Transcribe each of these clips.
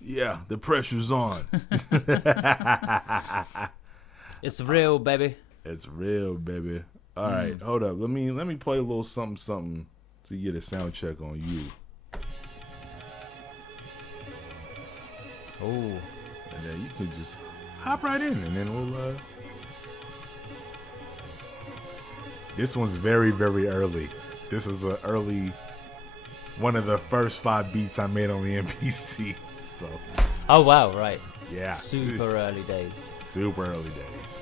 Yeah, the pressure's on. It's real, baby. It's real, baby. All right, hold up. Let me play a little something to get a sound check on you. Oh. And then you can just hop right in, and then we'll. This one's very, very early. This is an early, one of the first 5 beats I made on the MPC. So. Oh wow! Right. Yeah. Super early days. Super early days.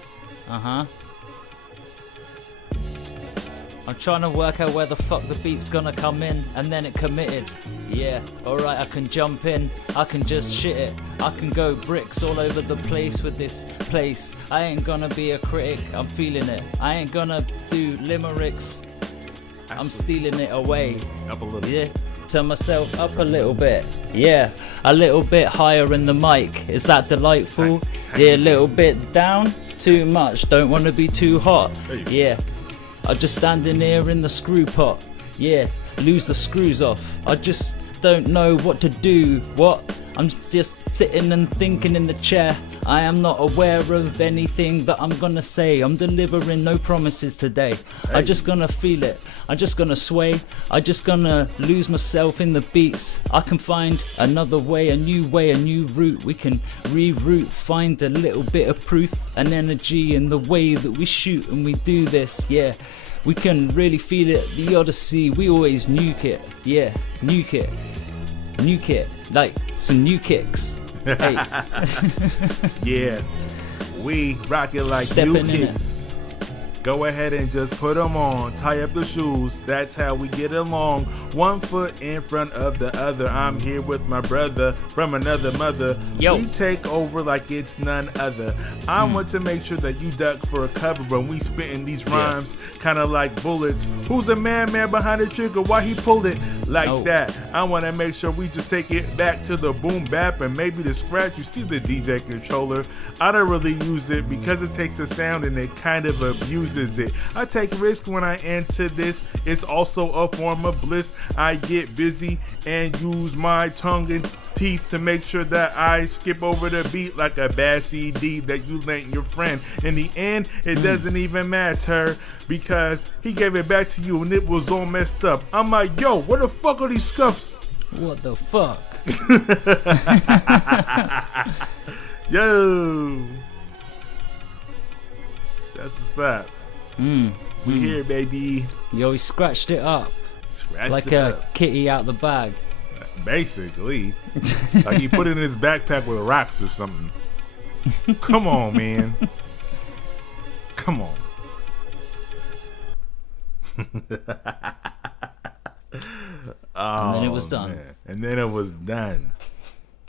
I'm trying to work out where the fuck the beat's gonna come in, and then it committed. Yeah, alright, I can jump in, I can just shit it. I can go bricks all over the place with this place. I ain't gonna be a critic, I'm feeling it. I ain't gonna do limericks, I'm stealing it away. Up a little. Yeah, turn myself up a little bit. Yeah, a little bit higher in the mic. Is that delightful? Yeah, a little bit down, too much. Don't wanna be too hot. Yeah. I'm just standing here in the screw pot. Yeah, lose the screws off. I just don't know what to do. What? I'm just sitting and thinking in the chair. I am not aware of anything that I'm gonna say. I'm delivering no promises today. I'm just gonna feel it. I'm just gonna sway. I'm just gonna lose myself in the beats. I can find another way, a new route. We can reroute, find a little bit of proof and energy in the way that we shoot and we do this. Yeah, we can really feel it. The Odyssey, we always nuke it. Yeah, nuke it. Nuke it. Like some new kicks. Hey. Yeah, we rock it like Stepping new in kids. Go ahead and just put them on. Tie up the shoes. That's how we get along. One foot in front of the other. I'm here with my brother from another mother. Yo. We take over like it's none other. I want to make sure that you duck for a cover when we spitting these rhymes, kind of like bullets. Who's the man behind the trigger? Why he pulled it like that? I want to make sure we just take it back to the boom bap and maybe the scratch. You see the DJ controller? I don't really use it because it takes a sound and it kind of abuses it. I take risks when I enter this. It's also a form of bliss. I get busy and use my tongue and teeth to make sure that I skip over the beat like a bad CD that you lent your friend. In the end, it doesn't even matter because he gave it back to you and it was all messed up. I'm like, yo, where the fuck are these scuffs? What the fuck? Yo, that's what's up. We here, baby. Yo, he scratched it up like a kitty out the bag. Basically, like he put it in his backpack with rocks or something. Come on, man. Come on. And then it was done. Man. And then it was done.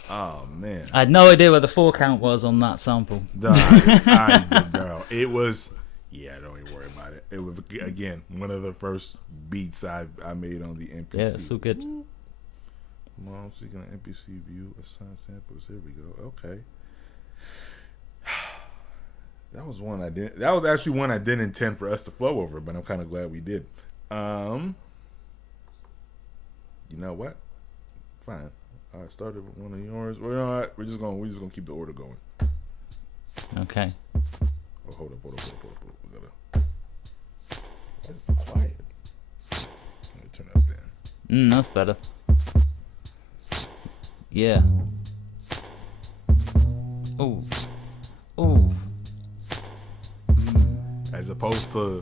Oh man. I had no idea where the 4 count was on that sample. Nah, I did, girl. It was. Yeah, don't even worry about it. It was again one of the first beats I made on the MPC. Yeah, it's so good. Mom seeking an MPC view, assign samples. Here we go. Okay. That was one I didn't. That was actually one I didn't intend for us to flow over, but I'm kind of glad we did. You know what? Fine. I started with one of yours. Well, you know what? We're just gonna keep the order going. Okay. Oh, hold up. We gotta. Why is it so quiet? Let me turn it up then. That's better. Yeah. Oh. Oh. As opposed to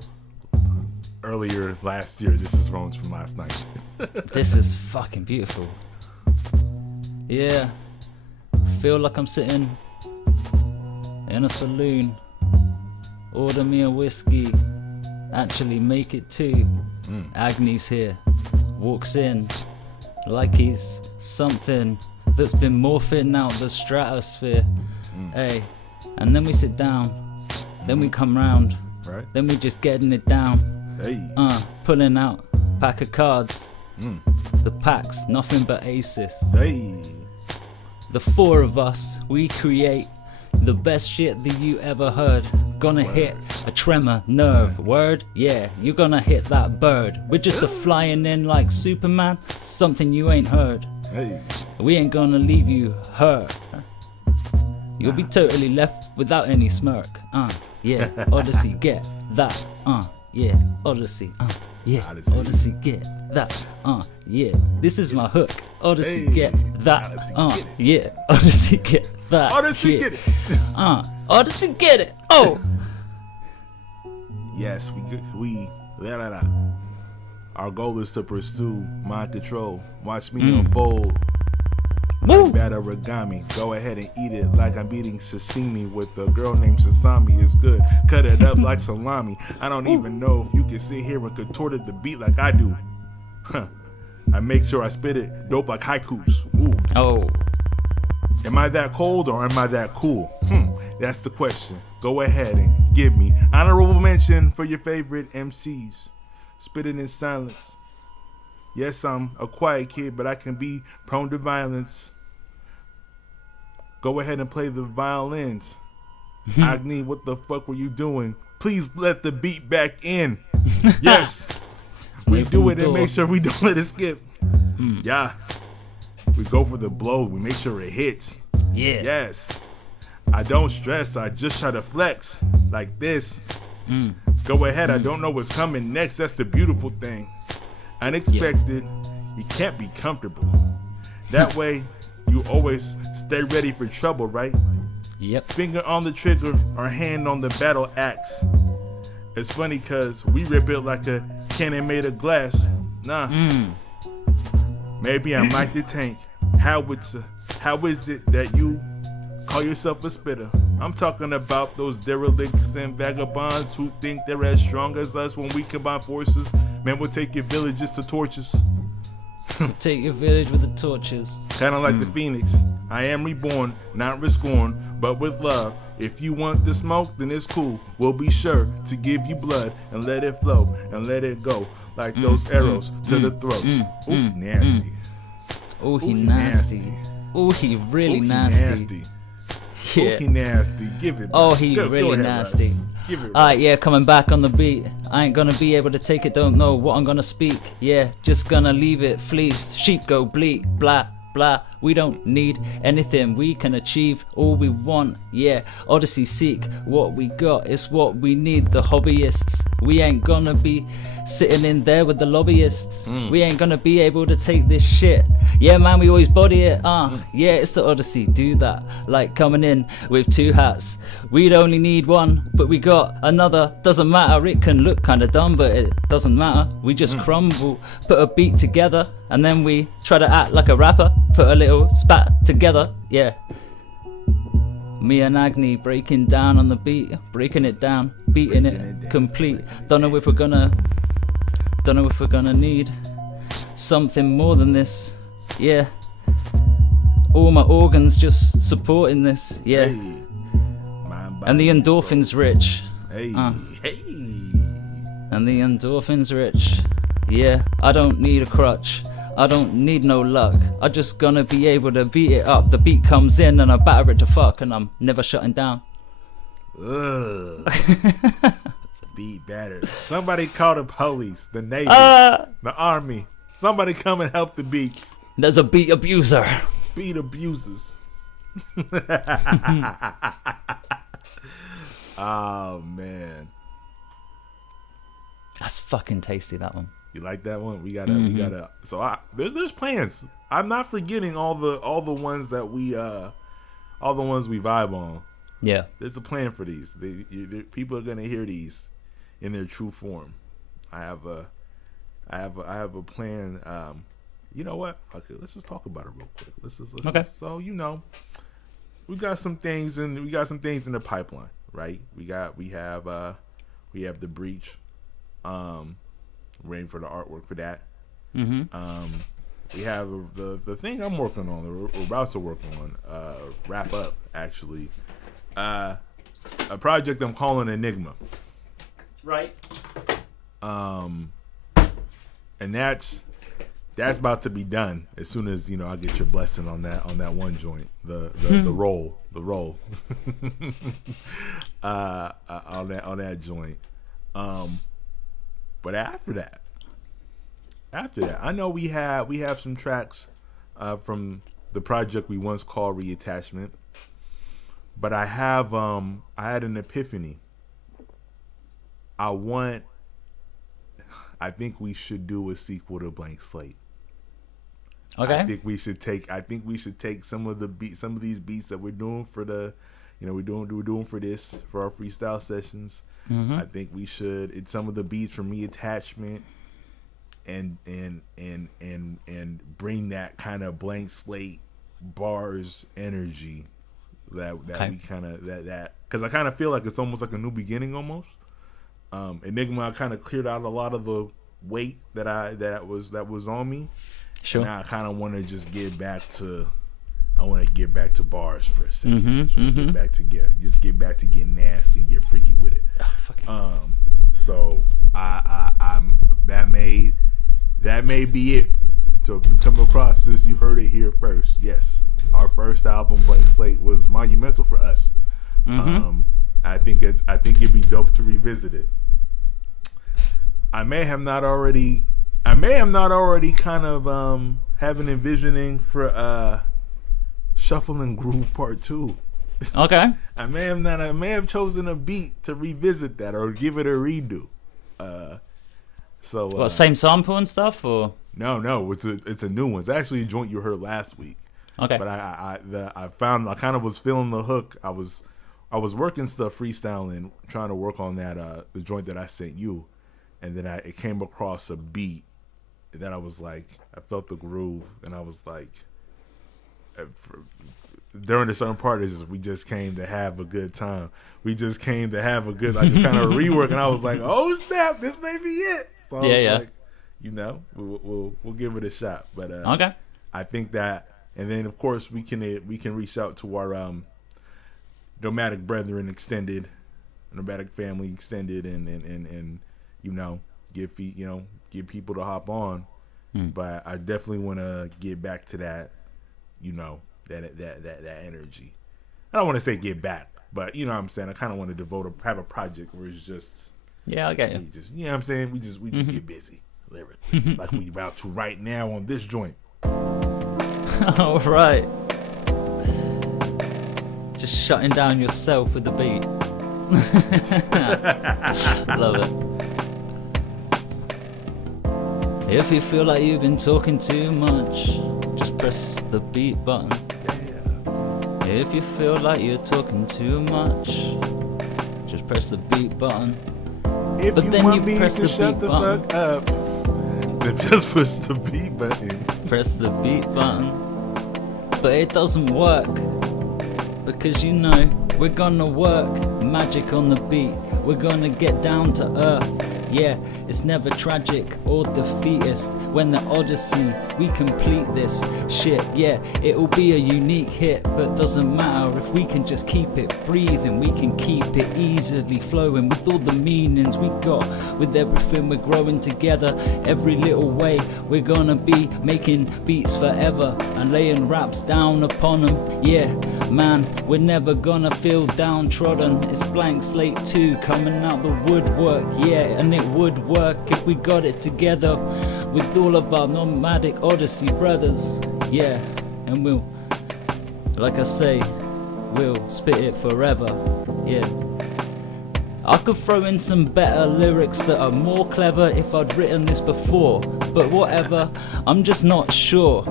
earlier last year, this is from last night. This is fucking beautiful. Yeah. Feel like I'm sitting in a saloon. Order me a whiskey. Actually make it 2. Agni's here. Walks in like he's something that's been morphing out the stratosphere. Hey. And then we sit down. Then we come round. Right. Then we just getting it down. Hey. Pulling out pack of cards. The packs, nothing but aces. Hey. The 4 of us, we create the best shit that you ever heard. Gonna hit a tremor nerve. Word? Yeah, you're gonna hit that bird. We're just a flying in like Superman. Something you ain't heard. Hey. We ain't gonna leave you hurt. You'll be totally left without any smirk. Yeah, Odyssey, get that. Yeah, Odyssey. Yeah, Odyssey, get that. Yeah, this is my hook. Odyssey, get that. Yeah, Odyssey, get that. Odyssey, get it. Odyssey, get it. Oh. Yes, our goal is to pursue mind control. Watch me unfold. Woo. Bad origami. Go ahead and eat it like I'm eating sashimi with a girl named Sasami. It's good. Cut it up like salami. I don't even know if you can sit here and contort the beat like I do. I make sure I spit it dope like haikus. Ooh. Oh. Am I that cold or am I that cool? That's the question. Go ahead and give me honorable mention for your favorite MCs. Spit it in silence. Yes, I'm a quiet kid, but I can be prone to violence. Go ahead and play the violins. Agni, what the fuck were you doing? Please let the beat back in. Yes. We do it and make sure we don't let it skip. Yeah. We go for the blow. We make sure it hits. Yeah. Yes. I don't stress. I just try to flex like this. Go ahead. I don't know what's coming next. That's the beautiful thing. Unexpected. You can't be comfortable. That way, you always stay ready for trouble, right? Yep. Finger on the trigger or hand on the battle axe. It's funny because we rip it like a cannon made of glass. Nah. Maybe I'm like the tank. How is it that you call yourself a spitter? I'm talking about those derelicts and vagabonds who think they're as strong as us when we combine forces. Man, we'll take your villages to torches. Take your village with the torches. Kinda like the phoenix. I am reborn, not with scorn, but with love. If you want the smoke, then it's cool. We'll be sure to give you blood and let it flow and let it go like those arrows to the throats. Ooh, nasty. Oh, he nasty. Oh, he really nasty. Yeah. Oh, he nasty. Give it back. Oh, he Go really ahead, nasty. Russ. Give it Alright, yeah, coming back on the beat. I ain't gonna be able to take it, don't know what I'm gonna speak. Yeah, just gonna leave it fleeced. Sheep go bleat, blah, blah. We don't need anything, we can achieve all we want. Yeah, Odyssey seek what we got, it's what we need. The hobbyists, we ain't gonna be sitting in there with the lobbyists. We ain't gonna be able to take this shit. Yeah, man, we always body it. Yeah, it's the Odyssey, do that. Like coming in with two hats. We'd only need one, but we got another. Doesn't matter, it can look kinda dumb, but it doesn't matter. We just crumble, put a beat together, and then we try to act like a rapper. Put a little spat together, yeah. Me and Agni breaking down on the beat, breaking it down, beating it complete. Don't know if we're gonna need something more than this. Yeah, all my organs just supporting this. Yeah, Hey. Mind, body, and the endorphins rich. Hey. Hey. And the endorphins rich. Yeah, I don't need a crutch. I don't need no luck. I just gonna be able to beat it up. The beat comes in and I batter it to fuck, and I'm never shutting down. Ugh. Beat battered. Somebody call the police, the Navy, the Army. Somebody come and help the beats. There's a beat abuser. Beat abusers. Oh man. That's fucking tasty, that one. You like that one? We gotta. So there's plans. I'm not forgetting all the ones that we vibe on. Yeah. There's a plan for these. People are gonna hear these in their true form. I have a plan. You know what? Okay, let's just talk about it real quick. Okay. So we got some things in the pipeline, right? We have the breach. Waiting for the artwork for that. We have the thing I'm working on, or about to work on, wrap up actually. A project I'm calling Enigma. Right. And that's about to be done as soon as I get your blessing on that one joint, the roll on that joint. But after that, I know we have some tracks from the project we once called Reattachment. But I had an epiphany. I think we should do a sequel to Blank Slate. Okay. I think we should take some of these beats that we're doing for the, we're doing for this, for our freestyle sessions. Mm-hmm. I think we should. It's some of the beats from Reattachment, and bring that kind of Blank Slate bars energy that we kind of that because I kind of feel like it's almost like a new beginning almost. Enigma kind of cleared out a lot of the weight that was on me. Sure. Now I kind of want to just get back to bars for a second. Get back to getting nasty and get freaky with it. Oh, so I'm that may be it. So if you come across this, you heard it here first. Yes, our first album, Blank Slate, was monumental for us. I think it'd be dope to revisit it. I may have not already kind of have an envisioning for Shuffle and Groove Part 2. Okay. I may have chosen a beat to revisit that or give it a redo. What, same sample and stuff, or? No, it's a new one. It's actually a joint you heard last week. Okay. But I kind of was feeling the hook. I was working stuff, freestyling, trying to work on that the joint that I sent you, and then it came across a beat that I was like, I felt the groove, and I was like, during a certain part, we just came to have a good time. We just came to have a good kind of rework, and I was like, oh snap, this may be it. So I was like, we'll give it a shot. But okay, I think that, and then of course we can reach out to our nomadic brethren extended, nomadic family extended, and get people to hop on. But I definitely want to get back to that, that energy. I don't want to say get back, but you know what I'm saying. I kind of want to have a project where it's just. Yeah, I get you. Just, you know what I'm saying? We just get busy lyrically, like we about to right now on this joint. All right. Just shutting down yourself with the beat. Love it. If you feel like you've been talking too much, just press the beat button. Yeah. If you feel like you're talking too much, just press the beat button. If but you then want you me press to the shut beat the button. fuck up, then just push the beat button. Press the beat button. But it doesn't work, because we're gonna work magic on the beat. We're gonna get down to earth. Yeah, it's never tragic or defeatist. When the Odyssey, we complete this shit. Yeah, it'll be a unique hit, but doesn't matter if we can just keep it breathing. We can keep it easily flowing with all the meanings we got. With everything we're growing together, every little way we're gonna be making beats forever and laying raps down upon them. Yeah, man, we're never gonna feel downtrodden. It's Blank Slate 2 coming out the woodwork. Yeah, and it would work if we got it together with all of our nomadic Odyssey brothers. Yeah, and we'll, like I say, we'll spit it forever. Yeah, I could throw in some better lyrics that are more clever if I'd written this before, but whatever, I'm just not sure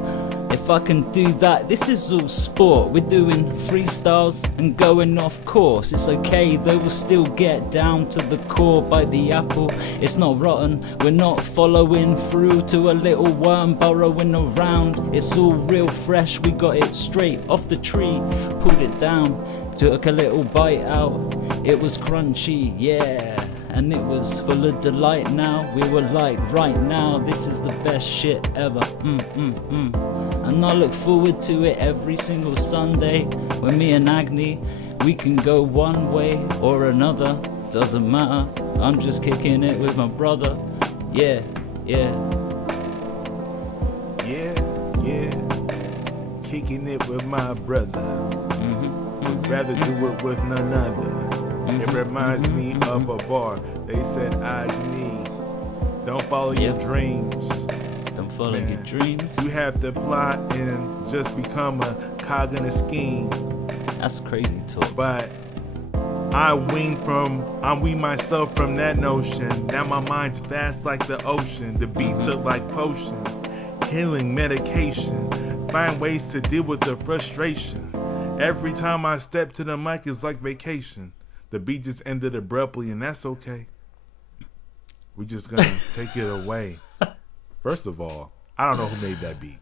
if I can do that. This is all sport. We're doing freestyles and going off course. It's okay, they will still get down to the core by the apple. It's not rotten. We're not following through to a little worm burrowing around. It's all real fresh. We got it straight off the tree, pulled it down, took a little bite out. It was crunchy, yeah, and it was full of delight. Now we were like, right now, this is the best shit ever. And I look forward to it every single Sunday. When me and Agni, we can go one way or another. Doesn't matter, I'm just kicking it with my brother. Yeah. Kicking it with my brother. Would rather do it with none other. It reminds me of a bar. They said, Agni, don't follow your dreams. Don't follow your dreams. You have to plot and just become a cog in a scheme. That's crazy talk. But I wean myself from that notion. Now my mind's fast like the ocean. The beat took like potion. Healing medication. Find ways to deal with the frustration. Every time I step to the mic, it's like vacation. The beat just ended abruptly, and that's okay. We're just gonna take it away. First of all, I don't know who made that beat,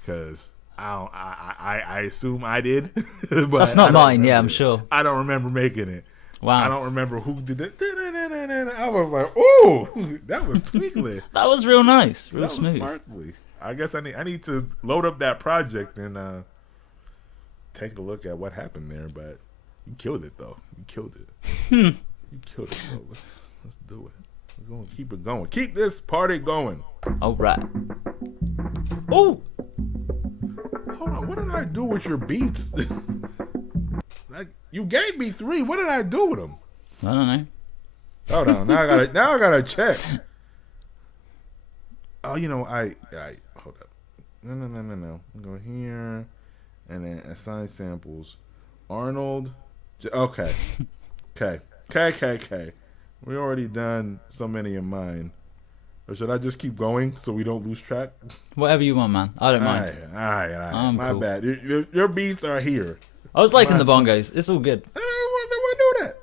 because I assume I did. But that's not mine. Yeah, I'm sure. I don't remember making it. Wow. I don't remember who did it. I was like, ooh, that was twinkly. That was real nice, real That smooth. was sparkly. I guess I need to load up that project and take a look at what happened there. But you killed it, though. You killed it. You killed it, bro. Let's do it. We're gonna keep it going. Keep this party going. All right. Oh, Hold on. What did I do with your beats? Like, you gave me 3. What did I do with them? I don't know. Hold on. Now I gotta check. Oh, you know, I hold up. No. I'm going here, and then assign samples. Arnold. Okay. We already done so many of mine. Or should I just keep going so we don't lose track? Whatever you want, man. I don't mind. All right. My cool. bad. Your beats are here. I was liking the bongos. It's all good. Why do that?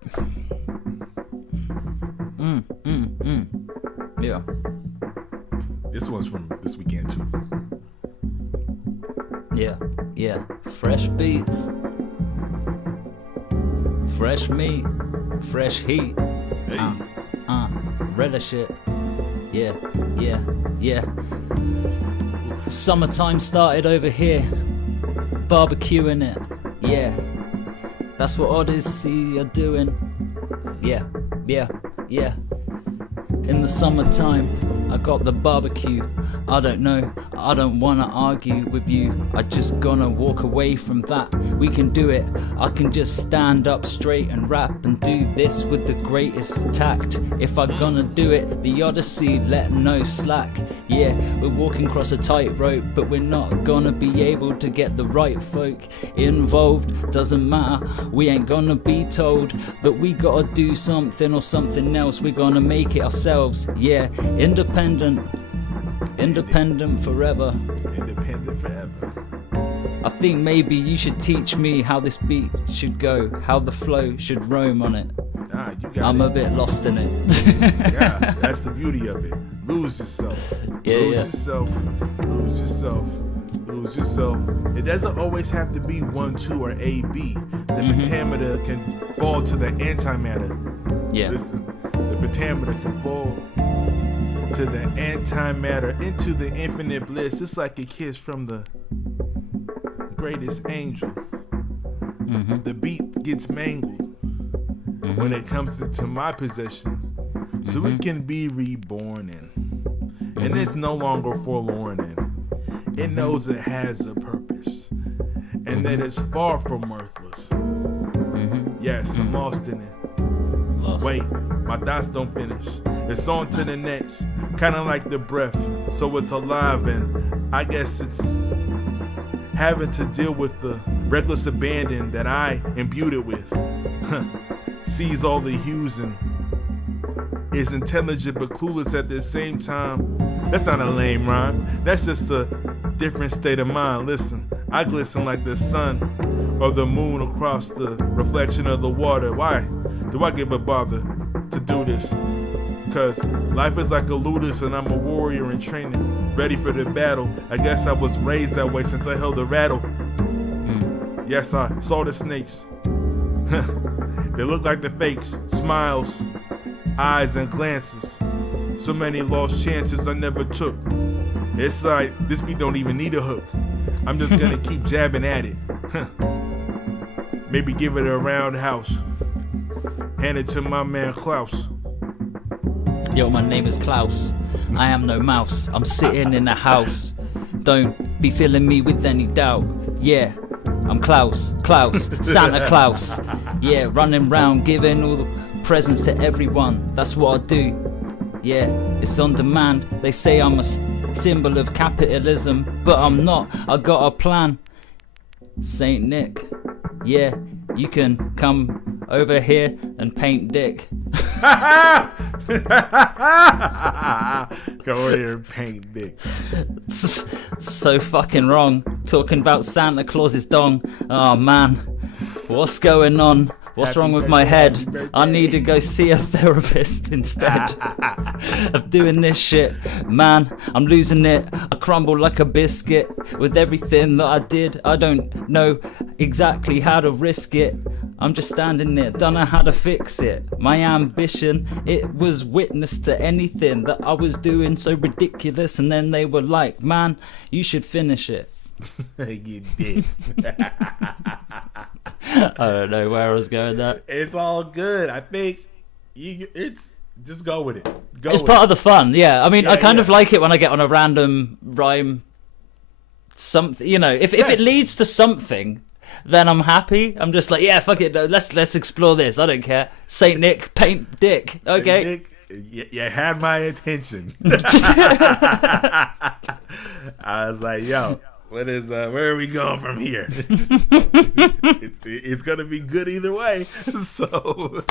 Yeah. This one's from this weekend too. Yeah. Fresh beats. Fresh meat. Fresh heat. Hey. Relish it. Yeah. Summertime started over here. Barbecuing it. Yeah. That's what Odyssey are doing. Yeah. In the summertime, I got the barbecue. I don't know, I don't wanna argue with you. I just gonna walk away from that. We can do it. I can just stand up straight and rap and do this with the greatest tact. If I gonna do it, the Odyssey, let no slack. Yeah, we're walking across a tightrope, but we're not gonna be able to get the right folk involved. Doesn't matter, we ain't gonna be told that we gotta do something or something else. We're gonna make it ourselves. Yeah, independent forever. Independent forever. I think maybe you should teach me how this beat should go, how the flow should roam on it. You got I'm it. a bit lost in it. Yeah, that's the beauty of it. Lose yourself. Lose yourself. It doesn't always have to be 1, 2, or A, B. The pentameter can fall to the antimatter. Yeah. Listen, the pentameter can fall to the antimatter, into the infinite bliss. It's like a kiss from the greatest angel. The beat gets mangled when it comes to my possession, so it can be reborn in, and it's no longer forlorn in. It knows it has a purpose, and that it's far from worthless. Yes, I'm lost in it. Lost. Wait, my thoughts don't finish. It's on to the next, kind of like the breath, so it's alive, and I guess it's having to deal with the reckless abandon that I imbued it with. Sees all the hues and is intelligent but clueless at the same time. That's not a lame rhyme, that's just a different state of mind. Listen, I glisten like the sun or the moon across the reflection of the water. Why do I give a bother to do this? Cause life is like a ludus and I'm a warrior in training, ready for the battle. I guess I was raised that way since I held a rattle. Yes, I saw the snakes. They look like the fakes, smiles, eyes and glances. So many lost chances I never took. It's like, this beat don't even need a hook. I'm just gonna keep jabbing at it. Maybe give it a roundhouse. Hand it to my man Klaus. Yo, my name is Klaus. I am no mouse. I'm sitting in a house. Don't be filling me with any doubt. Yeah, I'm Klaus, Santa Claus. Yeah, running round giving all the presents to everyone. That's what I do. Yeah, it's on demand. They say I'm a symbol of capitalism, but I'm not. I got a plan. Saint Nick, yeah, you can come over here and paint dick. Come over here and paint dick. So fucking wrong. Talking about Santa Claus's dong. Oh man, what's going on? What's wrong with my head? I need to go see a therapist instead of doing this shit. Man, I'm losing it. I crumble like a biscuit with everything that I did. I don't know exactly how to risk it. I'm just standing there, don't know how to fix it. My ambition, it was witness to anything that I was doing so ridiculous. And then they were like, man, you should finish it. You did. I don't know where I was going there. It's all good. I think it's just go with it. It's part of the fun, yeah. I mean, I kind of like it when I get on a random rhyme. Something, you know, if it leads to something, then I'm happy. I'm just like, yeah, fuck it. No, let's explore this. I don't care. Saint Nick, paint dick. Okay. Nick, you had my attention. I was like, yo. What is where are we going from here? it's gonna be good either way. So,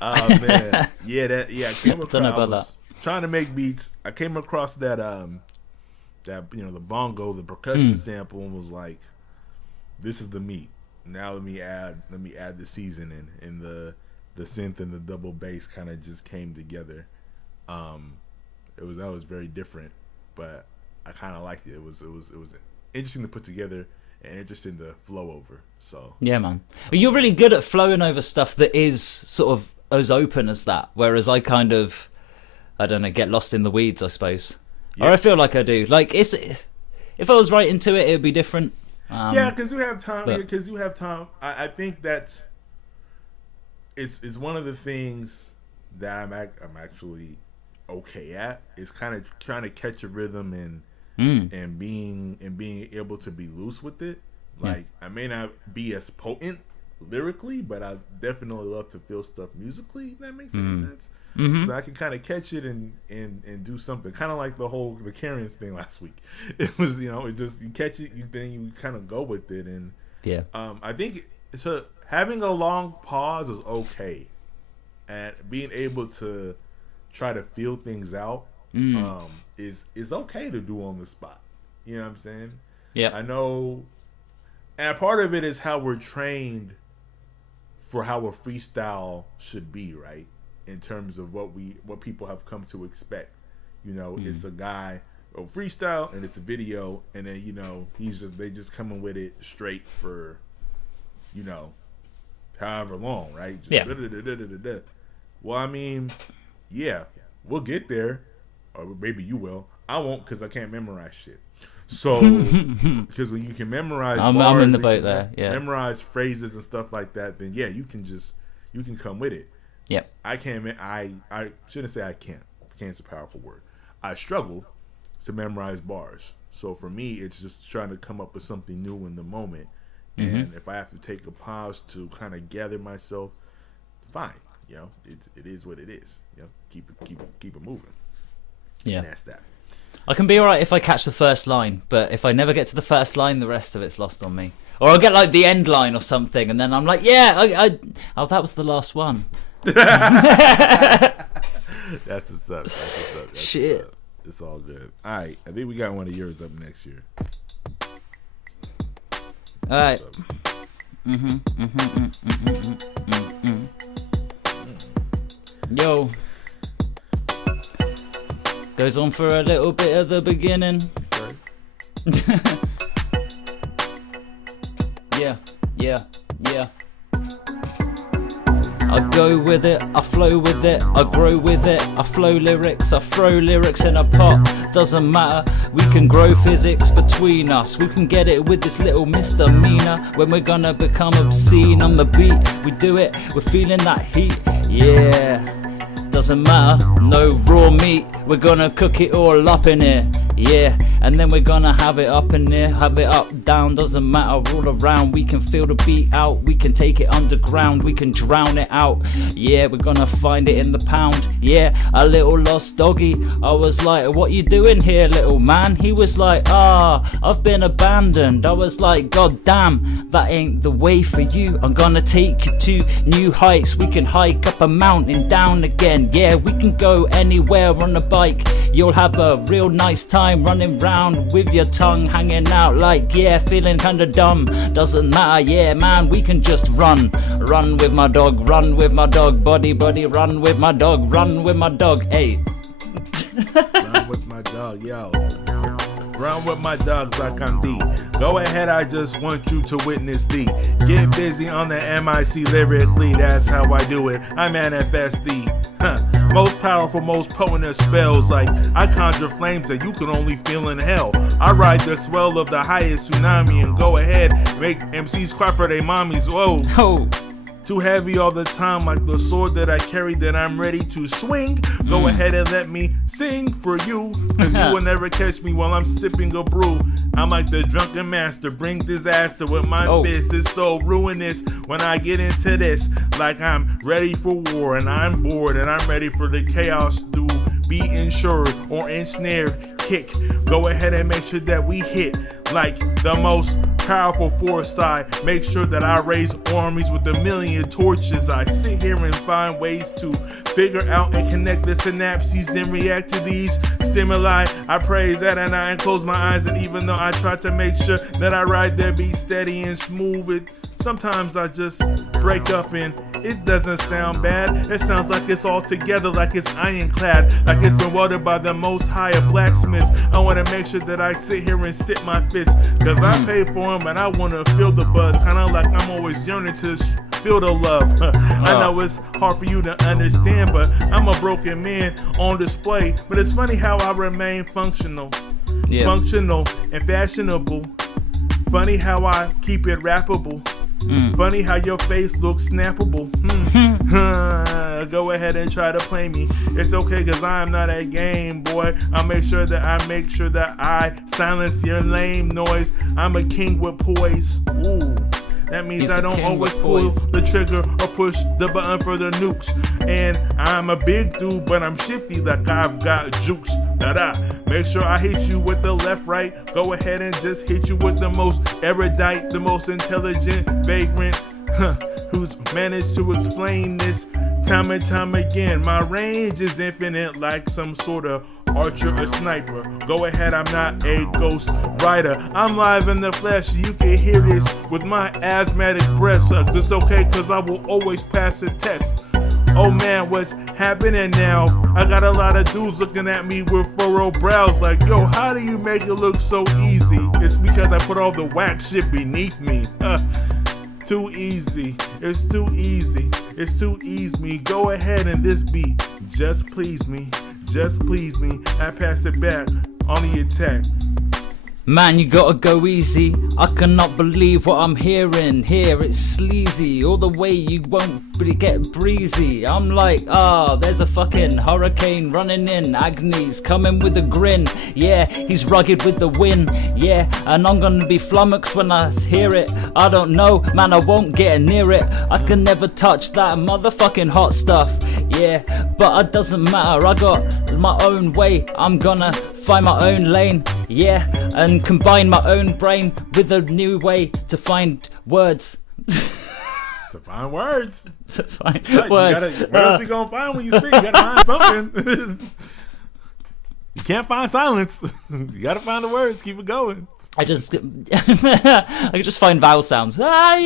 oh man, I came across. I was trying to make beats. I came across that the bongo, the percussion sample, and was like, this is the meat. Now let me add the seasoning, and the synth and the double bass kind of just came together. That was very different, but I kind of liked it. It was interesting to put together and interesting to flow over. So yeah, man. Well, you're really good at flowing over stuff that is sort of as open as that. Whereas I kind of, I don't know, get lost in the weeds, I suppose. Yeah. Or I feel like I do. Like if I was right into it, it'd be different. Because you have time. I think that's it's one of the things that I'm actually okay at. Is kind of trying to catch a rhythm and being able to be loose with it. Like I may not be as potent lyrically, but I definitely love to feel stuff musically. If that makes any sense. Mm-hmm. So I can kind of catch it and do something. Kind of like the Karen's thing last week. It was it just you catch it, then you kind of go with it, and I think having a long pause is okay, and being able to try to feel things out is okay to do on the spot. You know what I'm saying? Yeah. I know, and part of it is how we're trained for how a freestyle should be, right? In terms of what people have come to expect. It's a guy freestyle and it's a video, and then they just coming with it straight for however long, right? Just Well, I mean, yeah, we'll get there, or maybe you will. I won't, because I can't memorize shit. So, because when you can memorize, I'm in the boat there. Yeah, memorize phrases and stuff like that. Then you can come with it. Yep. I can't. I shouldn't say I can't. Can't's a powerful word. I struggle to memorize bars. So for me, it's just trying to come up with something new in the moment. Mm-hmm. And if I have to take a pause to kind of gather myself, fine. It is what it is. Keep it moving. Yeah. And that's that. I can be alright if I catch the first line, but if I never get to the first line, the rest of it's lost on me. Or I'll get like the end line or something, and then I'm like, that was the last one. That's what's up. Shit. What's up. It's all good. All right, I think we got one of yours up next year. All right. Yo. Goes on for a little bit at the beginning. Yeah. I go with it, I flow with it, I grow with it, I flow lyrics, I throw lyrics in a pot. Doesn't matter, we can grow physics between us. We can get it with this little misdemeanor. When we're gonna become obscene on the beat, we do it, we're feeling that heat. Yeah, doesn't matter, no raw meat. We're gonna cook it all up in here. Yeah, and then we're gonna have it up in there, have it up, down, doesn't matter, all around. We can feel the beat out, we can take it underground, we can drown it out. Yeah, we're gonna find it in the pound. Yeah, a little lost doggy. I was like, what you doing here, little man? He was like, I've been abandoned. I was like, god damn, that ain't the way for you. I'm gonna take you to new heights. We can hike up a mountain, down again. Yeah, we can go anywhere on a bike. You'll have a real nice time running round with your tongue hanging out, like, yeah, feeling kinda dumb. Doesn't matter, yeah, man, we can just run. Run with my dog, run with my dog, body, run with my dog, run with my dog, hey. Run with my dog, yo. Run with my dogs like I'm D. Go ahead, I just want you to witness D. Get busy on the MIC lyrically, that's how I do it. I manifest the most powerful, most potent of spells. Like I conjure flames that you can only feel in hell. I ride the swell of the highest tsunami and go ahead, make MCs cry for their mommies. Whoa. Oh. Too heavy all the time, like the sword that I carry that I'm ready to swing. Go ahead and let me sing for you, cause you will never catch me while I'm sipping a brew. I'm like the drunken master, bring disaster with my fist. It's so ruinous when I get into this. Like I'm ready for war and I'm bored and I'm ready for the chaos to be insured or ensnared. Kick. Go ahead and make sure that we hit like the most powerful foresight. Make sure that I raise armies with a million torches. I sit here and find ways to figure out and connect the synapses and react to these stimuli. I praise that and I close my eyes, and even though I try to make sure that I ride that beat steady and smooth, it sometimes I just break up and it doesn't sound bad. It sounds like it's all together, like it's ironclad, like it's been welded by the most high of blacksmiths. I want to make sure that I sit here and sit my fist, cause I pay for them and I want to feel the buzz, kind of like I'm always yearning to feel the love. I know it's hard for you to understand, but I'm a broken man on display. But it's funny how I remain functional, functional and fashionable. Funny how I keep it rappable. Funny how your face looks snappable. Go ahead and try to play me. It's okay, cause I'm not a game boy. I'll make sure that I silence your lame noise. I'm a king with poise. Ooh. That means I don't always pull the trigger or push the button for the nukes. And I'm a big dude, but I'm shifty like I've got juice. Make sure I hit you with the left, right. Go ahead and just hit you with the most erudite, the most intelligent vagrant, who's managed to explain this time and time again. My range is infinite like some sort of archer or sniper. Go ahead, I'm not a ghost rider. I'm live in the flesh. You can hear this with my asthmatic breath. It's okay, cause I will always pass the test. Oh man, what's happening now? I got a lot of dudes looking at me with furrowed brows like, yo, how do you make it look so easy? It's because I put all the whack shit beneath me. Too easy. It's too easy. It's too easy. Go ahead and this beat, just please me. Just please me. I pass it back on the attack. Man, you gotta go easy. I cannot believe what I'm hearing here. It's sleazy. All the way you won't really get breezy. I'm like, there's a fucking hurricane running in. Agnes coming with a grin. Yeah, he's rugged with the wind. Yeah, and I'm gonna be flummoxed when I hear it. I don't know, man, I won't get near it. I can never touch that motherfucking hot stuff. Yeah, but it doesn't matter. I got my own way. I'm gonna find my own lane. Yeah, and combine my own brain with a new way to find words. To find words. To find words. What else you gonna find when you speak? You gotta find something. You can't find silence. You gotta find the words. Keep it going. I can just find vowel sounds. That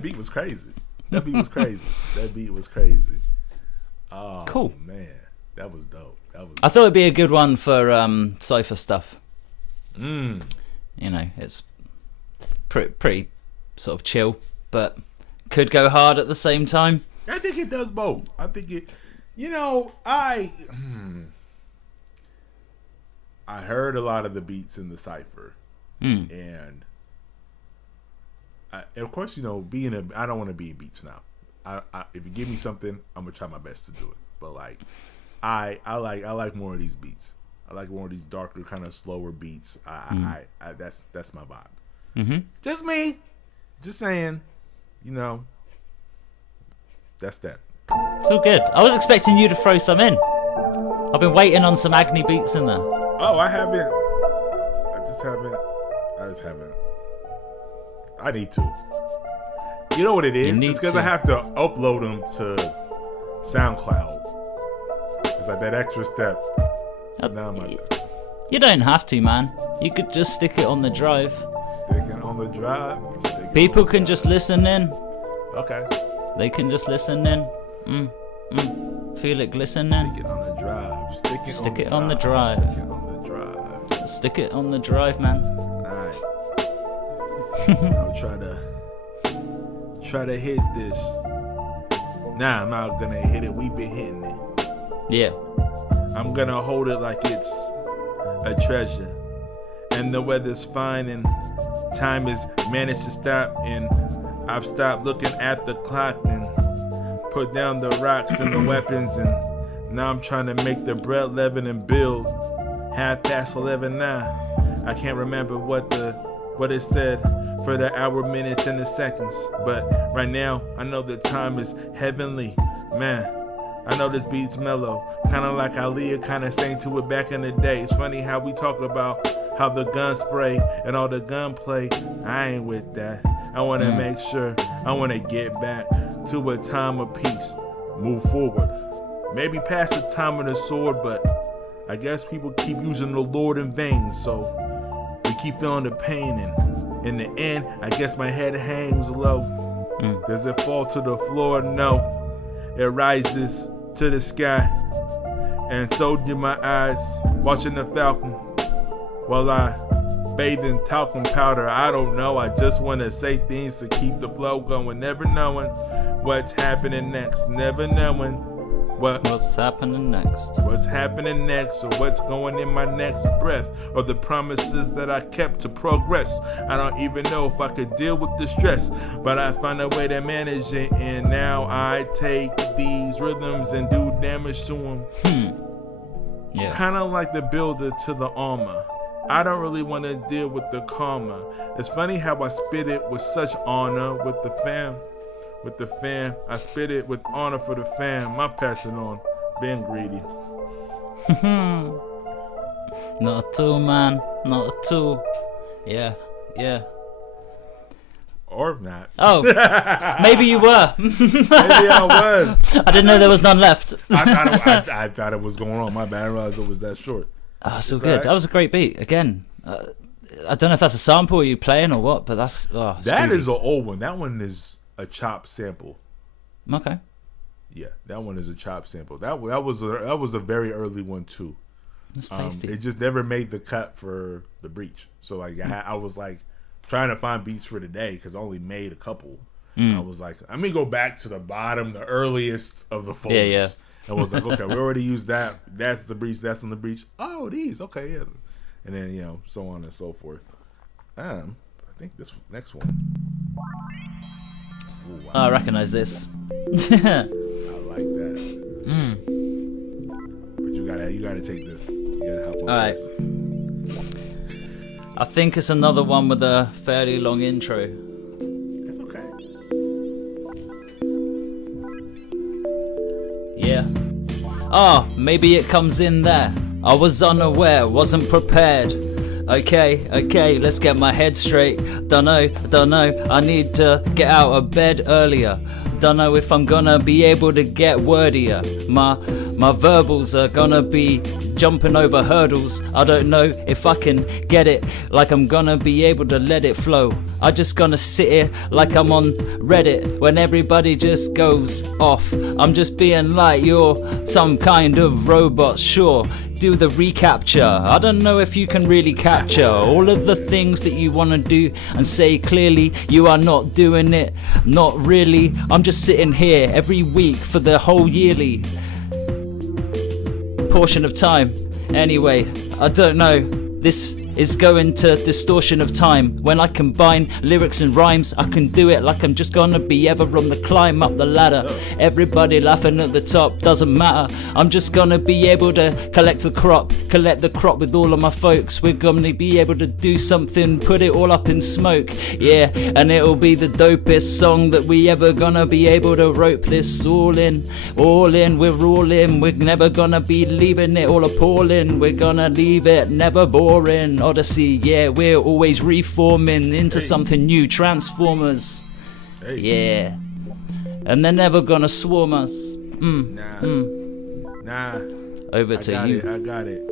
beat was crazy. That beat was crazy. Oh, cool, man, that was dope. I thought it'd be a good one for cypher stuff. You know, it's pretty sort of chill, but could go hard at the same time. I think it does both. I think it. You know, I heard a lot of the beats in the cypher, and of course, you know, I don't want to be in beats now. If you give me something, I'm gonna try my best to do it. but like I like more of these beats. I like more of these darker, kind of slower beats. That's my vibe. Mm-hmm. Just me. Just saying. You know. That's that. It's all good. I was expecting you to throw some in. I've been waiting on some Agni beats in there. Oh, I haven't. I just haven't. I need to. You know what it is? It's because I have to upload them to SoundCloud. It's like that extra step. Now I'm like, you don't have to, man. You could just stick it on the drive. Stick it on the drive. People can just listen in. Okay. They can just listen in. Feel it glistening. Stick it on the drive. Stick it on the drive. Stick it on the drive. Stick it on the drive, man. Alright. I'll try to hit this. Nah, I'm not gonna hit it. We've been hitting it. Yeah. I'm gonna hold it like it's a treasure. And the weather's fine and time has managed to stop, and I've stopped looking at the clock and put down the rocks and the weapons, and now I'm trying to make the bread leaven and build. 11:30 now. I can't remember what it said for the hour, minutes, and the seconds, but right now I know the time is heavenly, man. I know this beat's mellow, kind of like Aaliyah kind of sang to it back in the day. It's funny how we talk about how the gun spray and all the gunplay. I ain't with that. I want to make sure, I want to get back to a time of peace. Move forward. Maybe past the time of the sword, but I guess people keep using the Lord in vain, so we keep feeling the pain, and in the end, I guess my head hangs low. Does it fall to the floor? No. It rises to the sky, and so do my eyes, watching the falcon while I bathe in talcum powder. I don't know, I just want to say things to keep the flow going, never knowing what's happening next, never knowing what's happening next, or what's going in my next breath, or the promises that I kept to progress. I don't even know if I could deal with the stress, but I find a way to manage it, and now I take these rhythms and do damage to them. Yeah. Kind of like the builder to the armor. I don't really want to deal with the karma. It's funny how I spit it with such honor with the fam. I spit it with honor for the fam. I'm passing on, being greedy. Not at all, man. Not at all. Yeah. Or not. Oh, maybe you were. Maybe I was. I didn't know there was none left. I thought it was going on. My bad. I realized it was that short. Oh, so good. Right? That was a great beat. Again, I don't know if that's a sample or you playing or what, but that's... that is an old one. That one is a chop sample. Okay. Yeah, that one is a chop sample. That was a very early one too. That's tasty. It just never made the cut for the breach. So like I was like trying to find beats for today because I only made a couple. I was like, let me go back to the bottom, the earliest of the folders. Yeah. I was like, okay, we already used that. That's the breach. That's on the breach. Oh, these. Okay, yeah. And then so on and so forth. I think this next one. Ooh, wow. I recognize this. I like that. But you gotta take this. You gotta help. All right. I think it's another one with a fairly long intro. That's okay. Yeah. Oh, maybe it comes in there. I was unaware, wasn't prepared. Okay, let's get my head straight. Don't know, I need to get out of bed earlier. Don't know if I'm gonna be able to get wordier. My verbals are gonna be jumping over hurdles. I don't know if I can get it, like I'm gonna be able to let it flow. I just gonna sit here like I'm on Reddit when everybody just goes off. I'm just being like you're some kind of robot, sure. Do the recapture. I don't know if you can really capture all of the things that you want to do and say clearly you are not doing it. Not really. I'm just sitting here every week for the whole yearly portion of time. Anyway, I don't know. This is going to distortion of time. When I combine lyrics and rhymes, I can do it like I'm just gonna be ever on the climb up the ladder. Everybody laughing at the top, doesn't matter. I'm just gonna be able to collect the crop with all of my folks. We're gonna be able to do something, put it all up in smoke. Yeah, and it'll be the dopest song that we ever gonna be able to rope this all in. All in, we're all in. We're never gonna be leaving it all appalling. We're gonna leave it never boring. Odyssey, yeah, we're always reforming into something new. Transformers, yeah, and they're never gonna swarm us. Nah. Over to you. I got it.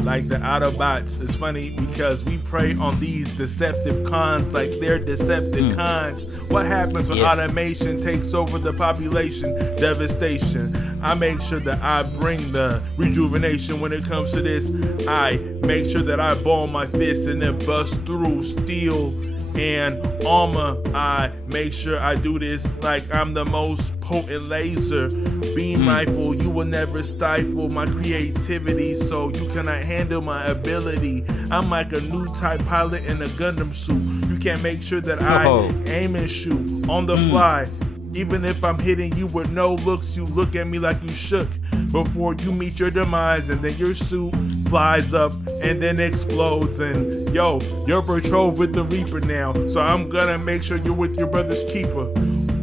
Like the Autobots, it's funny because we prey on these Decepticons like they're Decepticons. What happens when automation takes over the population? Devastation. I make sure that I bring the rejuvenation when it comes to this. I make sure that I ball my fists and then bust through steel and armor. I make sure I do this like I'm the most potent laser beam rifle. You will never stifle my creativity, so you cannot handle my ability. I'm like a new type pilot in a Gundam suit. You can't make sure that I aim and shoot on the fly. Even if I'm hitting you with no looks, you look at me like you shook before you meet your demise, and then your suit flies up and then explodes, and yo, you're betrothed with the Reaper now, so I'm gonna make sure you're with your brother's keeper.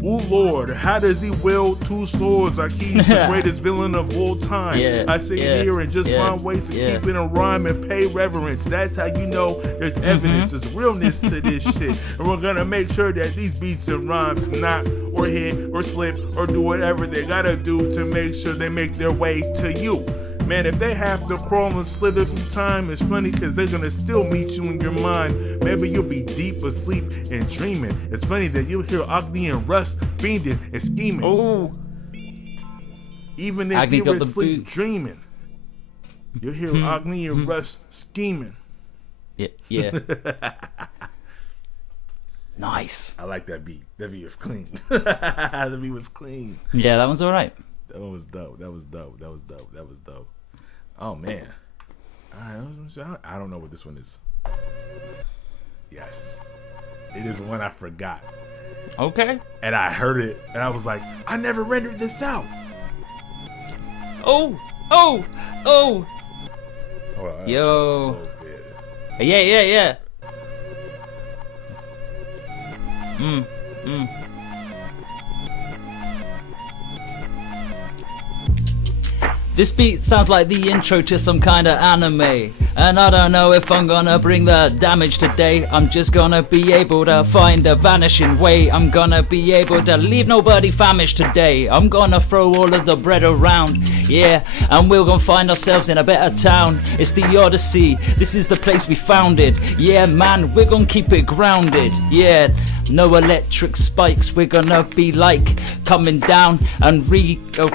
Ooh Lord, how does he wield two swords like he's the greatest villain of all time? I sit here and just find ways to keep it a rhyme and pay reverence. That's how you know there's evidence, there's realness to this shit. And we're gonna make sure that these beats and rhymes knock or hit or slip or do whatever they gotta do to make sure they make their way to you. Man, if they have to crawl and slither through time, it's funny because they're gonna still meet you in your mind. Maybe you'll be deep asleep and dreaming. It's funny that you'll hear Agni and Russ fiending and scheming. Oh, even if Agni you're got the asleep boot. Dreaming, you'll hear Agni and Russ scheming. Yeah. Nice. I like that beat. That beat was clean. That beat was clean. Yeah, that one's all right. That one was dope. That was dope. Oh man. Alright, I don't know what this one is. Yes. It is one I forgot. Okay. And I heard it and I was like, I never rendered this out. Oh. Well, Yo. Yeah. This beat sounds like the intro to some kind of anime, and I don't know if I'm gonna bring the damage today. I'm just gonna be able to find a vanishing way. I'm gonna be able to leave nobody famished today. I'm gonna throw all of the bread around, yeah, and we're gonna find ourselves in a better town. It's the Odyssey, this is the place we founded. Yeah man, we're gonna keep it grounded, yeah. No electric spikes, we're gonna be like coming down and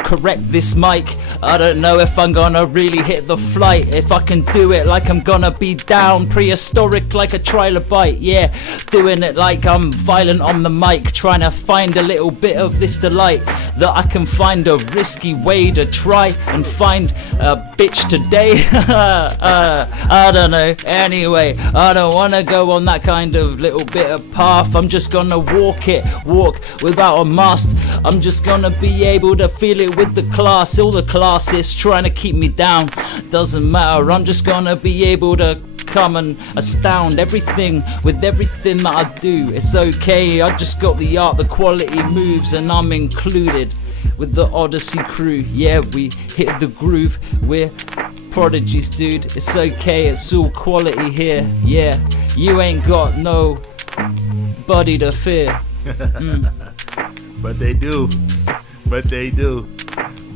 correct this mic. I don't know if I'm gonna really hit the flight. If I can do it like I'm gonna be down, prehistoric like a trilobite. Yeah, doing it like I'm violent on the mic, trying to find a little bit of this delight. That I can find a risky way to try and find a bitch today. I don't know. Anyway, I don't wanna go on that kind of little bit of path. I'm just gonna walk without a mask. I'm just gonna be able to feel it with the class. All the classes trying to keep me down, doesn't matter. I'm just gonna be able to come and astound everything with everything that I do. It's okay, I just got the art, the quality moves, and I'm included with the Odyssey crew. Yeah, we hit the groove, we're prodigies, dude. It's okay, it's all quality here. Yeah, you ain't got no body to fear. But they do.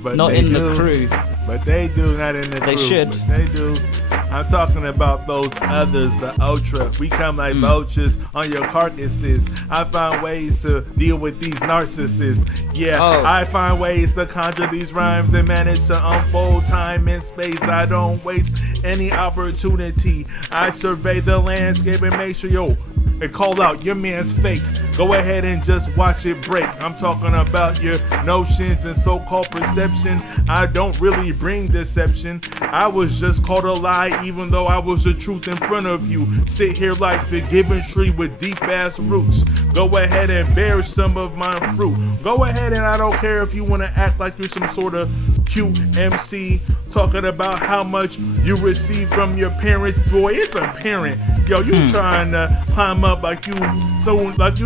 Not in the crew. But they do, not in the crew. They should. But they do. I'm talking about those others, the ultra. We come like vultures on your carcasses. I find ways to deal with these narcissists. Yeah, I find ways to conjure these rhymes and manage to unfold time and space. I don't waste any opportunity. I survey the landscape and make sure, and call out your man's fake. Go ahead and just watch it break. I'm talking about your notions and so-called perception. I don't really bring deception. I was just called a lie even though I was the truth in front of you. Sit here like the given tree with deep ass roots. Go ahead and bear some of my fruit. Go ahead and I don't care if you want to act like you're some sort of cute MC talking about how much you receive from your parents. Boy, it's a parent. Yo, you trying to climb up like you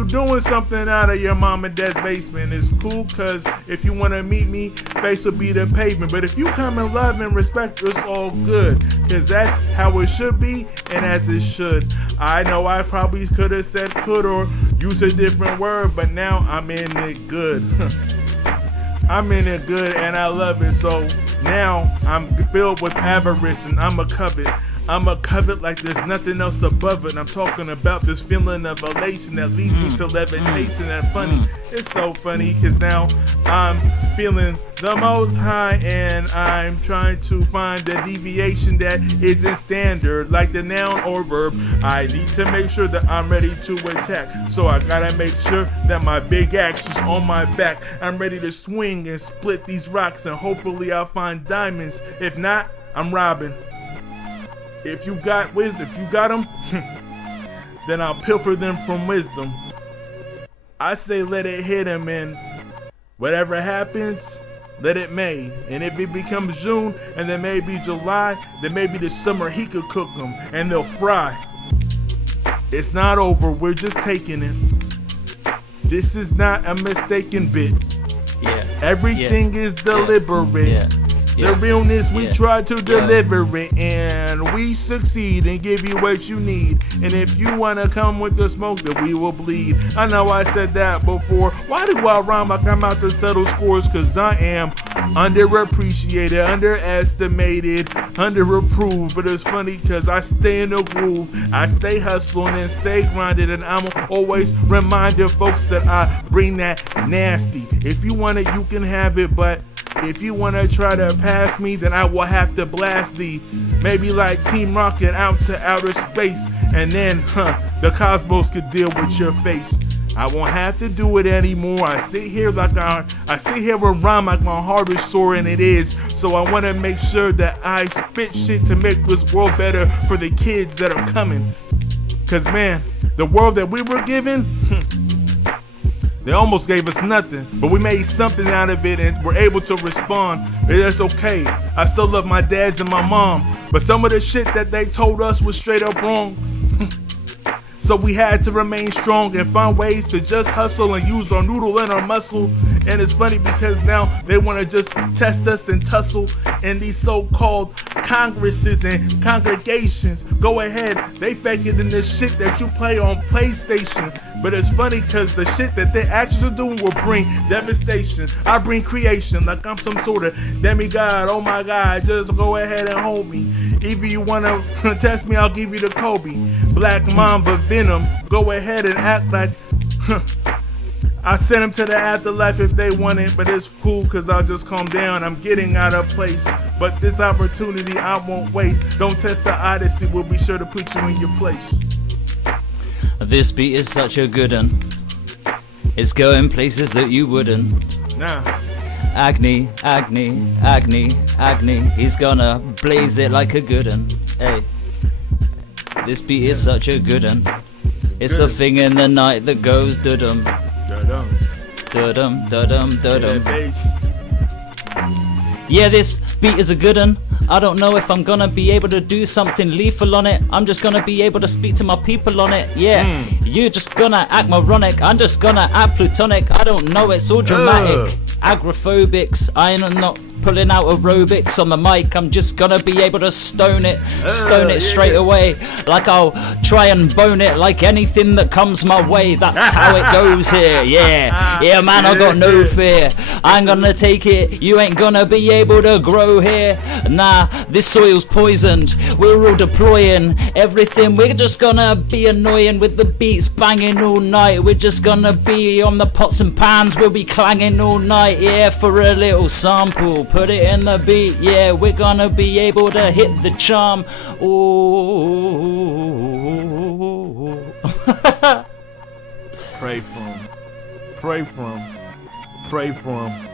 doing something out of your mom and dad's basement. It's cool, cause if you want to meet me, face will be the pavement. But if you come in love and respect, it's all good, cause that's how it should be and as it should. I know I probably could have said could or use a different word, but now I'm in it good. I'm in it good and I love it. So now I'm filled with avarice and I'm a covet. I'm a covet like there's nothing else above it. I'm talking about this feeling of elation that leads me to levitation. And funny, it's so funny because now I'm feeling the most high and I'm trying to find the deviation that isn't standard, like the noun or verb. I need to make sure that I'm ready to attack. So I gotta make sure that my big axe is on my back. I'm ready to swing and split these rocks and hopefully I'll find diamonds. If not, I'm robbing. If you got wisdom, if you got them, then I'll pilfer them from wisdom. I say let it hit him and whatever happens, let it may. And if it becomes June and then maybe July, then maybe this summer he could cook them and they'll fry. It's not over, we're just taking it. This is not a mistaken bit. Yeah. Everything is deliberate. Yeah. The realness, we try to deliver it, and we succeed and give you what you need. And if you wanna come with the smoke, then we will bleed. I know I said that before. Why do I rhyme like I'm out to settle scores? Cause I am underappreciated, underestimated, underapproved. But it's funny cause I stay in the groove. I stay hustling and stay grinding, and I'm always reminding folks that I bring that nasty. If you want it, you can have it, but if you want to try to pass me, then I will have to blast thee. Maybe like Team Rocket out to outer space. And then, the cosmos could deal with your face. I won't have to do it anymore. I sit here and rhyme like my heart is sore, and it is. So I want to make sure that I spit shit to make this world better for the kids that are coming. Cause man, the world that we were given, they almost gave us nothing, but we made something out of it and we're able to respond. And that's okay. I still love my dads and my mom, but some of the shit that they told us was straight up wrong. So we had to remain strong and find ways to just hustle and use our noodle and our muscle. And it's funny because now they want to just test us and tussle in these so-called congresses and congregations. Go ahead, they fake it in this shit that you play on PlayStation. But it's funny because the shit that they actually doing will bring devastation. I bring creation like I'm some sort of demigod. Oh my God, just go ahead and hold me. If you want to test me, I'll give you the Kobe. Black Mamba Venom, go ahead and act like I send them to the afterlife if they want it, but it's cool because I'll just calm down. I'm getting out of place, but this opportunity I won't waste. Don't test the odyssey, we'll be sure to put you in your place. This beat is such a good one. It's going places that you wouldn't. Nah. Agni, Agni, Agni, Agni. He's gonna blaze it like a good one. Hey. This beat is such a good one. It's the thing in the night that goes dudum. Dudum. Dudum, dudum, dudum. Yeah, Yeah, this beat is a good one. I don't know if I'm gonna be able to do something lethal on it. I'm just gonna be able to speak to my people on it. Yeah, you're just gonna act moronic. I'm just gonna act plutonic. I don't know, it's all dramatic. Agrophobics, I am not pulling out aerobics on the mic. I'm just gonna be able to stone it straight away. Like I'll try and bone it like anything that comes my way. That's how it goes here. Yeah man, I got no fear. I'm gonna take it, you ain't gonna be able to grow here. Nah, this soil's poisoned. We're all deploying everything. We're just gonna be annoying with the beats banging all night. We're just gonna be on the pots and pans. We'll be clanging all night. Yeah, for a little sample, put it in the beat. Yeah, we're gonna be able to hit the charm. Ooh. Pray for him. Pray for him. Pray for him.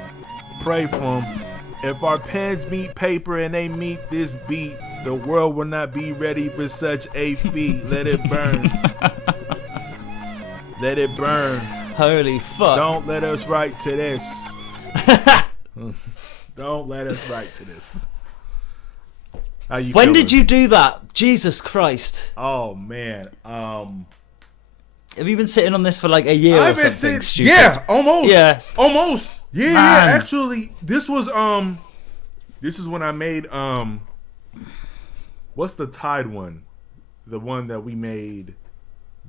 Pray for him. If our pens meet paper and they meet this beat, the world will not be ready for such a feat. Let it burn. Let it burn. Holy fuck. Don't let us write to this. Don't let us write to this. How you When feeling? did you do that? Jesus Christ. Oh man. Have you been sitting on this for like a year or something stupid? Yeah, almost. Yeah. Almost. Yeah, Man. yeah. Actually, this is when I made what's the Tide one? The one that we made,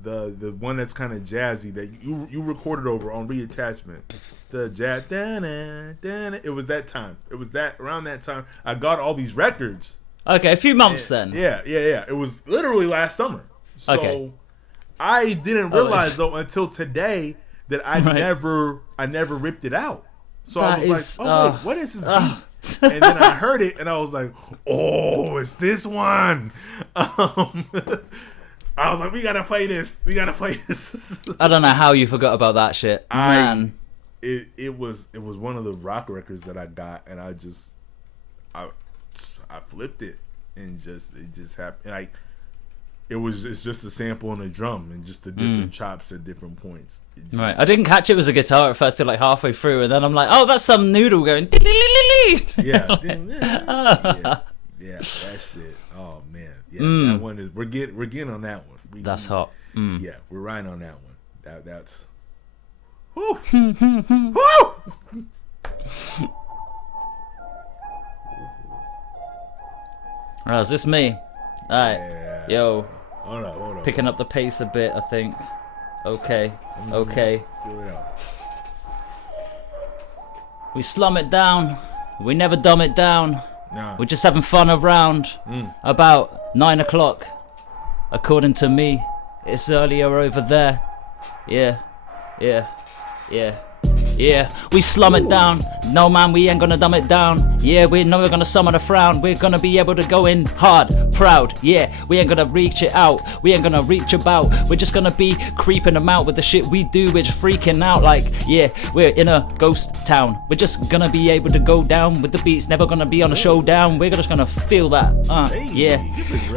the one that's kind of jazzy that you recorded over on reattachment. The jazz, it was that time. It was that around that time. I got all these records. Okay, a few months then. Yeah. It was literally last summer. So Okay. I didn't realize though until today that I Right. never ripped it out. So That I was is, like, oh wait, what is this beat? And then I heard it and I was like, oh, it's this one. I was like, we gotta play this. We gotta play this. I don't know how you forgot about that shit. Man. It was one of the rock records that I got, and I flipped it, and it just happened. Like it's just a sample and a drum, and just the different chops at different points. Right. I didn't catch it was a guitar at first till like halfway through, and then I'm like, oh, that's some noodle going. Yeah, that shit. Oh man, yeah, that one is. We're getting on that one. That's hot. Yeah, we're right on that one. That's. Woo! Woo! Oh, is this me? Alright. Yeah. Yo. Hold on. Picking up the pace a bit, I think. Okay. Okay. Feel it out. We slum it down. We never dumb it down. Nah. We're just having fun around. About 9 o'clock. According to me, it's earlier over there. Yeah. We slum it down. No man, we ain't gonna dumb it down. Yeah, we're never gonna summon a frown. We're gonna be able to go in hard, proud. Yeah, we ain't gonna reach it out. We ain't gonna reach about. We're just gonna be creeping them out with the shit we do. We're just freaking out like, yeah, we're in a ghost town. We're just gonna be able to go down with the beats. Never gonna be on a showdown. We're just gonna feel that. Yeah,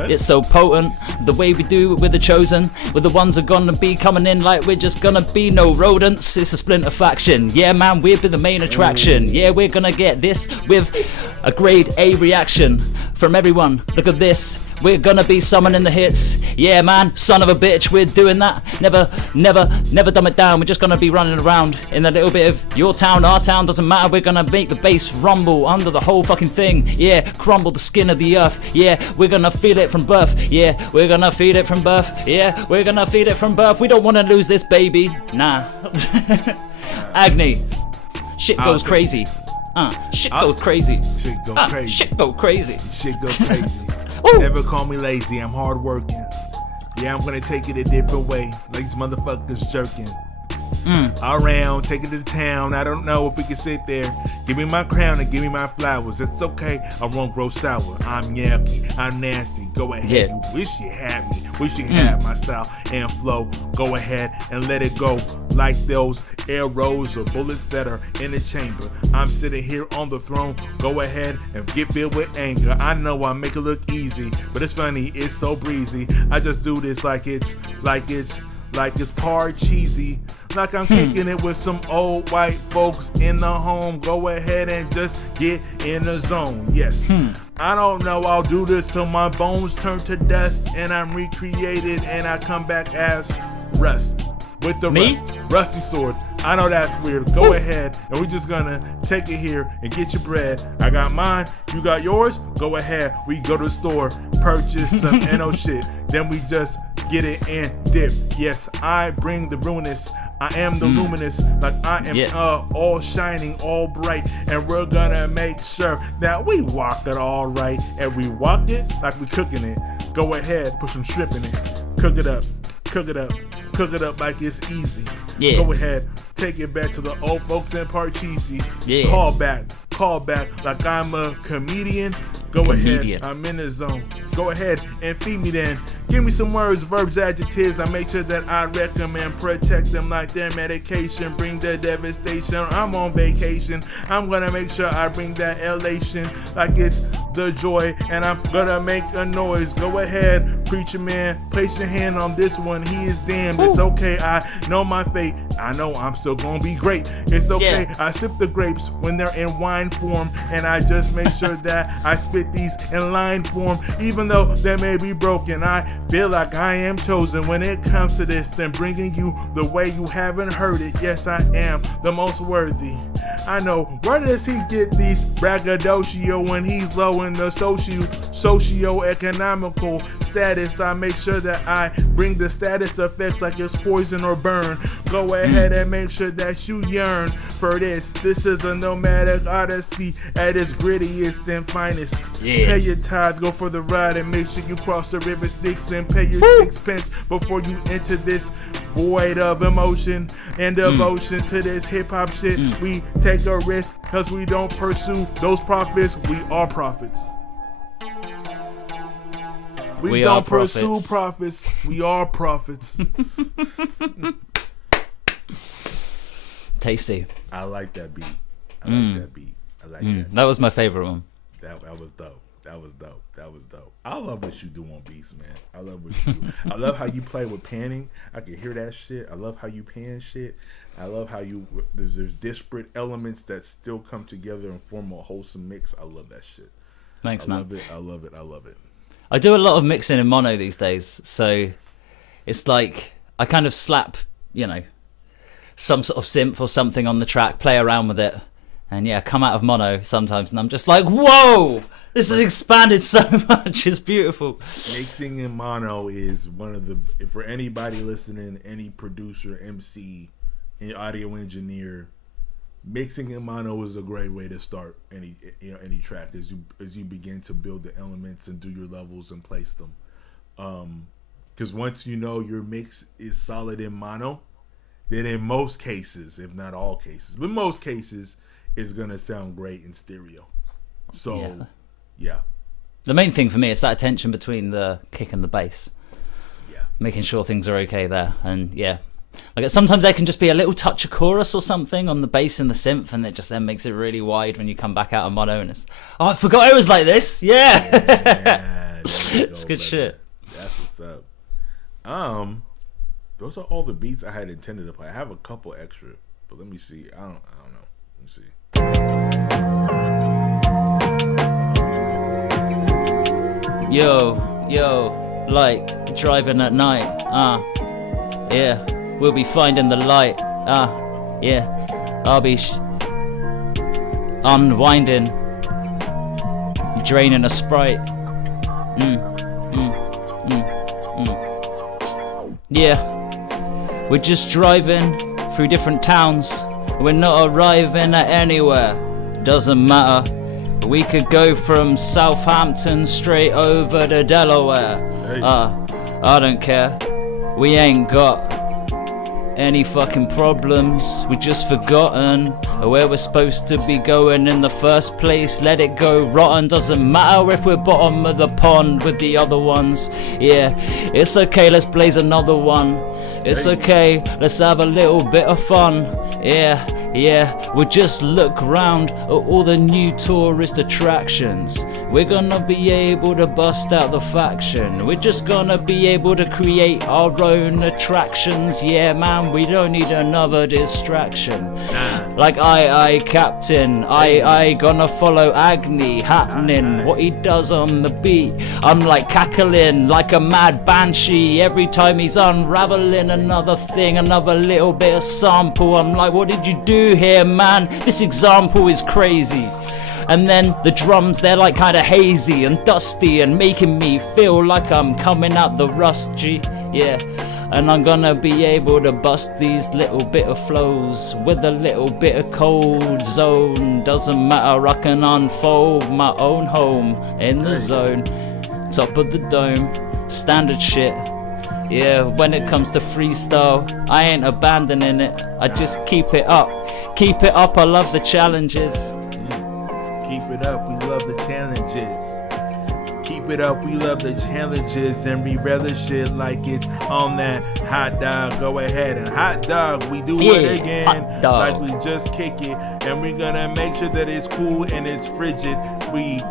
it's so potent. The way we do it with the chosen. With the ones who are gonna be coming in like we're just gonna be no rodents. It's a splinter faction. Yeah, man, we'll be the main attraction. Yeah, we're gonna get this with a grade A reaction from everyone. Look at this. We're gonna be summoning the hits. Yeah, man, son of a bitch, we're doing that. Never dumb it down. We're just gonna be running around in a little bit of your town, our town, doesn't matter. We're gonna make the bass rumble under the whole fucking thing. Yeah, crumble the skin of the earth. Yeah, we're gonna feel it from birth. Yeah, we're gonna feed it from birth. Yeah, we're gonna feed it from birth. We don't wanna lose this baby. Nah. Agni. Shit goes crazy. Shit goes crazy. Shit goes crazy. Shit go crazy. Shit goes crazy. Ooh. Never call me lazy. I'm hard working. Yeah, I'm gonna take it a different way. Like these motherfuckers jerking. Around, take it to town. I don't know if we can sit there. Give me my crown and give me my flowers. It's okay. I won't grow sour. I'm yucky. I'm nasty. Go ahead. Yeah. You wish you had me. Wish you had my style and flow. Go ahead and let it go. Like those arrows or bullets that are in the chamber. I'm sitting here on the throne. Go ahead and get filled with anger. I know I make it look easy, but it's funny. It's so breezy. I just do this like it's par cheesy. Like I'm kicking it with some old white folks in the home. Go ahead and just get in the zone. Yes. I don't know. I'll do this till my bones turn to dust and I'm recreated and I come back as rust. With the rusty sword. I know that's weird. Go ahead and we're just gonna take it here and get your bread. I got mine, you got yours. Go ahead, we go to the store, purchase some NO shit. Then we just get it and dip. Yes, I bring the ruinous. I am the luminous, like I am all shining, all bright, and we're gonna make sure that we walk it all right, and we walk it like we cooking it. Go ahead, put some shrimp in it, cook it up, cook it up, cook it up like it's easy. Yeah. Go ahead, take it back to the old folks in Parcheesi. Yeah. Call back like I'm a comedian. Go comedian. ahead, I'm in the zone. Go ahead and feed me then. Give me some words, verbs, adjectives. I make sure that I recommend, protect them like their medication. Bring the devastation. I'm on vacation. I'm gonna make sure I bring that elation like it's the joy, and I'm gonna make a noise. Go ahead, preacher man, place your hand on this one. He is damned. It's okay, I know my fate. I know I'm still gonna be great. It's okay, Yeah. I sip the grapes when they're in wine form, and I just make sure that I spit these in line form. Even though they may be broken, I feel like I am chosen when it comes to this and bringing you the way you haven't heard it. Yes, I am the most worthy. I know, where does he get these braggadocio when he's low in the socio-economical status? I make sure that I bring the status effects like it's poison or burn. Go ahead and make sure that you yearn for this. This is a nomadic odyssey at its grittiest and finest. Yeah. Pay your tithe, go for the ride, and make sure you cross the river Styx and pay your 6 pence before you enter this void of emotion and devotion to this hip-hop shit. We take a risk because we don't pursue those profits. We are prophets. We don't pursue profits. We are prophets. Tasty. I like that beat. I like that beat. I like that. That was my favorite one. That was dope. That was dope. That was dope. I love what you do on beats, man. I love what you do. I love how you play with panning. I can hear that shit. I love how you pan shit. I love how there's disparate elements that still come together and form a wholesome mix. I love that shit. Thanks, man. I love it. I do a lot of mixing in mono these days, so it's like I kind of slap, some sort of synth or something on the track, play around with it, and come out of mono sometimes, and I'm just like, whoa, this has expanded so much. It's beautiful. Mixing in mono is one of the, for anybody listening, any producer, MC, audio engineer, mixing in mono is a great way to start any track as you begin to build the elements and do your levels and place them. Because once you know your mix is solid in mono, then in most cases, if not all cases, but most cases, it's gonna sound great in stereo. So, yeah. The main thing for me is that attention between the kick and the bass. Yeah. Making sure things are okay there, and like sometimes there can just be a little touch of chorus or something on the bass and the synth, and it just then makes it really wide when you come back out of mono, and it's, I forgot it was like this. Yeah. It's good shit. That's what's up. Those are all the beats I had intended to play. I have a couple extra, but let me see. I don't know. Let me see. Yo, like driving at night. We'll be finding the light. I'll be unwinding, draining a Sprite. We're just driving through different towns. We're not arriving at anywhere. Doesn't matter. We could go from Southampton straight over to Delaware. Hey. I don't care. We ain't got any fucking problems. We just forgotten where we're supposed to be going in the first place. Let it go rotten. Doesn't matter if we're bottom of the pond with the other ones. It's okay, let's blaze another one. It's okay, let's have a little bit of fun. We'll just look around at all the new tourist attractions. We're gonna be able to bust out the faction. We're just gonna be able to create our own attractions. Yeah, man, we don't need another distraction. Like I Captain, I gonna follow Agni happening. What he does on the beat, I'm like cackling like a mad banshee. Every time he's unraveling another thing, another little bit of sample, I'm like, what did you do here, man? This example is crazy. And then the drums, they're like kinda hazy and dusty and making me feel like I'm coming out the rust, G. And I'm gonna be able to bust these little bit of flows with a little bit of cold zone. Doesn't matter, I can unfold my own home in the zone. Top of the dome, standard shit. When it comes to freestyle, I ain't abandoning it. I just keep it up. Keep it up, I love the challenges. Keep it up, we love the challenges. keep it up. We love the challenges and we relish it like it's on that hot dog. Go ahead and hot dog. We do it again like we just kick it. And we're gonna make sure that it's cool and it's frigid. We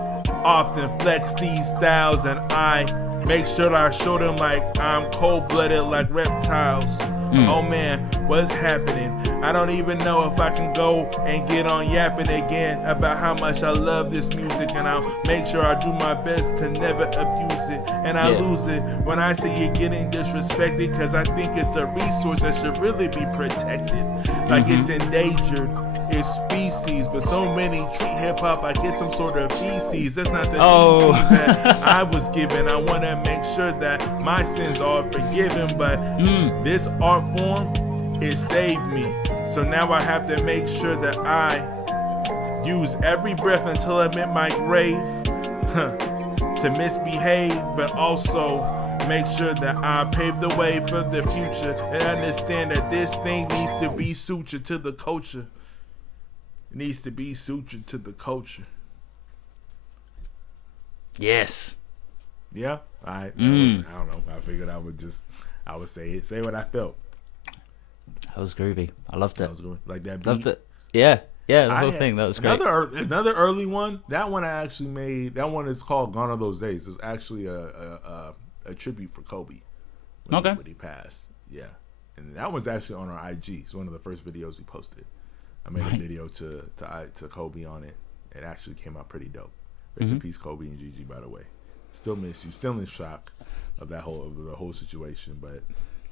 often flex these styles and I make sure I show them like I'm cold-blooded like reptiles. Oh man, what's happening? I don't even know if I can go and get on yapping again about how much I love this music, and I'll make sure I do my best to never abuse it, and I lose it when I see it getting disrespected, because I think it's a resource that should really be protected. Like it's endangered. It's species, but so many treat hip-hop like it's some sort of feces. That's not the feces that I was given. I want to make sure that my sins are forgiven, but this art form, it saved me. So now I have to make sure that I use every breath until I'm in my grave to misbehave, but also make sure that I pave the way for the future and understand that this thing needs to be sutured to the culture. Needs to be sutured to the culture. Yes. Yeah. I don't know. I figured I would say what I felt. That was groovy. I loved it. That was good. Like that beat. Loved it. Yeah. The whole thing. That was great. Another early one. That one I actually made. That one is called "Gone Are Those Days." It's actually a tribute for Kobe. When he passed. Yeah. And that one's actually on our IG. It's one of the first videos we posted. I made a video to Kobe on it. It actually came out pretty dope. Rest in peace, Kobe and Gigi, by the way. Still miss you. Still in shock of the whole situation. But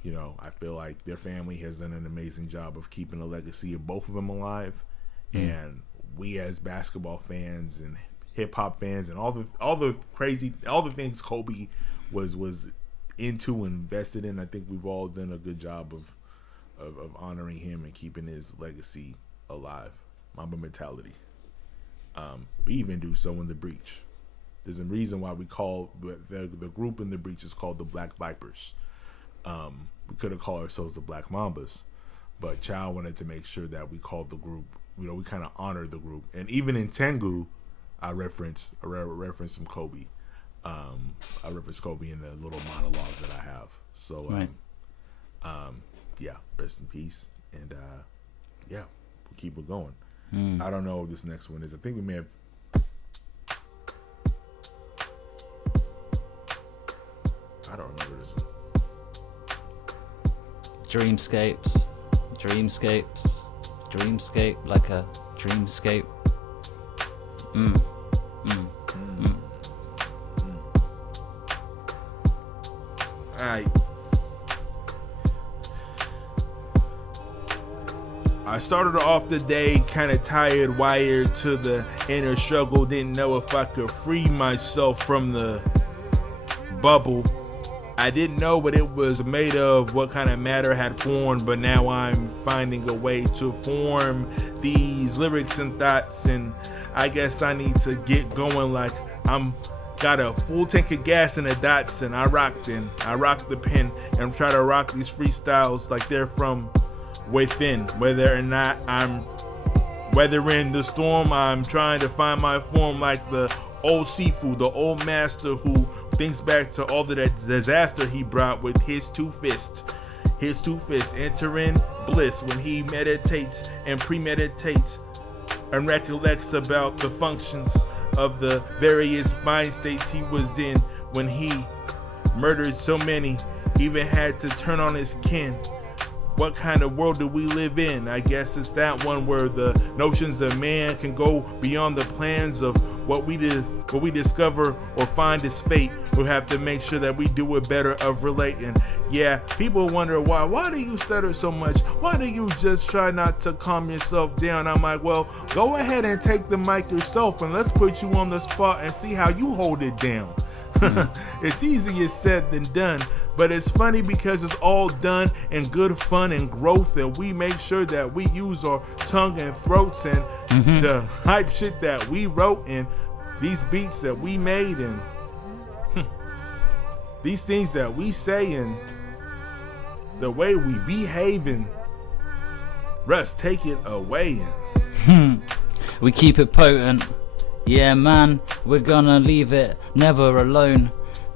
you know, I feel like their family has done an amazing job of keeping the legacy of both of them alive. And we as basketball fans and hip hop fans and all the things Kobe was into and invested in, I think we've all done a good job of honoring him and keeping his legacy alive. Mamba mentality. We even do so in the Breach. There's a reason why we call the group in the Breach is called the Black Vipers. We could have called ourselves the Black Mambas, but Chow wanted to make sure that we called the group, you know, we kind of honored the group. And even in Tengu, I reference some Kobe. I reference Kobe in the little monologue that I have. So yeah, rest in peace. And yeah, we'll keep it going. I don't know what this next one is. I think we may have. I don't remember this one. Dreamscape, like a dreamscape. Alright. I started off the day kind of tired, wired to the inner struggle. Didn't know if I could free myself from the bubble. I didn't know what it was made of, what kind of matter had formed, but now I'm finding a way to form these lyrics and thoughts, and I guess I need to get going like I'm got a full tank of gas in a Datsun. I rock the pen and try to rock these freestyles like they're from within. Whether or not I'm weathering the storm, I'm trying to find my form like the old Sifu, the old master who thinks back to all of that disaster he brought with his two fists entering bliss when he meditates and premeditates and recollects about the functions of the various mind states he was in when he murdered so many, even had to turn on his kin. What kind of world do we live in? I guess it's that one where the notions of man can go beyond the plans of what we discover or find as fate. We'll have to make sure that we do it better of relating. Yeah, people wonder why do you stutter so much? Why do you just try not to calm yourself down? I'm like, well, go ahead and take the mic yourself and let's put you on the spot and see how you hold it down. It's easier said than done, but it's funny because it's all done in good fun and growth, and we make sure that we use our tongue and throats and the hype shit that we wrote and these beats that we made and these things that we say and the way we behave and Russ, take it away. We keep it potent. Yeah, man, we're gonna leave it never alone.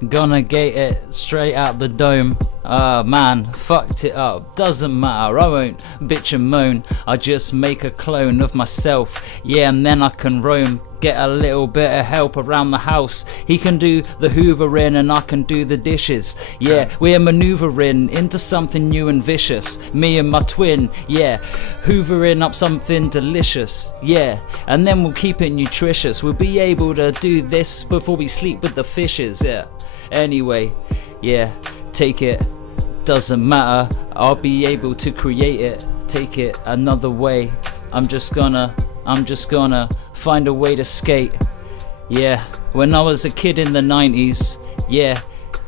Gonna gate it straight out the dome. Man, fucked it up, doesn't matter, I won't bitch and moan. I just make a clone of myself, yeah, and then I can roam. Get a little bit of help around the house. He can do the hoovering and I can do the dishes. Yeah, we're maneuvering into something new and vicious. Me and my twin, yeah, hoovering up something delicious. Yeah, and then we'll keep it nutritious. We'll be able to do this before we sleep with the fishes, yeah. Anyway, yeah, take it, doesn't matter. I'll be able to create it, take it another way. I'm just gonna find a way to skate. Yeah, when I was a kid in the 90s, yeah,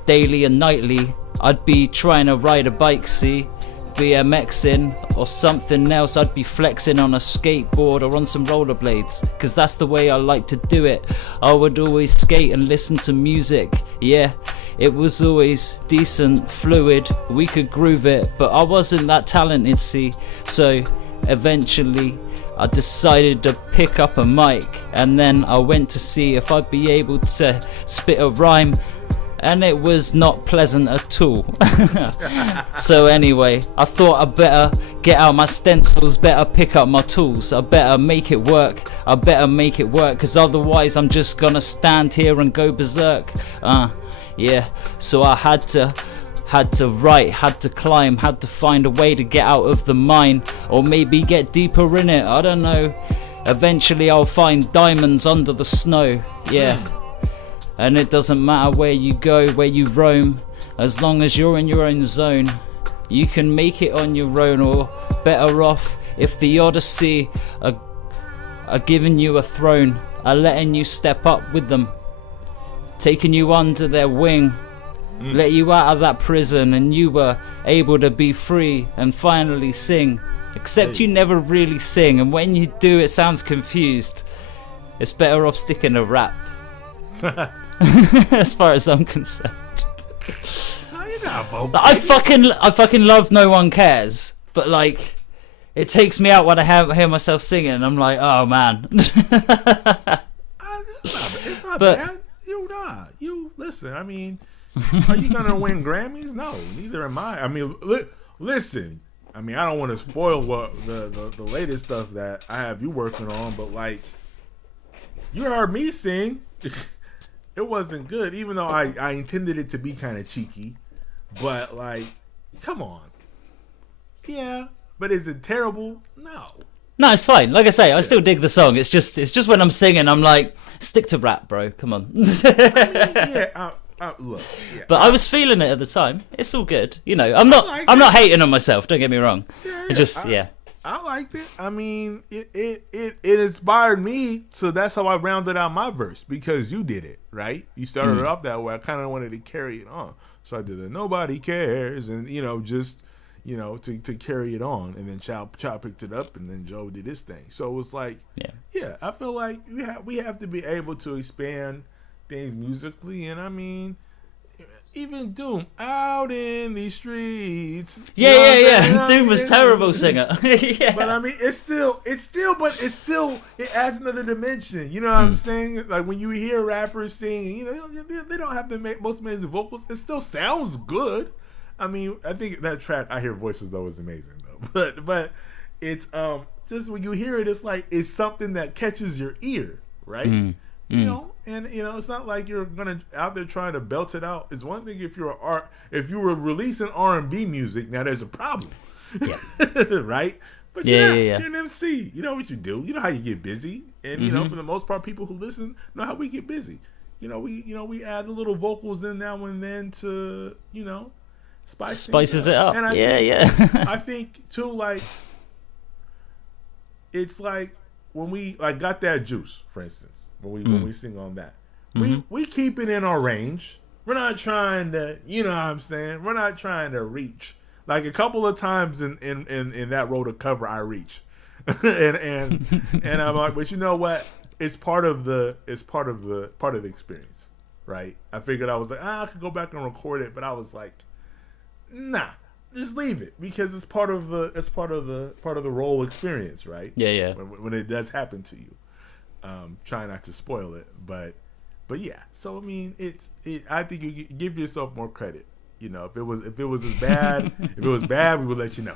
daily and nightly, I'd be trying to ride a bike, see, BMXing or something else. I'd be flexing on a skateboard or on some rollerblades, cause that's the way I like to do it. I would always skate and listen to music, yeah, it was always decent, fluid, we could groove it, but I wasn't that talented, see, so eventually I decided to pick up a mic, and then I went to see if I'd be able to spit a rhyme, and it was not pleasant at all. So anyway, I thought I better get out my stencils, better pick up my tools, I better make it work, cause otherwise I'm just gonna stand here and go berserk. Yeah, so I had to write, had to climb, had to find a way to get out of the mine, or maybe get deeper in it, I don't know. Eventually I'll find diamonds under the snow, yeah. And it doesn't matter where you go, where you roam, as long as you're in your own zone. You can make it on your own, or better off if the Odyssey are giving you a throne, are letting you step up with them, taking you under their wing, let you out of that prison, and you were able to be free and finally sing. Except you never really sing, and when you do it sounds confused. It's better off sticking to rap. As far as I'm concerned. No, you're not vocal. I fucking love No One Cares, but like, it takes me out when I hear myself singing, and I'm like, oh man. It's not bad. You listen. I mean, are you gonna win Grammys? No, neither am I. I mean, listen. I mean, I don't want to spoil what the latest stuff that I have you working on, but like, you heard me sing. It wasn't good, even though I intended it to be kind of cheeky. But like, come on. Yeah, but is it terrible? No. No, it's fine. Like I say, I still dig the song. It's just when I'm singing, I'm like, stick to rap, bro. Come on. Look. Yeah, but I was feeling it at the time. It's all good. You know, I'm not hating on myself. Don't get me wrong. I liked it. I mean, it inspired me, so that's how I rounded out my verse, because you did it, right? You started it off that way. I kind of wanted to carry it on, so I did the "Nobody Cares" and to carry it on, and then Chow picked it up, and then Joe did his thing. So it was like, yeah, I feel like we have to be able to expand things musically, and I mean, even Doom out in these streets. Yeah. Doom was terrible singer. Yeah. But I mean, it adds another dimension. You know what I'm saying? Like when you hear rappers sing, they don't have to make most amazing vocals. It still sounds good. I mean, I think that track "I Hear Voices" though is amazing though. But it's just when you hear it, it's like it's something that catches your ear, right? You know, and it's not like you're gonna out there trying to belt it out. It's one thing if you were releasing R&B music, now there's a problem, right? But you're an MC. You know what you do. You know how you get busy, and for the most part, people who listen know how we get busy. We add the little vocals in now and then to spices it up. And I think too, like it's like when we got that juice, for instance. When we sing on that, we keep it in our range. We're not trying to, you know what I'm saying? We're not trying to reach. Like a couple of times in that road to cover, I reach, and I'm like, but you know what? It's part of the experience, right? I figured I was like, I could go back and record it, but I was like, nah, just leave it because it's part of the role experience, right? Yeah. When it does happen to you. Trying not to spoil it, but yeah. So I mean, I think you give yourself more credit. You know, if it was as bad, if it was bad, we would let you know.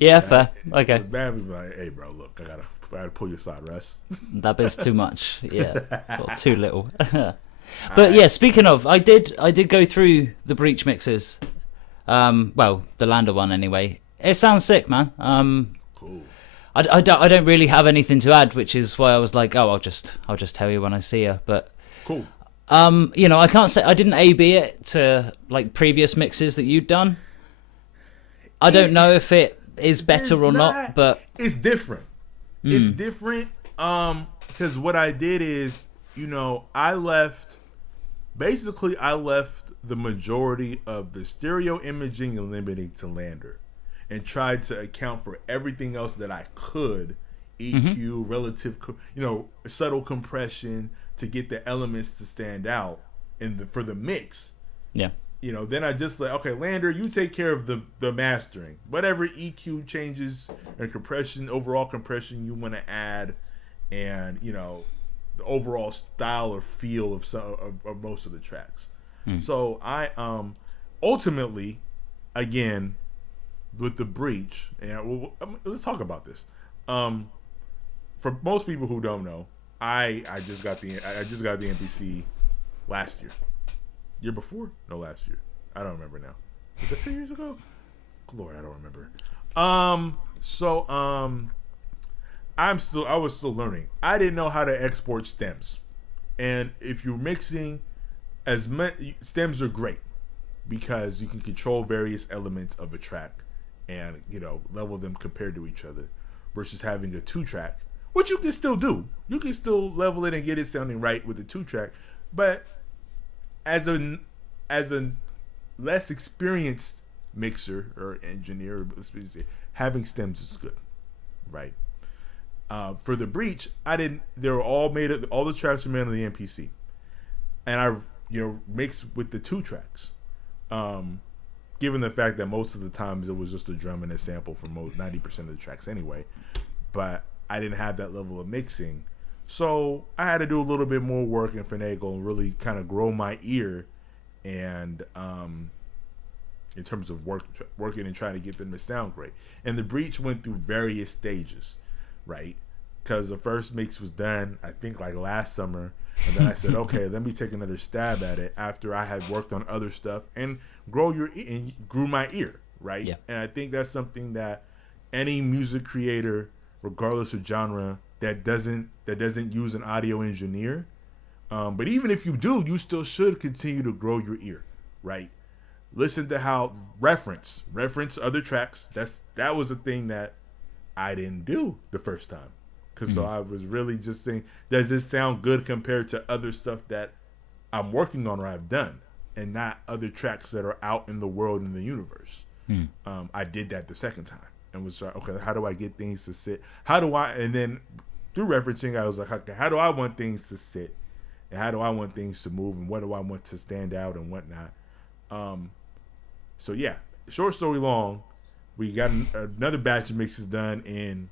Yeah, fair. Okay. If it was bad, we'd be like, hey, bro, look, I gotta pull your side, Russ. That bit's too much. Yeah, or too little. But yeah, speaking of, I did go through the Breach mixes. Well, the Lander one anyway. It sounds sick, man. Cool. I don't really have anything to add, which is why I was like, oh, I'll just tell you when I see her. But cool. You know, I can't say I didn't A/B it to like previous mixes that you'd done. I don't know if it is better or not, but it's different. It's different. Because what I did is, you know, I left the majority of the stereo imaging and limiting to Lander, and tried to account for everything else that I could, EQ, relative, you know, subtle compression to get the elements to stand out for the mix. Yeah. You know, then I just like, okay, Lander, you take care of the mastering. Whatever EQ changes and compression, overall compression you want to add, and, you know, the overall style or feel of most of the tracks. So I ultimately, again, with the Breach, and let's talk about this. For most people who don't know, I just got the MPC last year before, no, last year. I don't remember now. Was that 2 years ago? Lord, I don't remember. I was still learning. I didn't know how to export stems, and if you're mixing, stems are great because you can control various elements of a track and, you know, level them compared to each other, versus having a 2-track, which you can still do. You can still level it and get it sounding right with a 2-track, but as a less experienced mixer or engineer, having stems is good, right? For the Breach, all the tracks were made on the MPC, and I, you know, mixed with the 2 tracks. Given the fact that most of the times it was just a drum and a sample for 90% of the tracks anyway, but I didn't have that level of mixing, so I had to do a little bit more work and finagle and really kind of grow my ear, and in terms of working and trying to get them to sound great. And the Breach went through various stages, right? Because the first mix was done, I think, like last summer, and then I said, okay, let me take another stab at it after I had worked on other stuff and grew my ear, right? Yeah. And I think that's something that any music creator, regardless of genre, that doesn't use an audio engineer, but even if you do, you still should continue to grow your ear, right? Listen to how reference other tracks. That was a thing that I didn't do the first time. So I was really just saying, does this sound good compared to other stuff that I'm working on or I've done, and not other tracks that are out in the world, in the universe. I did that the second time and was like, okay, how do I get things to sit? And then through referencing, I was like, okay, how do I want things to sit? And how do I want things to move? And what do I want to stand out and whatnot? So yeah, short story long, we got another batch of mixes done in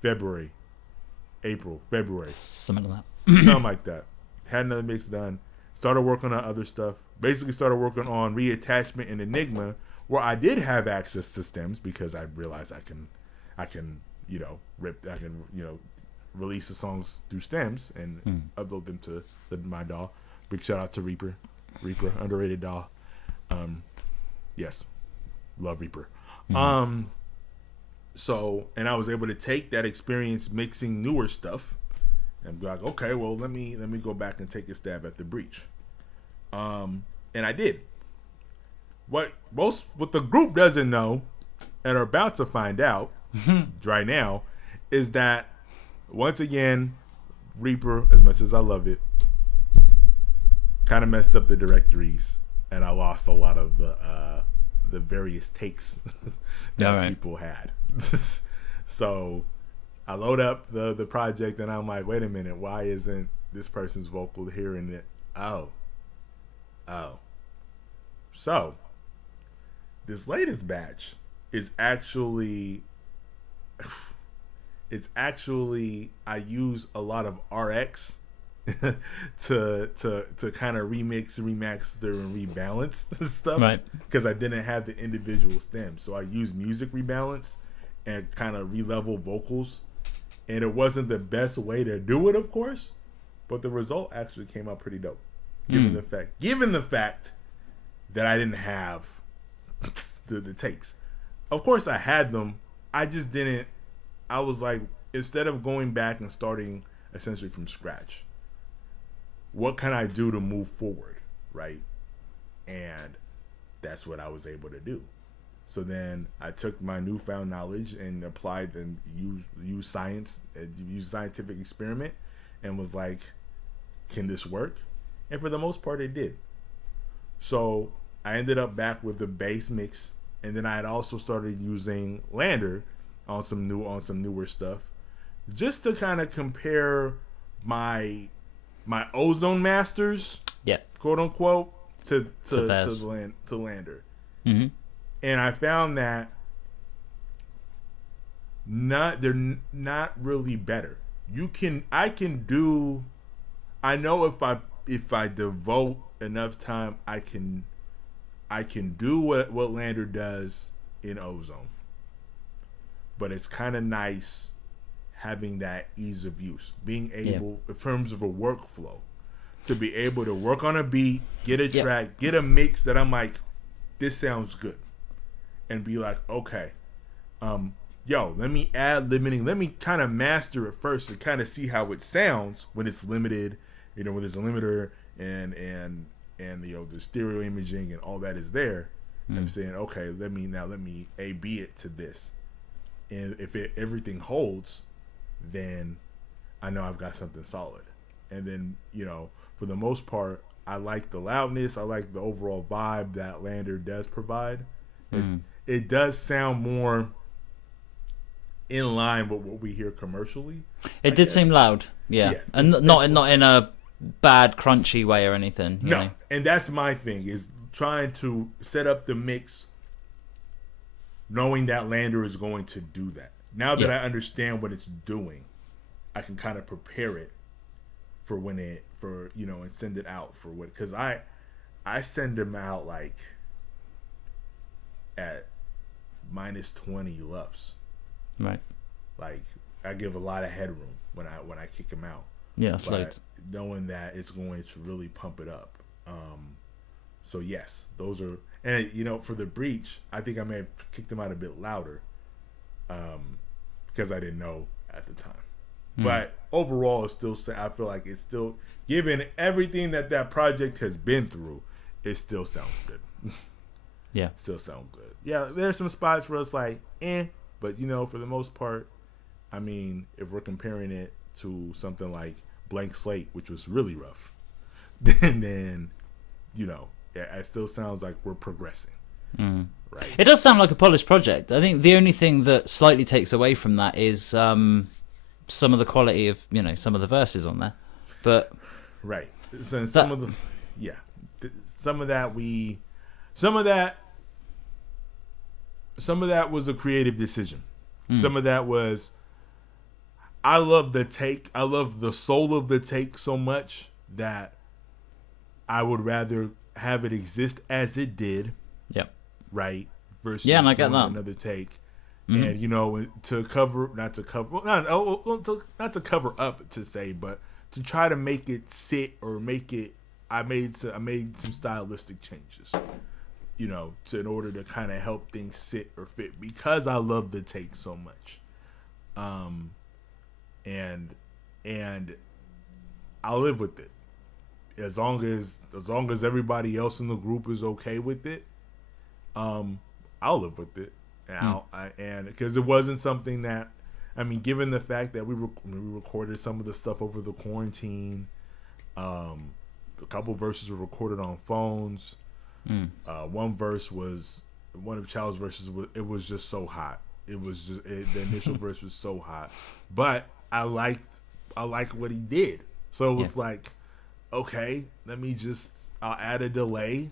February. Something like that. Something like that. Had another mix done. Started working on other stuff. Basically started working on reattachment and Enigma, where I did have access to stems because I realized I can release the songs through stems and upload them to my DAW. Big shout out to Reaper, underrated DAW. Yes, love Reaper. So, and I was able to take that experience mixing newer stuff and be like, okay, well, let me go back and take a stab at the Breach. And I did. What the group doesn't know and are about to find out right now is that, once again, Reaper, as much as I love it, kind of messed up the directories, and I lost a lot of the various takes that people had. So I load up the project and I'm like, wait a minute, why isn't this person's vocal here in it? Oh. So this latest batch is actually it's actually I use a lot of RX to kind of remix, remaster, and rebalance stuff, Right. because I didn't have the individual stems. So I used music rebalance and kind of re-level vocals, and it wasn't the best way to do it, of course, but the result actually came out pretty dope. Given the fact that I didn't have the takes. Of course I had them. I just didn't. I was like, instead of going back and starting essentially from scratch, what can I do to move forward, right? And that's what I was able to do. So then I took my newfound knowledge and applied and used science, used scientific experiment, and was like, can this work? And for the most part, it did. So I ended up back with the bass mix, and then I had also started using Lander on some newer stuff, just to kind of compare my Ozone masters, quote unquote, to Lander. Mm-hmm. And I found that they're not really better. I know if I devote enough time, I can do what Lander does in Ozone. But it's kind of nice having that ease of use, being able, in terms of a workflow, to be able to work on a beat, get a track, get a mix that I'm like, this sounds good, and be like, okay, let me add limiting, let me kind of master it first to kind of see how it sounds when it's limited, when there's a limiter and the stereo imaging and all that is there. I'm saying, okay, let me A/B it to this, and if everything holds, then I know I've got something solid. And then, for the most part, I like the loudness, I like the overall vibe that Lander does provide. It does sound more in line with what we hear commercially. It did seem loud, and not in a bad crunchy way or anything. You know? And that's my thing, is trying to set up the mix knowing that Lander is going to do that. Now that I understand what it's doing, I can kind of prepare it for and send it out for what, because I send them out like at -20 LUFS. Right. Like, I give a lot of headroom when I kick them out. Yeah, that's loads. Knowing that it's going to really pump it up. So yes, those are, and for the breach, I think I may have kicked them out a bit louder, because I didn't know at the time. But overall, I feel like it's still, given everything that project has been through, it still sounds good. Yeah, still sound good. Yeah, there's some spots where it's like, but for the most part, I mean, if we're comparing it to something like Blank Slate, which was really rough, then it still sounds like we're progressing. Right. It does sound like a polished project. I think the only thing that slightly takes away from that is some of the quality of some of the verses on there. But right. So some of that was a creative decision. Some of that was, I love the take. I love the soul of the take so much that I would rather have it exist as it did. Yep. Right. Versus and I get that. Another take. And not to cover up to say, but to try to make it sit or make it. I made some stylistic changes, in order to kind of help things sit or fit, because I love the take so much. And I'll live with it as long as everybody else in the group is okay with it. I'll live with it, and because it wasn't something that, I mean, given the fact that we recorded some of the stuff over the quarantine, a couple verses were recorded on phones. One of Child's verses it was just so hot. It was just the initial verse was so hot, but I liked what he did. So it was like, okay, I'll add a delay,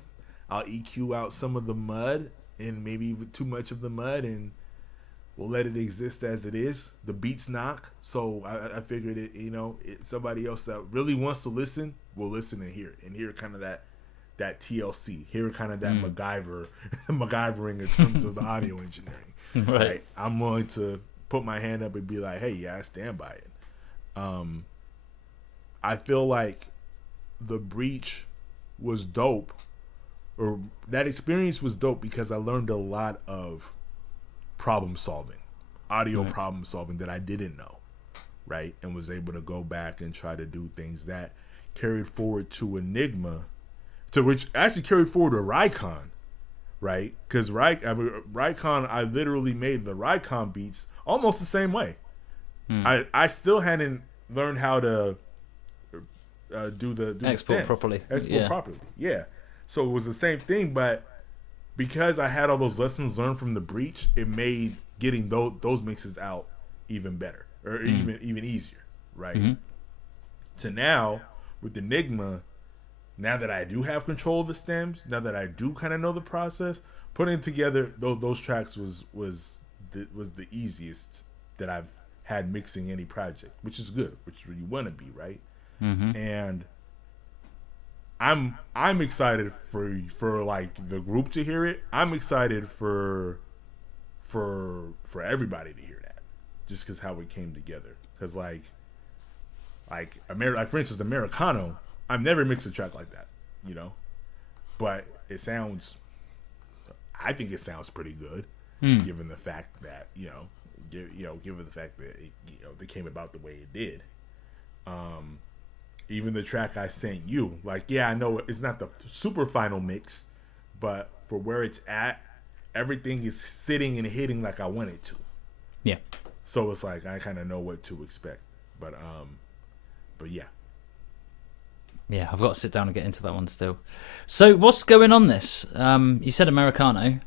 I'll EQ out some of the mud and maybe even too much of the mud, and we'll let it exist as it is. The beats knock, so I figured it. Somebody else that really wants to listen will listen and hear kind of that TLC, hear kind of that MacGyvering in terms of the audio engineering. Right. I'm willing to put my hand up and be like, hey, yeah, I stand by it. I feel like the Breach was dope, or that experience was dope because I learned a lot of problem solving, audio problem solving that I didn't know, right? And was able to go back and try to do things that carried forward to Enigma, to which actually carried forward to Rycon, right? Because Rycon, I literally made the Rycon beats almost the same way. I still hadn't learned how to do the export properly. Yeah. So it was the same thing, but because I had all those lessons learned from the Breach, it made getting those mixes out even better, or even easier, right? To now with Enigma, now that I do have control of the stems, now that I do kind of know the process, putting together those tracks was the easiest that I've had mixing any project, which is good, which is where you want to be, right? And I'm excited for like the group to hear it. I'm excited for everybody to hear that, just because how it came together. Because like for instance, Americano, I've never mixed a track like that, but it sounds. I think it sounds pretty good, given the fact that given the fact that they came about the way it did. Even the track I sent you, I know it's not the super final mix, but for where it's at, everything is sitting and hitting like I want it to. Yeah. So it's like I kind of know what to expect, but yeah. Yeah, I've got to sit down and get into that one still. So what's going on this? You said Americano.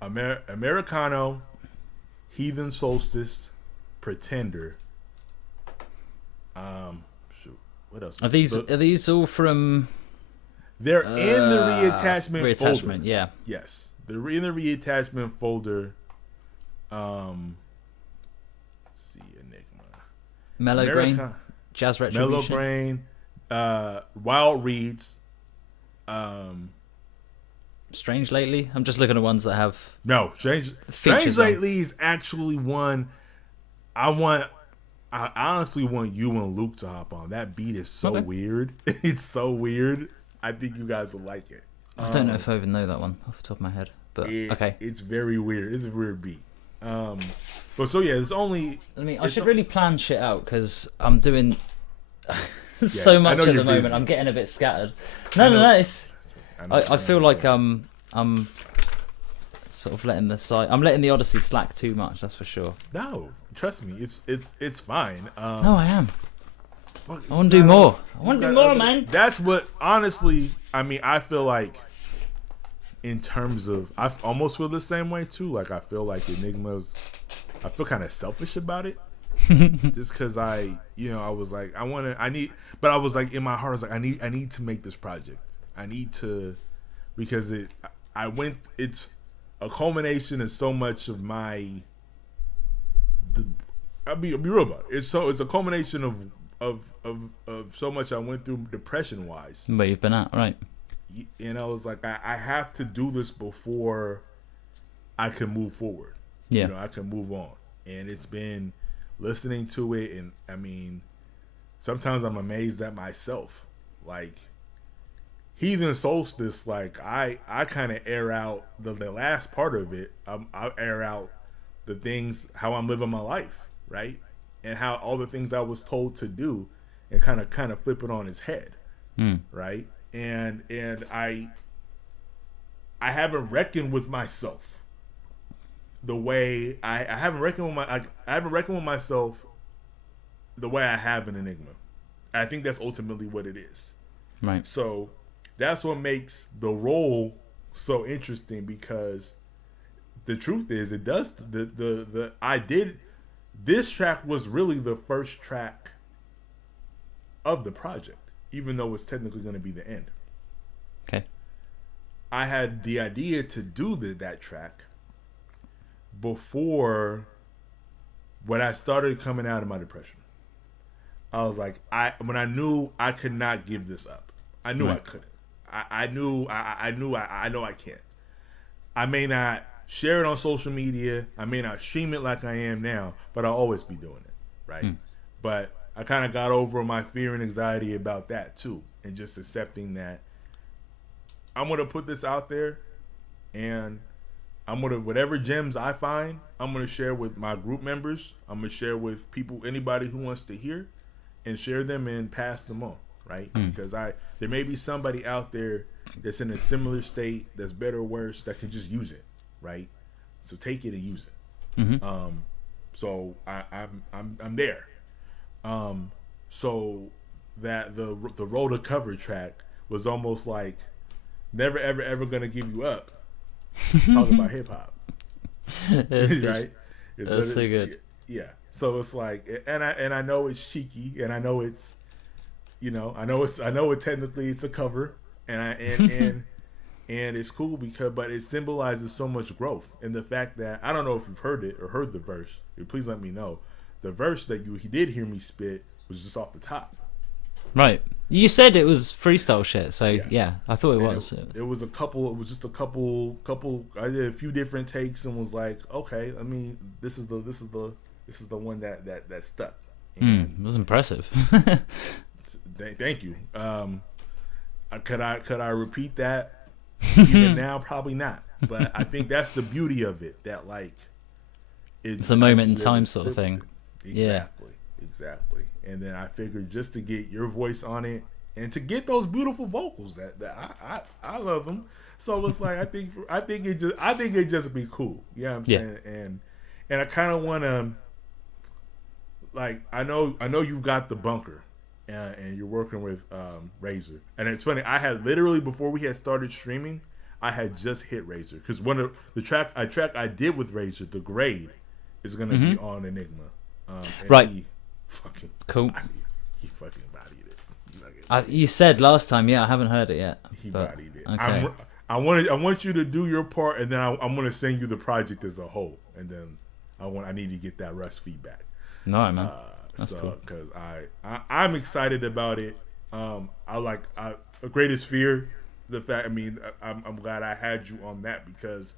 Americano, Heathen Solstice, Pretender. What else? Are these all from? They're in the reattachment folder. Yeah. Yes, they're in the reattachment folder. Let's see, Enigma, Mellow Brain, Jazz Retribution, Mellow Brain, Wild Reeds. Strange Lately. I'm just looking at ones that have Strange Lately is actually one I honestly want you and Luke to hop on. That beat is so weird. It's so weird. I think you guys will like it. I don't know if I even know that one off the top of my head, but okay. It's very weird. It's a weird beat. But so yeah, it's only. I should really plan shit out because I'm doing so much at the moment. Busy. I'm getting a bit scattered. No. I feel like I'm sort of letting the Odyssey slack too much. That's for sure. No, trust me, it's fine. No, I am. I want to do more. Man. That's what, honestly, I feel like in terms of, I almost feel the same way too. Like I feel like Enigma's, I feel kind of selfish about it. Just because I was like, but I was like in my heart, I was like, I need to make this project. I need to, because it's a culmination of so much of my. I'll be real about it. It's a culmination of so much I went through depression wise. But you've been at, right? And I was like, I have to do this before I can move forward. Yeah, I can move on. And it's been listening to it, and sometimes I'm amazed at myself. Like Heathen Solstice, like I kind of air out the last part of it. I air out the things, how I'm living my life, right, and how all the things I was told to do, and kind of flip it on its head, right, and I haven't reckoned with myself the way I haven't reckoned with myself the way I have in Enigma. I think that's ultimately what it is, right? So that's what makes the role so interesting, because the truth is, it does this track was really the first track of the project, even though it's technically going to be the end. Okay. I had the idea to do that track before when I started coming out of my depression, I was like, when I knew I could not give this up, I knew I couldn't. I know I can't. I may not share it on social media. I may not stream it like I am now, but I'll always be doing it, right? But I kind of got over my fear and anxiety about that too, and just accepting that I'm gonna put this out there, and I'm gonna, whatever gems I find, I'm gonna share with my group members. I'm gonna share with people, anybody who wants to hear, and share them and pass them on, right? Because there may be somebody out there that's in a similar state, that's better or worse, that can just use it, right? So take it and use it. So I'm there. So that the Roll to Cover track was almost like never ever gonna give you up. Talk about hip hop, right? That's so good. Yeah. So it's like, and I know it's cheeky, and I know it's, I know it technically it's a cover, and it's cool but it symbolizes so much growth, and the fact that, I don't know if you've heard it or heard the verse. Please let me know. The verse that he did hear me spit was just off the top. Right. You said it was freestyle shit, so yeah I thought it was. It was a couple. It was just a couple. I did a few different takes and was like, okay, I mean, this is the one that stuck. It was impressive. Thank you. Could I repeat that even now? Probably not. But I think that's the beauty of it. That like it's a moment in time sort of thing. Exactly. And then I figured, just to get your voice on it and to get those beautiful vocals that I love them. So it's like, I think it just be cool. You know what I'm saying? And I kind of want to, like, I know you've got the bunker, and you're working with Razor. And it's funny, I had literally, before we had started streaming, I had just hit Razor, because one of the track I did with Razor, The Grade, is going to be on Enigma. Right. He fucking cool. He fucking bodied it. You said last time, I haven't heard it yet. He bodied it. Okay. I want you to do your part, and then I'm going to send you the project as a whole, and then I need to get that Russ feedback. No, man. That's cool. cool. Because I'm excited about it. Greatest Fear. The fact, I mean, I'm glad I had you on that, because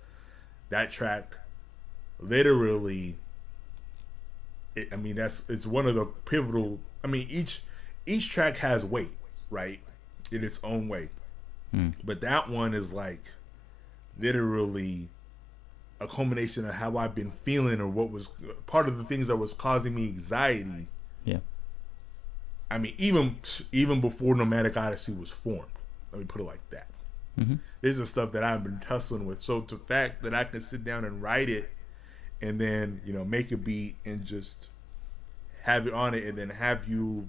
that track, literally, it's one of the pivotal. I mean, each track has weight, right, in its own way. But that one is like literally a culmination of how I've been feeling, or what was part of the things that was causing me anxiety. Yeah. I mean, even before Nomadic Odyssey was formed. Let me put it like that. This is stuff that I've been tussling with. So the fact that I can sit down and write it, and then make a beat and just have it on it, and then have you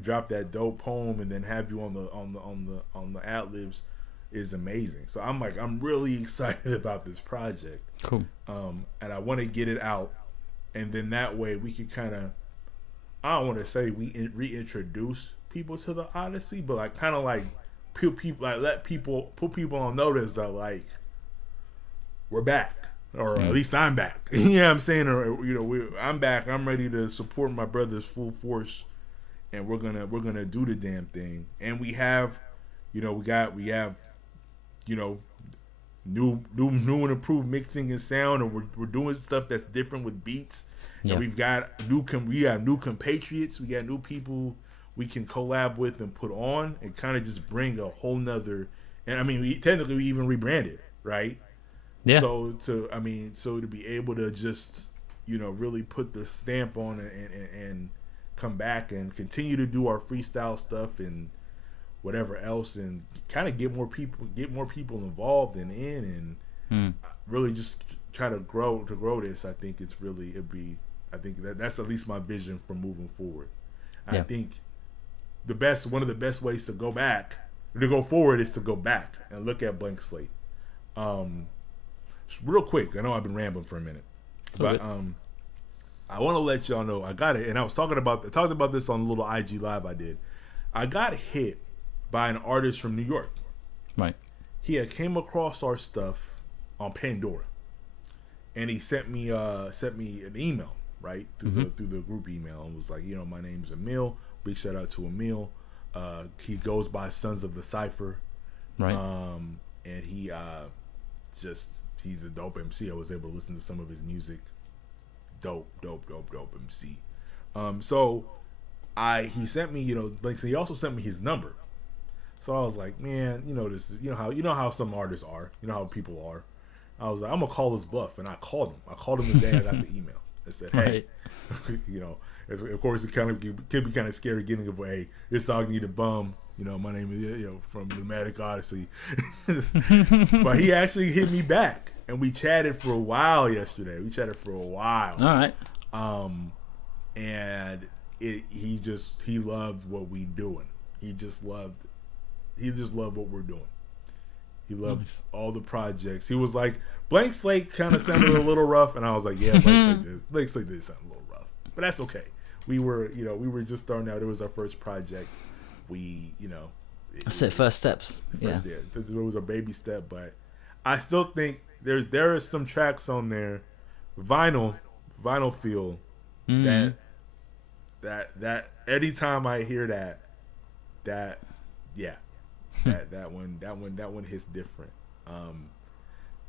drop that dope poem, and then have you on the ad-libs, is amazing. So I'm really excited about this project. Cool. And I want to get it out, and then that way we can kind of, I don't want to say we reintroduce people to the Odyssey, but like kind of like put people on notice that like we're back. Or at least I'm back. You know what I'm saying? Or I'm back. I'm ready to support my brothers full force, and we're gonna do the damn thing. And we have, we have, new and improved mixing and sound, and we're doing stuff that's different with beats. Yeah. And we have new compatriots. We got new people we can collab with and put on, and kind of just bring a whole nother. And I mean, we even rebranded, right? Yeah. So to be able to just, really put the stamp on it and come back and continue to do our freestyle stuff and whatever else, and kind of get more people involved and really just try to grow this. I think that's at least my vision for moving forward. I think one of the best ways to go forward is to go back and look at Blank Slate. Real quick, I know I've been rambling for a minute, but I want to let y'all know I got it, and I talked about this on a little IG live I did. I got hit by an artist from New York. Right. He had came across our stuff on Pandora, and he sent me an email, right, through the group email, and was like, my name's Emil. Big shout out to Emil. He goes by Sons of the Cypher, Right. And he's a dope MC. I was able to listen to some of his music. Dope MC. So he sent me, he also sent me his number. So I was like, man, how some artists are, how people are. I was like, I'm gonna call his bluff, and I called him. I called him the day I got the email. I said, hey, of course it could be kind of scary getting it, but hey, this song need a bum. My name is from Dramatic Odyssey. But he actually hit me back, and we chatted for a while yesterday. All right. And he loved what we doing. He just loved what we're doing. He loved all the projects. He was like, Blank Slate kind of sounded a little rough, and I was like, yeah, Blank Slate did sound a little rough, but that's okay. We were just starting out. It was our first project. That's it. First steps. Yeah. It was a baby step, but I still think there are some tracks on there, vinyl feel that anytime I hear that one hits different.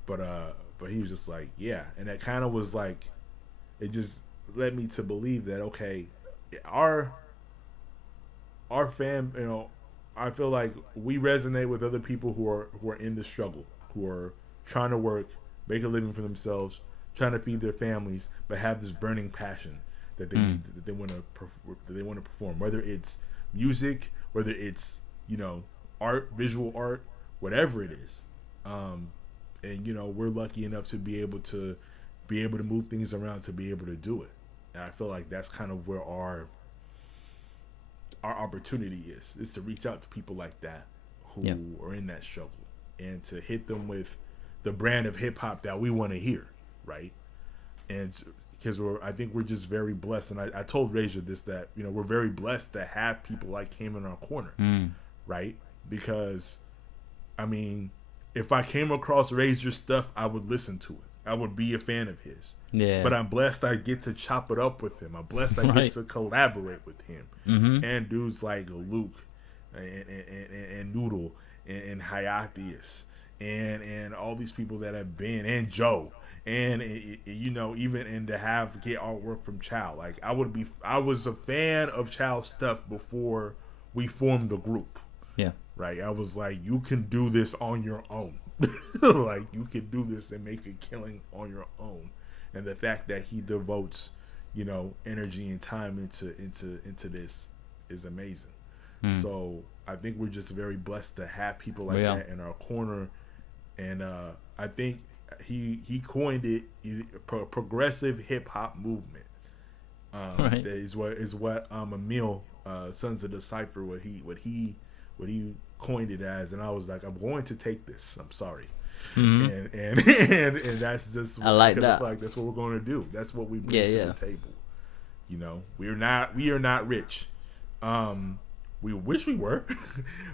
But he was just like, yeah, and that kind of was like, it just led me to believe that, okay, our fam, I feel like we resonate with other people who are in the struggle, who are trying to work, make a living for themselves, trying to feed their families, but have this burning passion that they need, that they want to perform, whether it's music, whether it's art, visual art, whatever it is. And we're lucky enough to be able to move things around, to be able to do it. And I feel like that's kind of where our opportunity is to reach out to people like that who are in that struggle, and to hit them with the brand of hip hop that we want to hear, right? And because I think we're just very blessed, and I told Raja this, that we're very blessed to have people like him in our corner, right? Because I mean, if I came across Razor's stuff, I would listen to it. I would be a fan of his. Yeah. But I'm blessed I get to chop it up with him. I'm blessed I get to collaborate with him. And dudes like Luke and Noodle and Hayatius and all these people that have been, and Joe. And even to get artwork from Chow. Like I was a fan of Chow's stuff before we formed the group. Yeah. Right. I was like, you can do this on your own. Like, you can do this and make a killing on your own. And the fact that he devotes, energy and time into this is amazing. So I think we're just very blessed to have people like that in our corner. And I think he coined it, progressive hip hop movement. That is what Emil, Sons of the Cypher, what he coined it as, and I was like, I'm going to take this. I'm sorry, and that's just, I like that. Like, that's what we're going to do. That's what we bring to the table. We are not rich. We wish we were.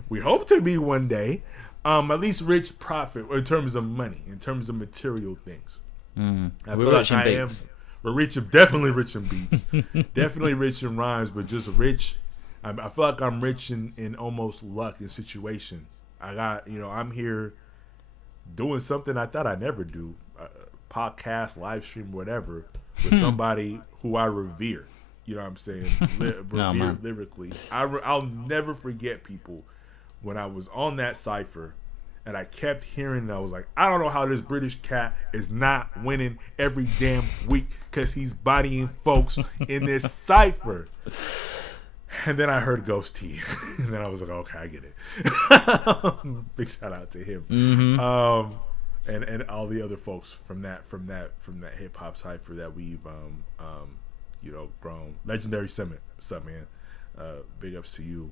We hope to be one day. At least rich profit in terms of money, in terms of material things. I feel like I am. We're rich, definitely rich in beats, definitely rich in rhymes, but just rich. I feel like I'm rich in almost luck and situation. I got, I'm here doing something I thought I'd never do, podcast, live stream, whatever, with somebody who I revere. You know what I'm saying? Revere lyrically. I'll never forget people when I was on that cypher, and I kept hearing, and I was like, I don't know how this British cat is not winning every damn week, because he's bodying folks in this cypher. And then I heard Ghost T, and then I was like, okay, I get it. Big shout out to him, and all the other folks from that hip hop cypher that we've grown. Legendary Summit, what's up, man? Big ups to you.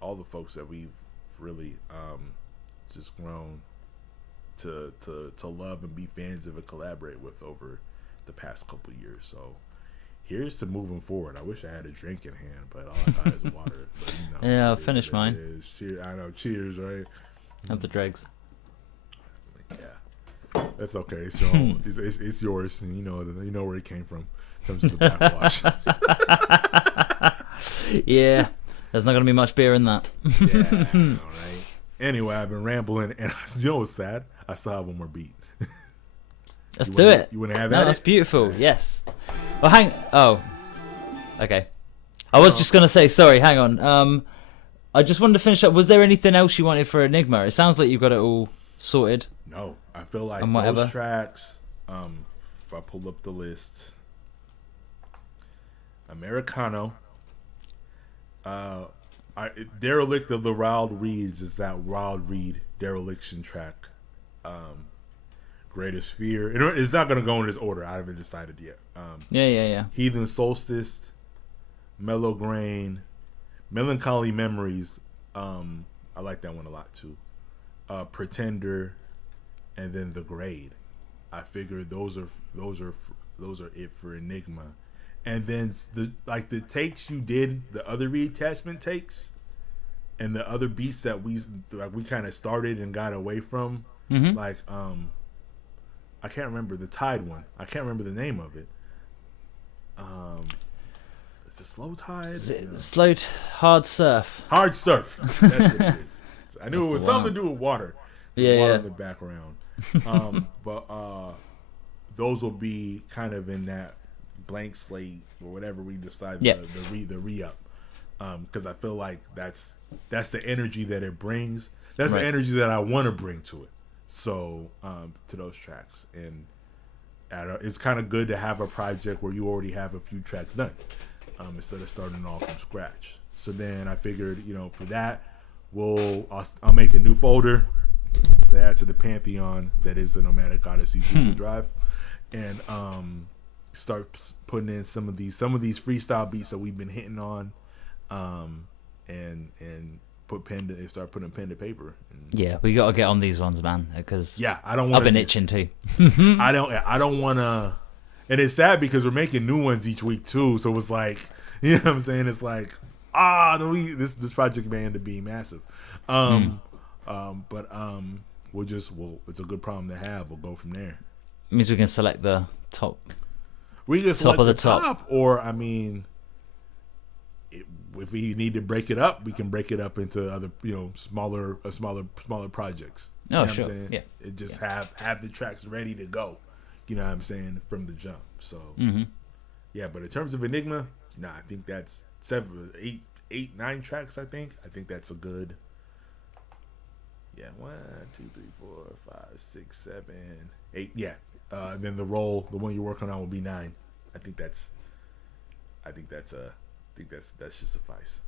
All the folks that we've really just grown to love and be fans of and collaborate with over the past couple of years. So here's to moving forward. I wish I had a drink in hand, but all I got is water. But, yeah, I'll finish mine. I know. Cheers, right? Have the dregs. Yeah. That's okay. So it's yours, and you know where it came from in terms of the backwash. Yeah, there's not gonna be much beer in that. Yeah, all right. Anyway, I've been rambling, and you know what's sad? I still have one more beat. Let's do it. You want to have that? No, that's beautiful. Yes. Well, okay. I was just gonna say, sorry. Hang on. I just wanted to finish up. Was there anything else you wanted for Enigma? It sounds like you've got it all sorted. No, I feel like whatever. those tracks. If I pull up the list, Americano. Derelict of the Wild Reeds is that Wild Reed dereliction track. Greatest Fear. It's not gonna go in this order. I haven't decided yet. Yeah. Heathen Solstice, Mellow Grain, Melancholy Memories. I like that one a lot too. Pretender, and then The Grade. I figured those are it for Enigma. And then the takes you did, the other reattachment takes, and the other beats that we kind of started and got away from, like I can't remember the Tide one. I can't remember the name of it. It's a Slow Tide. Hard Surf. Hard Surf. That's what it is. I knew it was something to do with water. Water in the background. But those will be kind of in that blank slate or whatever we decide the re-up. Because I feel like that's the energy that it brings. That's the energy that I want to bring to it. So to those tracks, and it's kind of good to have a project where you already have a few tracks done, instead of starting off from scratch. So then I figured, for that, I'll make a new folder to add to the pantheon that is the Nomadic Odyssey Google Drive, and start putting in some of these freestyle beats that we've been hitting on, and start putting pen to paper. Yeah, we got to get on these ones, man, because I've been itching too. I don't want to, and it's sad because we're making new ones each week too. So it's like, you know what I'm saying? It's like, this project may end up being massive. But it's a good problem to have. We'll go from there. It means we can select the top. We can select of the the top, or if we need to break it up, we can break it up into other, smaller projects. You know what I'm saying? Yeah. It just have the tracks ready to go. You know what I'm saying, from the jump. So yeah, but in terms of Enigma, I think that's 7, 8, 9 tracks. I think that's a good. Yeah, 1, 2, 3, 4, 5, 6, 7, 8. Yeah, and then the one you're working on will be 9. I think that should suffice.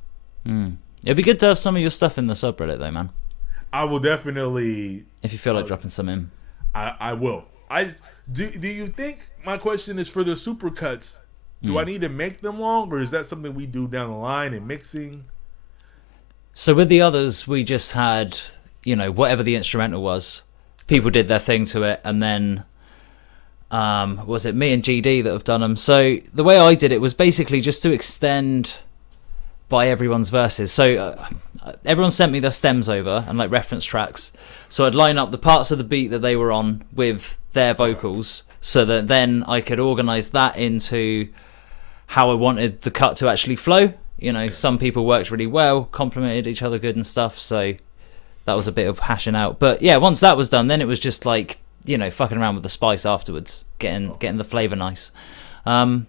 It'd be good to have some of your stuff in the subreddit, though, man. I will definitely. If you feel like dropping some in, I will. Do you think my question is for the supercuts? Do I need to make them long, or is that something we do down the line in mixing? So with the others, we just had, whatever the instrumental was, people did their thing to it, and then was it me and GD that have done them? So the way I did it was basically just to extend by everyone's verses. So everyone sent me their stems over and like reference tracks. So I'd line up the parts of the beat that they were on with their vocals, so that then I could organize that into how I wanted the cut to actually flow. Some people worked really well, complimented each other good and stuff. So that was a bit of hashing out. But yeah, once that was done, then it was just like, fucking around with the spice afterwards, getting the flavor nice. Okay.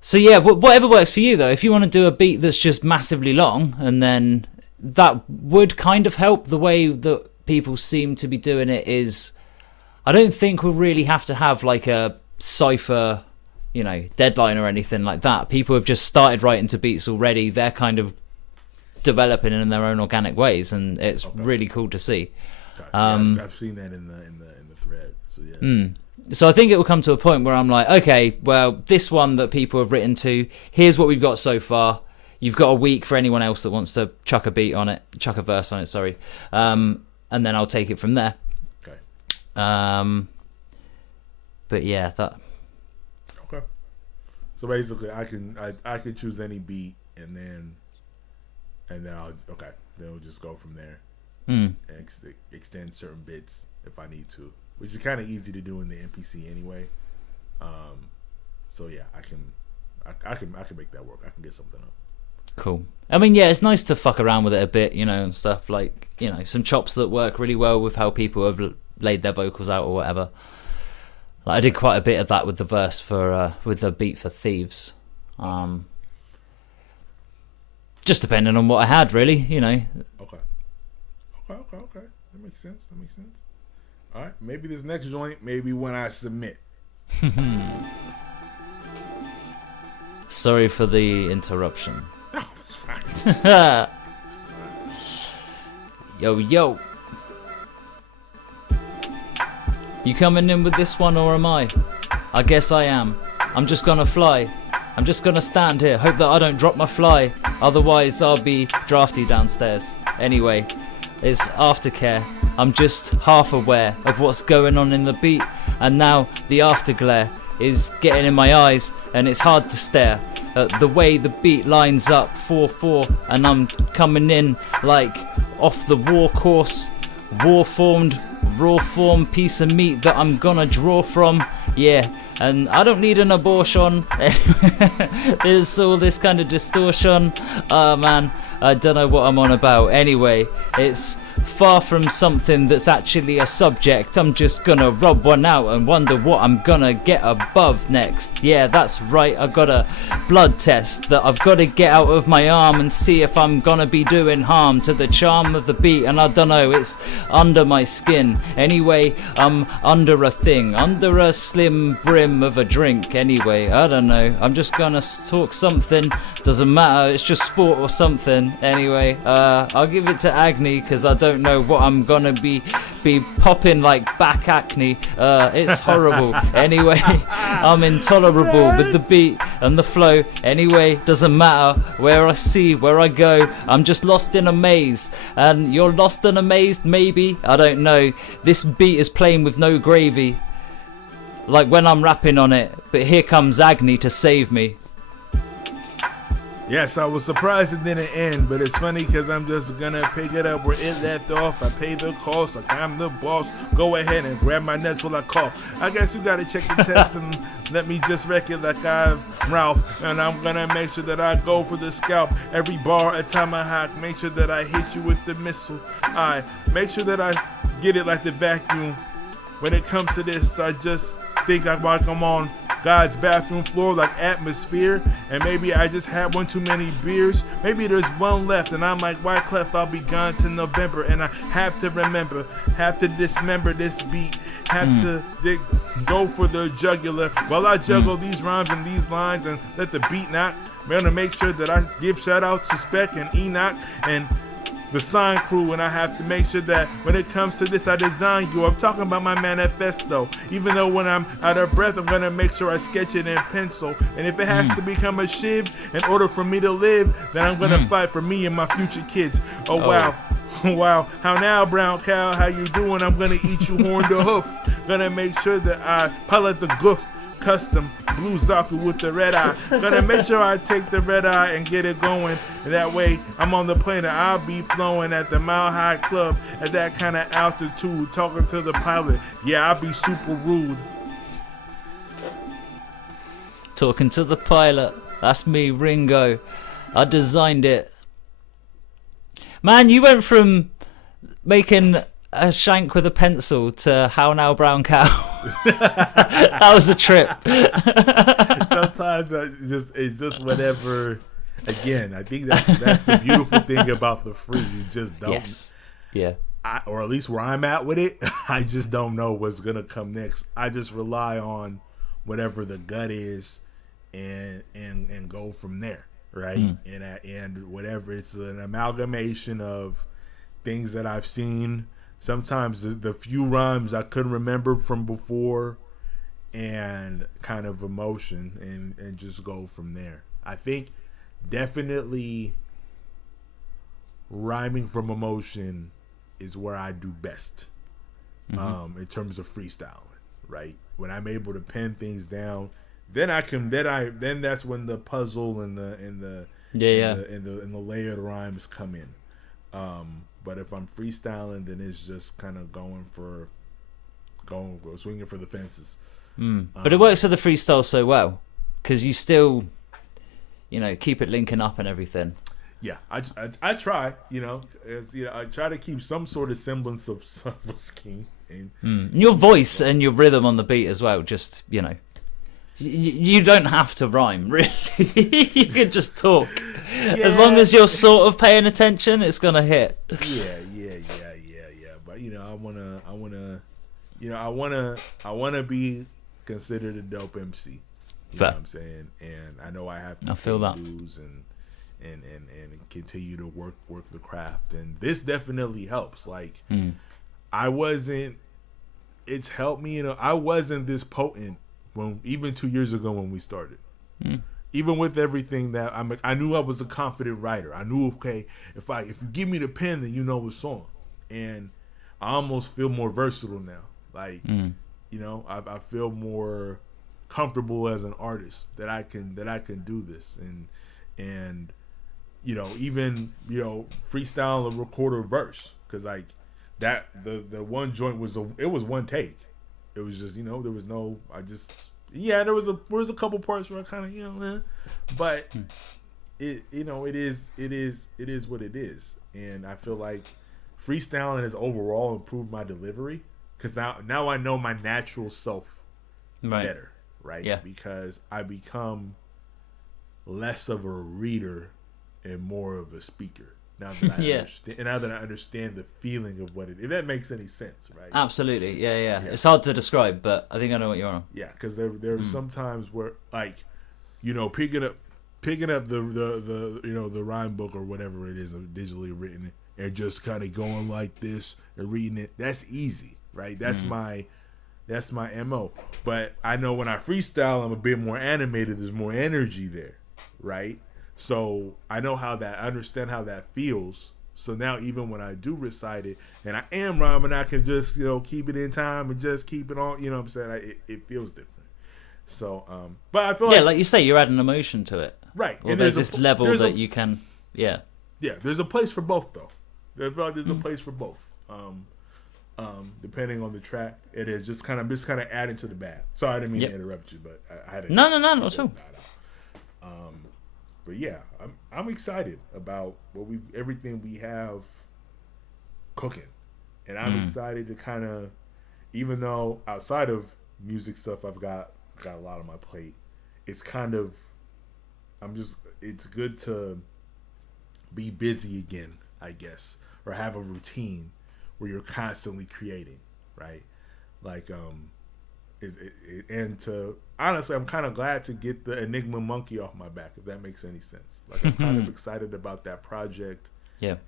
So yeah, whatever works for you though. If you want to do a beat that's just massively long, and then that would kind of help. The way that people seem to be doing it is, I don't think we'll really have to have like a cypher, deadline or anything like that. People have just started writing to beats already. They're kind of developing in their own organic ways, and it's really cool to see. I've seen that in the thread. So yeah. So I think it will come to a point where I'm like, okay, well, this one that people have written to, here's what we've got so far. You've got a week for anyone else that wants to chuck a verse on it, sorry. And then I'll take it from there. Okay. But yeah, that. Okay. So basically, I can choose any beat, and then then we'll just go from there. And extend certain bits if I need to. which is kind of easy to do in the MPC anyway. So yeah, I can make that work. I can get something up. Cool. I mean, yeah, it's nice to fuck around with it a bit, you know, and stuff like, you know, some chops that work really well with how people have laid their vocals out or whatever. Like I did quite a bit of that with the verse for with the beat for Thieves. Just depending on what I had, really, you know. Okay. That makes sense. All right, maybe this next joint, maybe when I submit. Sorry for the interruption. No, it's fine. Yo. You coming in with this one or am I? I guess I am. I'm just gonna fly. I'm just gonna stand here, hope that I don't drop my fly. Otherwise I'll be drafty downstairs. Anyway, it's aftercare. I'm just half aware of what's going on in the beat. And now the afterglare is getting in my eyes and it's hard to stare at the way the beat lines up 4-4 and I'm coming in like off the war course, war formed, raw form piece of meat that I'm gonna draw from. Yeah, and I don't need an abortion. There's all this kind of distortion. Man, I don't know what I'm on about. Anyway, it's far from something that's actually a subject. I'm just gonna rub one out and wonder what I'm gonna get above next. Yeah, that's right, I got a blood test that I've got to get out of my arm and see if I'm gonna be doing harm to the charm of the beat. And I don't know, it's under my skin. Anyway, I'm under a thing, under a slim brim of a drink. Anyway, I don't know, I'm just gonna talk something, doesn't matter, it's just sport or something. Anyway, I'll give it to Agni because I don't know what I'm gonna be popping like back acne. It's horrible. Anyway, I'm intolerable with the beat and the flow. Anyway, doesn't matter where I go, I'm just lost in a maze. And you're lost and amazed, maybe? I don't know. This beat is playing with no gravy, like when I'm rapping on it, but here comes Agni to save me. Yes, I was surprised it didn't end, but it's funny because I'm just gonna pick it up where it left off. I pay the cost, like I'm the boss. Go ahead and grab my nuts while I cough. I guess you gotta check the test and let me just wreck it like I'm Ralph. And I'm gonna make sure that I go for the scalp. Every bar a tomahawk, make sure that I hit you with the missile. I make sure that I get it like the vacuum. When it comes to this, I just think I'm on God's bathroom floor like atmosphere, and maybe I just had one too many beers. Maybe there's one left and I'm like Wyclef, I'll be gone to November. And I have to remember, have to dismember this beat, have to go for the jugular while I juggle these rhymes and these lines and let the beat knock. I'm gonna make sure that I give shout out to Spec and Enoch and the sign crew, and I have to make sure that when it comes to this, I design you. I'm talking about my manifesto. Even though when I'm out of breath, I'm gonna make sure I sketch it in pencil. And if it has to become a shiv in order for me to live, then I'm gonna fight for me and my future kids. Oh. Wow. Wow, how now, brown cow? How you doing? I'm gonna eat you horn to hoof. Gonna make sure that I pilot the goof. Custom blue Zaku with the red eye. Gonna make sure I take the red eye and get it going. And that way I'm on the plane and I'll be flowing at the Mile High Club at that kind of altitude, talking to the pilot. Yeah, I'll be super rude. Talking to the pilot. That's me, Ringo. I designed it. Man, you went from making a shank with a pencil to how now, brown cow. That was a trip. Sometimes it's just whatever. Again, I think that's the beautiful thing about the free. You just don't. Yes. Yeah. Or at least where I'm at with it, I just don't know what's gonna come next. I just rely on whatever the gut is, and go from there, right? And whatever, it's an amalgamation of things that I've seen. Sometimes the few rhymes I couldn't remember from before, and kind of emotion, and just go from there. I think definitely rhyming from emotion is where I do best, in terms of freestyling, right? When I'm able to pen things down, then that's when the puzzle and the layered rhymes come in. But if I'm freestyling, then it's just kind of going for swinging for the fences. But it works for the freestyle so well because you still, keep it linking up and everything. Yeah, I try, I try to keep some sort of semblance of a scheme. And your voice and your rhythm on the beat as well, just, you don't have to rhyme, really. You can just talk. Yeah. As long as you're sort of paying attention, it's going to hit. Yeah. But, I want to be considered a dope MC. You know what I'm saying? And I know I have to feel that. Dues and continue to work the craft. And this definitely helps. Like, it's helped me, I wasn't this potent even 2 years ago when we started. Even with everything that I knew I was a confident writer. I knew, okay, if you give me the pen, then you know what's on. And I almost feel more versatile now. Like, I feel more comfortable as an artist that I can do this and even freestyle and record a verse, because like that the one joint was one take. It was just there was no there was a couple parts where I kind of but it is what it is, and I feel like freestyling has overall improved my delivery because now I know my natural self better, right? Yeah, because I become less of a reader and more of a speaker now that I understand the feeling of what if that makes any sense, right? Absolutely, yeah. It's hard to describe, but I think I know what you're on. Yeah, because there are some times where like picking up the rhyme book or whatever it is digitally written and just kind of going like this and reading it, that's easy, right? That's my MO. But I know when I freestyle, I'm a bit more animated. There's more energy there, right? So I understand how that feels. So now even when I do recite it and I am rhyming, I can just keep it in time and just keep it on. You know what I'm saying? It feels different. So, but I feel like you say, you're adding emotion to it, right? Well, and there's this level that you can, yeah. There's a place for both though. There's a place for both. Depending on the track, it is just kind of adding to the bag. Sorry, I didn't mean to interrupt you, but I had to. No, not at all. But yeah, I'm excited about everything we have cooking, and I'm excited to kind of, even though outside of music stuff, I've got a lot on my plate. It's kind of, it's good to be busy again, I guess, or have a routine where you're constantly creating, right? Like, and to honestly, I'm kind of glad to get the Enigma Monkey off my back, if that makes any sense. Like, I'm kind of excited about that project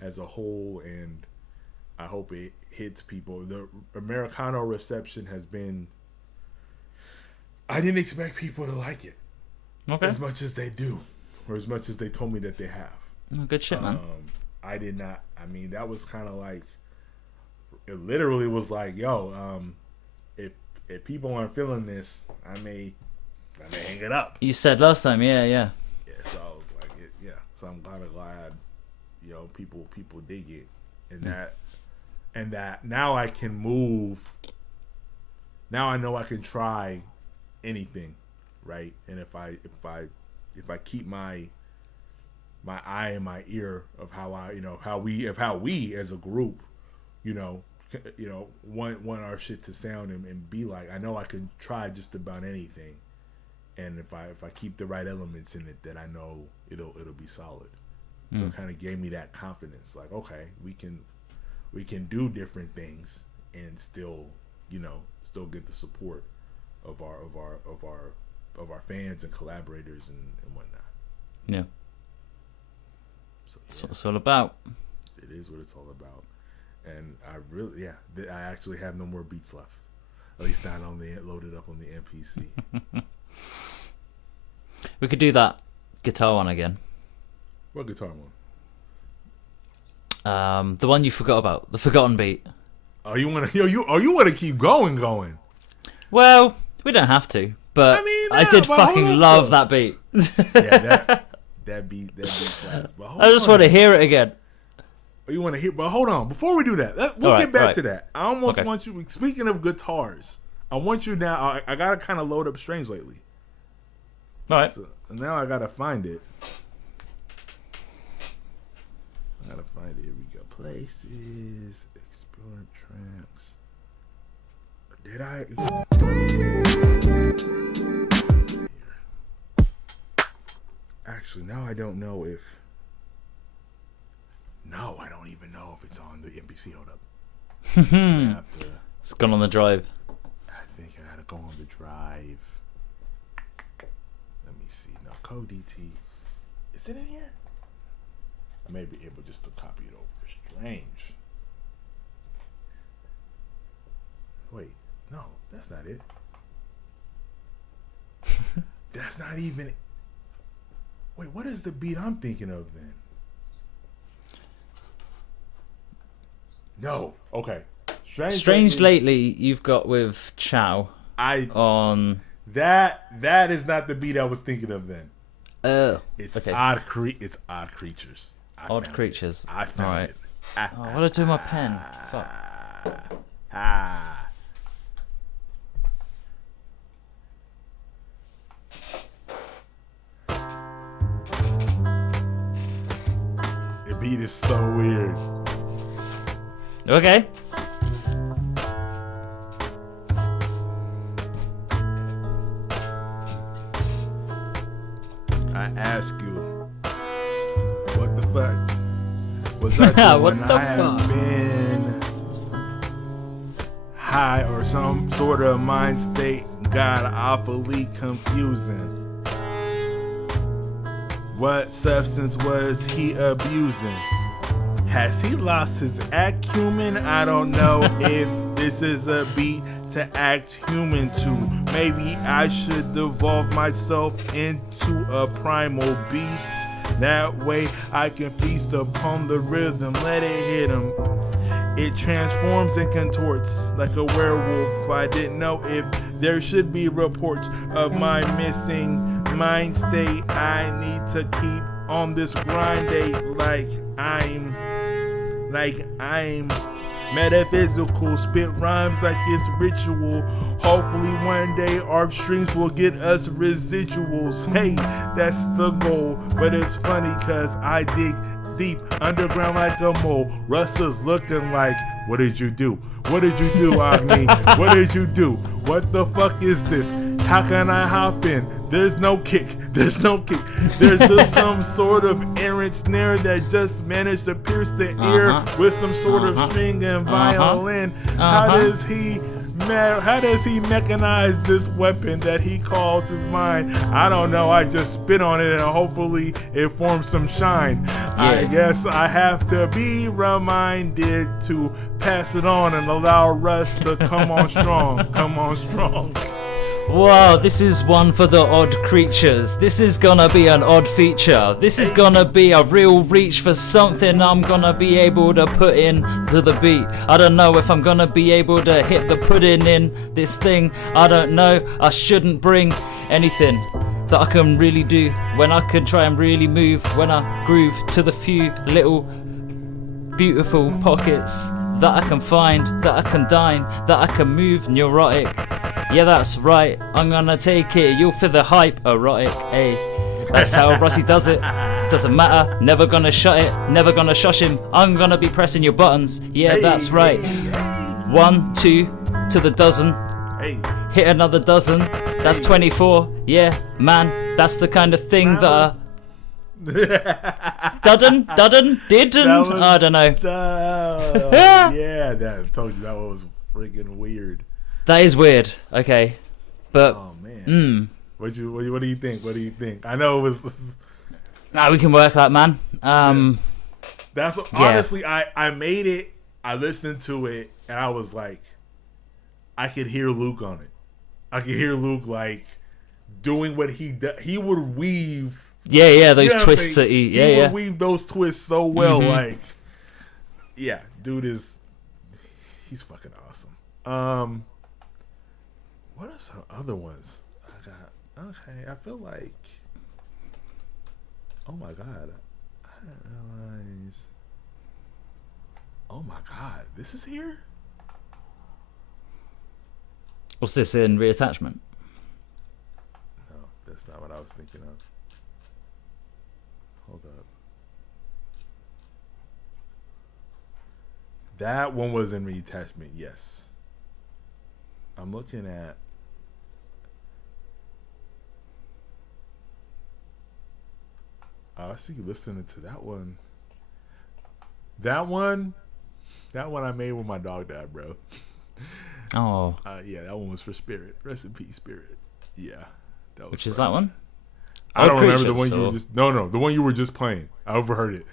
as a whole, and I hope it hits people. The Americano reception has been, I didn't expect people to like it as much as they do, or as much as they told me that they have. Good shit, man. I did not. I mean, that was kind of like, it literally was like, yo, if people aren't feeling this, I may hang it up. You said last time, yeah. Yeah, so I was like, so I'm kind of glad, people dig it, and that now I can move. Now I know I can try anything, right? And if I keep my eye and my ear of how we as a group, want our shit to sound and be like, I know I can try just about anything, and if I keep the right elements in it, then I know it'll be solid. So it kind of gave me that confidence, like, okay, we can do different things and still get the support of our fans and collaborators and whatnot. Yeah. So that's what it's all about. It is what it's all about. And I actually have no more beats left. At least not loaded up on the MPC. We could do that guitar one again. What guitar one? The one you forgot about, the forgotten beat. Oh, you want to keep going? Well, we don't have to, but I did fucking love that beat. Yeah, that beat slaps. I just want to hear it again. Or you want to hear? But hold on, before we do that, we'll get back to that. I almost Okay. want you. Speaking of guitars, I want you now. I gotta kind of load up Strange Lately. All right. So now I gotta find it. Here we go. Places, explore tracks. Did I? Actually, now I don't know if. No, I don't even know if it's on the NPC. Hold up. It's gone on the drive. I think I gotta go on the drive. Let me see. No, code DT. Is it in here? I may be able just to copy it over. Strange. Wait, no, that's not it. That's not even. Wait, what is the beat I'm thinking of then? No. Okay. Strange lately you've got with Chow. On that is not the beat I was thinking of then. It's okay. It's Odd Creatures. Odd Creatures. I found it. What do I do with my pen? Fuck. The beat is so weird. Okay. I ask you, what the fuck was I doing What when the I have been high or some sort of mind state got awfully confusing? What substance was he abusing? Has he lost his acumen? I don't know if this is a beat to act human to. Maybe I should devolve myself into a primal beast. That way I can feast upon the rhythm. Let it hit him. It transforms and contorts like a werewolf. I didn't know if there should be reports of my missing mind state. I need to keep on this grind date like I'm metaphysical, spit rhymes like it's ritual. Hopefully one day our streams will get us residuals. Hey, that's the goal. But it's funny cause I dig deep underground like a mole. Russ is looking like, what did you do? What did you do, Agni? What did you do? What the fuck is this? How can I hop in? There's no kick. There's no kick. There's just some sort of errant snare that just managed to pierce the ear with some sort of string and violin. How does he mechanize this weapon that he calls his mind? I don't know. I just spit on it and hopefully it forms some shine. I guess I have to be reminded to pass it on and allow Russ to come on strong. Come on strong. Wow, this is one for the odd creatures. This is gonna be an odd feature. This is gonna be a real reach for something I'm gonna be able to put in to the beat. I don't know if I'm gonna be able to hit the pudding in this thing. I don't know. I shouldn't bring anything that I can really do when I can try and really move when I groove to the few little beautiful pockets that I can find, that I can dine, that I can move neurotic. Yeah, that's right, I'm gonna take it, you'll feel the hype, erotic, ayy. That's how Rossi does it, doesn't matter, never gonna shut it, never gonna shush him, I'm gonna be pressing your buttons, yeah, that's right. 1, 2, to the dozen, hit another dozen, that's 24, yeah, man, that's the kind of thing that I... didn't, I don't know. Yeah, that I told you that was freaking weird. That is weird. Okay, but oh man, what do you think? What do you think? I know it was. Nah, we can work that, man. That's honestly, I made it. I listened to it, and I was like, I could hear Luke on it. I could hear Luke like doing what he does. He would weave. Yeah, those twists that he would weave those twists so well. Like, yeah, dude he's fucking awesome. What are some other ones I got? Okay, I feel like, oh my god, I didn't realize. Oh my God, this is here? What's this in reattachment? No, that's not what I was thinking of. Hold up. That one was in reattachment, yes. I'm looking at. Oh, I see you listening to that one. That one I made when my dog died, bro. Oh. Yeah, that one was for Spirit. Rest in peace, Spirit. Yeah. That was Which is that one? I don't remember the Creatures, one you were just... No, the one you were just playing. I overheard it.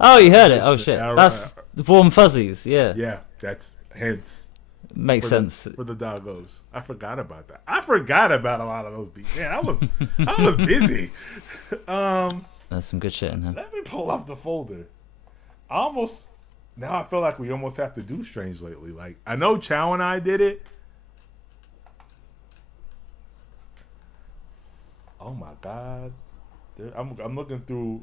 Oh, you heard it? Oh, shit. That's the Warm Fuzzies, yeah. Yeah, that's hence. Makes sense. For the doggos. I forgot about that. I forgot about a lot of those beats. Man, I was busy. There's some good shit in there. Let me pull up the folder. Now I feel like we almost have to do Strange lately. Like, I know Chow and I did it. Oh my God. I'm looking through.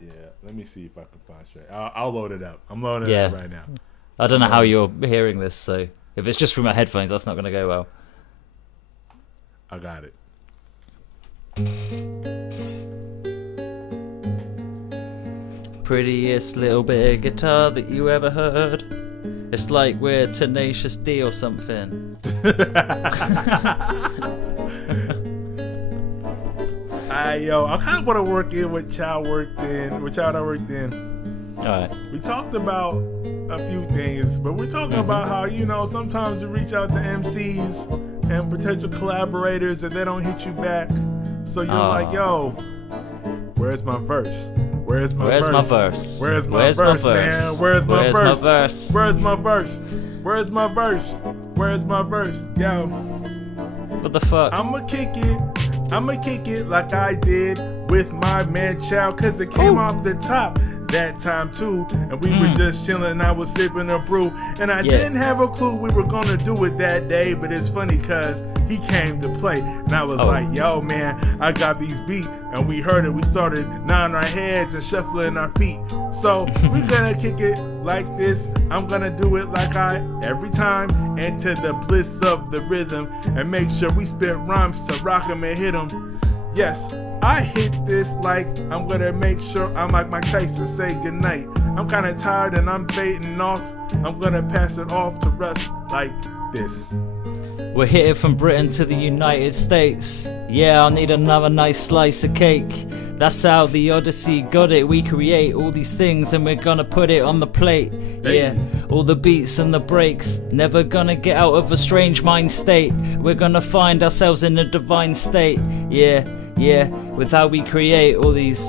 Yeah, let me see if I can find Strange. I'll load it up. I'm loading it up right now. I don't know how you're hearing this, so if it's just through my headphones, that's not going to go well. I got it. Prettiest little bit of guitar that you ever heard. It's like we're Tenacious D or something. I kind of want to work in what Chow worked in, what Chow and I worked in. Alright. We talked about a few things, but we're talking about how, sometimes you reach out to MCs and potential collaborators and they don't hit you back. So you're like, yo, where's my verse? Where's my verse? Where's my verse, man? Where's my verse? Where's my verse? Where's my verse? Where's my verse? Yo. What the fuck? I'ma kick it like I did with my man Chow, cause it came off the top that time too, and we were just chilling. I was sipping a brew, and I didn't have a clue we were gonna do it that day. But it's funny cause he came to play, and I was like, "Yo, man, I got these beats," and we heard it. We started nodding our heads and shuffling our feet. So we're gonna kick it like this. I'm gonna do it like I every time, into the bliss of the rhythm, and make sure we spit rhymes to rock 'em and hit 'em. Yes, I hit this like I'm gonna make sure I'm like Mike Tyson, say goodnight. I'm kinda tired and I'm fading off. I'm gonna pass it off to Russ like this. We're headed from Britain to the United States. Yeah, I'll need another nice slice of cake. That's how the Odyssey got it. We create all these things and we're gonna put it on the plate. Yeah, all the beats and the breaks. Never gonna get out of a strange mind state. We're gonna find ourselves in a divine state. Yeah, with how we create all these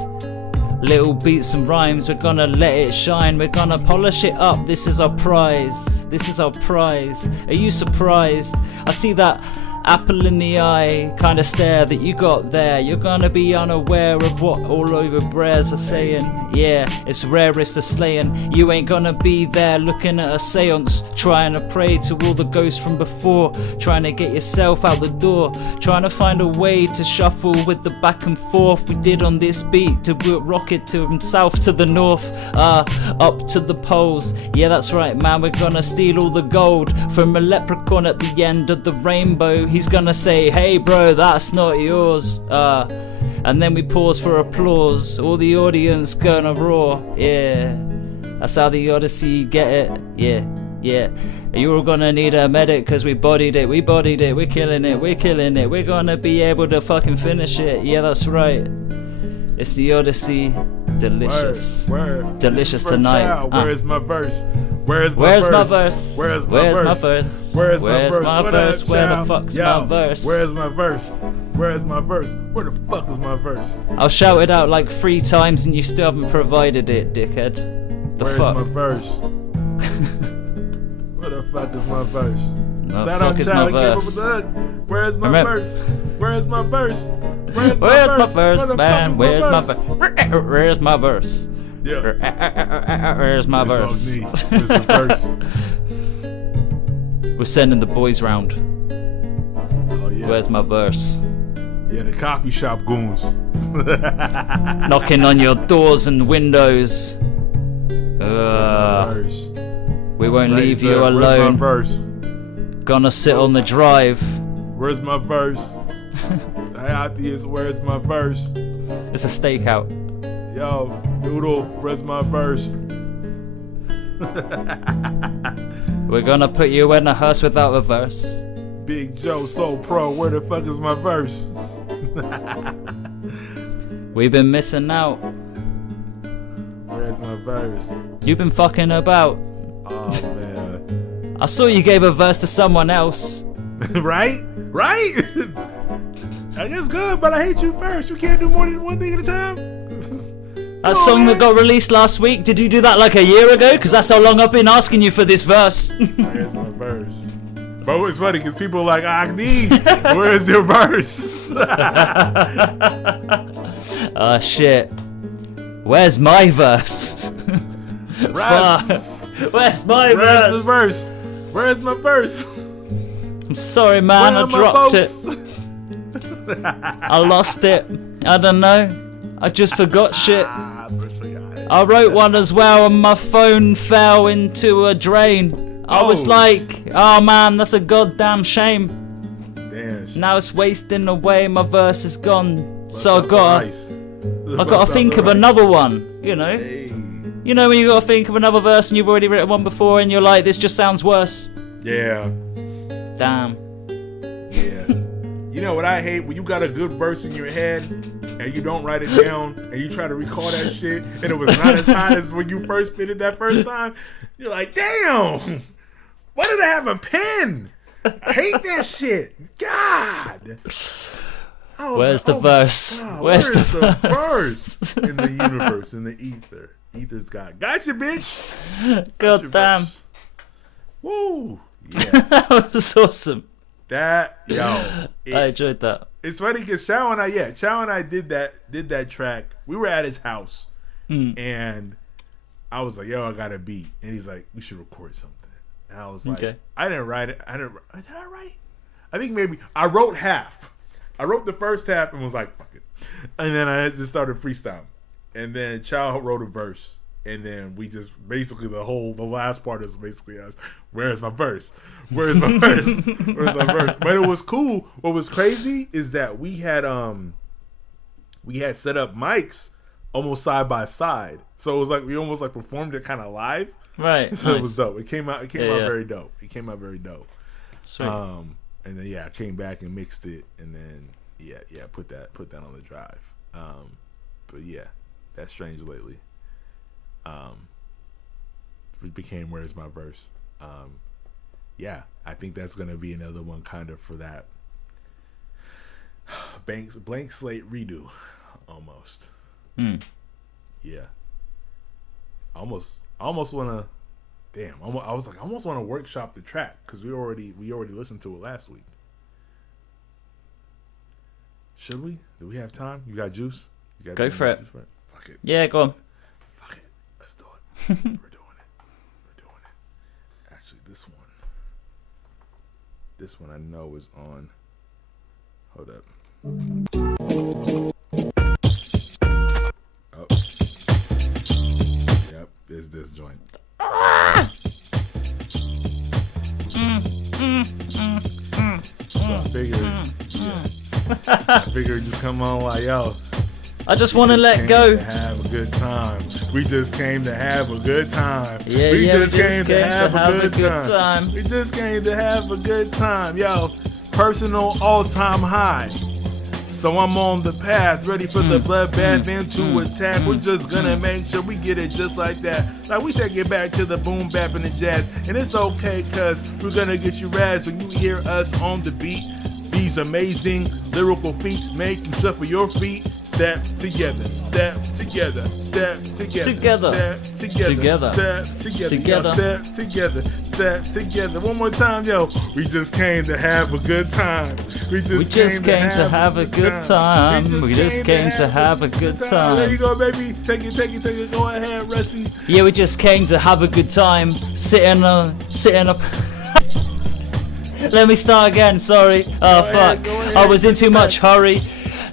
little beats and rhymes. We're gonna let it shine. We're gonna polish it up. This is our prize. This is our prize. Are you surprised? I see that apple in the eye kind of stare that you got there. You're gonna be unaware of what all over Brears are saying. Yeah, it's rarest of slaying. You ain't gonna be there looking at a seance, trying to pray to all the ghosts from before, trying to get yourself out the door, trying to find a way to shuffle with the back and forth we did on this beat, to rock it from south to the north, up to the poles. Yeah, that's right, man, we're gonna steal all the gold from a leprechaun at the end of the rainbow. He's gonna say, hey bro, that's not yours. And then we pause for applause. All the audience gonna roar. Yeah, that's how the Odyssey get it. Yeah. You're all gonna need a medic cause we bodied it, we're killing it, we're gonna be able to fucking finish it. Yeah, that's right. It's the Odyssey. Delicious. Word. Delicious tonight. Where's my verse? Where's my verse? Where's my verse? Where the fuck's my verse? Where's my verse? Where's my verse? Where the fuck is my verse? I'll shout it out like 3 times and you still haven't provided it, dickhead. Where's my verse? Where the fuck is my verse? Shout out Charlie, keep up with the hook. Where's my verse? Where's my verse? Where's my verse, man? Where's my verse? Where's my verse? Yeah. Where's my verse? Where's the verse? We're sending the boys round. Oh yeah. Where's my verse? Yeah, the coffee shop goons. Knocking on your doors and windows. Verse. We won't leave you Where's my alone. verse? Gonna sit on the drive. Where's my verse? Atheist, where's my verse? It's a stakeout. Yo, Doodle, where's my verse? We're gonna put you in a hearse without a verse. Big Joe, so pro, where the fuck is my verse? We've been missing out. Where's my verse? You've been fucking about. Oh man. I saw you gave a verse to someone else. Right? Right? I guess good, but I hate you first. You can't do more than one thing at a time. That song that got released last week, did you do that like a year ago? Because that's how long I've been asking you for this verse. Where's my verse? But it's funny because people are like, Agni, where's your verse? Ah, shit. Where's my verse? Russ. Where's my Where's the verse? verse? Where's my verse? I'm sorry, man, Where I are my dropped it. votes? I lost it. I don't know. I just forgot shit. Forgot it. I wrote one as well and my phone fell into a drain. I was Oh. like, oh man, that's a goddamn shame. Damn. Now it's wasting away, my verse is gone. So I Bust gotta up the think rice. of another one, you know? Hey. You know when you gotta think of another verse and you've already written one before and you're like, this just sounds worse. Yeah. Damn. Yeah. You know what I hate? When you got a good verse in your head and you don't write it down and you try to recall that shit and it was not as hot as when you first spit it that first time. You're like, damn. Why did I have a pen? I hate that shit. God. I was Where's like, the oh my verse? God, Where's the verse in the universe, in the ether? Ether's God. Gotcha, bitch. God Your damn. verse. Woo. Yeah. That was awesome. That, yo. I enjoyed that. It's funny because Chow and I did that track. We were at his house and I was like, yo, I got a beat. And he's like, we should record something. And I was like, Okay. I didn't write it. Did I write? I think maybe I wrote half. I wrote the first half and was like, fuck it. And then I just started freestyling. And then Chow wrote a verse. And then we just basically the last part is basically us. Where's my verse? Where's my verse? Where's my verse? But it was cool. What was crazy is that we had set up mics almost side by side. So it was like we almost like performed it kind of live. Right. So nice. it was dope. It came out Yeah. very dope. It came out very dope. Sweet. And then I came back and mixed it and then put that on the drive. But yeah, that's Strange Lately. It became Where's My Verse. Yeah, I think that's gonna be another one kind of for that blank slate redo almost. Yeah. I almost wanna I almost wanna workshop the track because we already listened to it last week. Should we? Do we have time? You got juice? You got Go for it. Fuck it. Yeah, go on. Fuck it. Let's do it. We're doing it. Actually, this one I know is on. Hold up. Oh. Yep, there's this joint. So I figured just come on like, yo. I just want to let Came go. to have a good time. We just came to have a good time. Yeah, we yeah, just came to have a good time. We just came to have a good time. Yo, personal all-time high. So I'm on the path, ready for the bloodbath and to attack. We're just gonna make sure we get it just like that. Like we take it back to the boom bap and the jazz. And it's okay cause we're gonna get you razzed when you hear us on the beat. These amazing lyrical feats make you shuffle your feet. Step together, step together, step together, Together. step together, Together. step together, Together. Yo, step together, step together. One more time, yo. We just came to have a good time. We just came to have a good time. We just came to have a good There you time. go, baby. Take it. Go ahead, Rusty. Yeah, we just came to have a good time. Sitting up. Let me start again, sorry. Oh, ahead, fuck. go ahead. I was in too much hurry.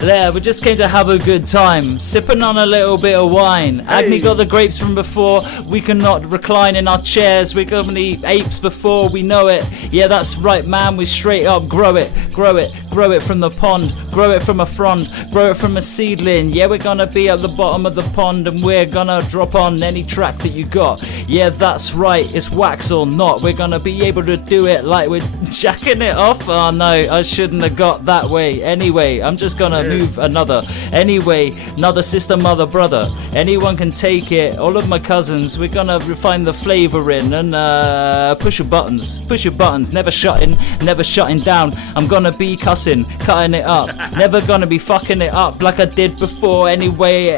Yeah, we just came to have a good time, sipping on a little bit of wine. Agni got the grapes from before. We cannot recline in our chairs. We're gonna eat apes before we know it. Yeah, that's right, man. We straight up grow it, grow it, grow it from the pond, grow it from a frond, grow it from a seedling. Yeah, we're gonna be at the bottom of the pond, and we're gonna drop on any track that you got. Yeah, that's right. It's wax or not. We're gonna be able to do it like we're jacking it off. Oh no, I shouldn't have got that way. Anyway, I'm just gonna move another. Anyway, another sister, mother, brother. Anyone can take it. All of my cousins. We're gonna refine the flavoring and push your buttons. Push your buttons. Never shutting down. I'm gonna be cussing, cutting it up. Never gonna be fucking it up like I did before. Anyway,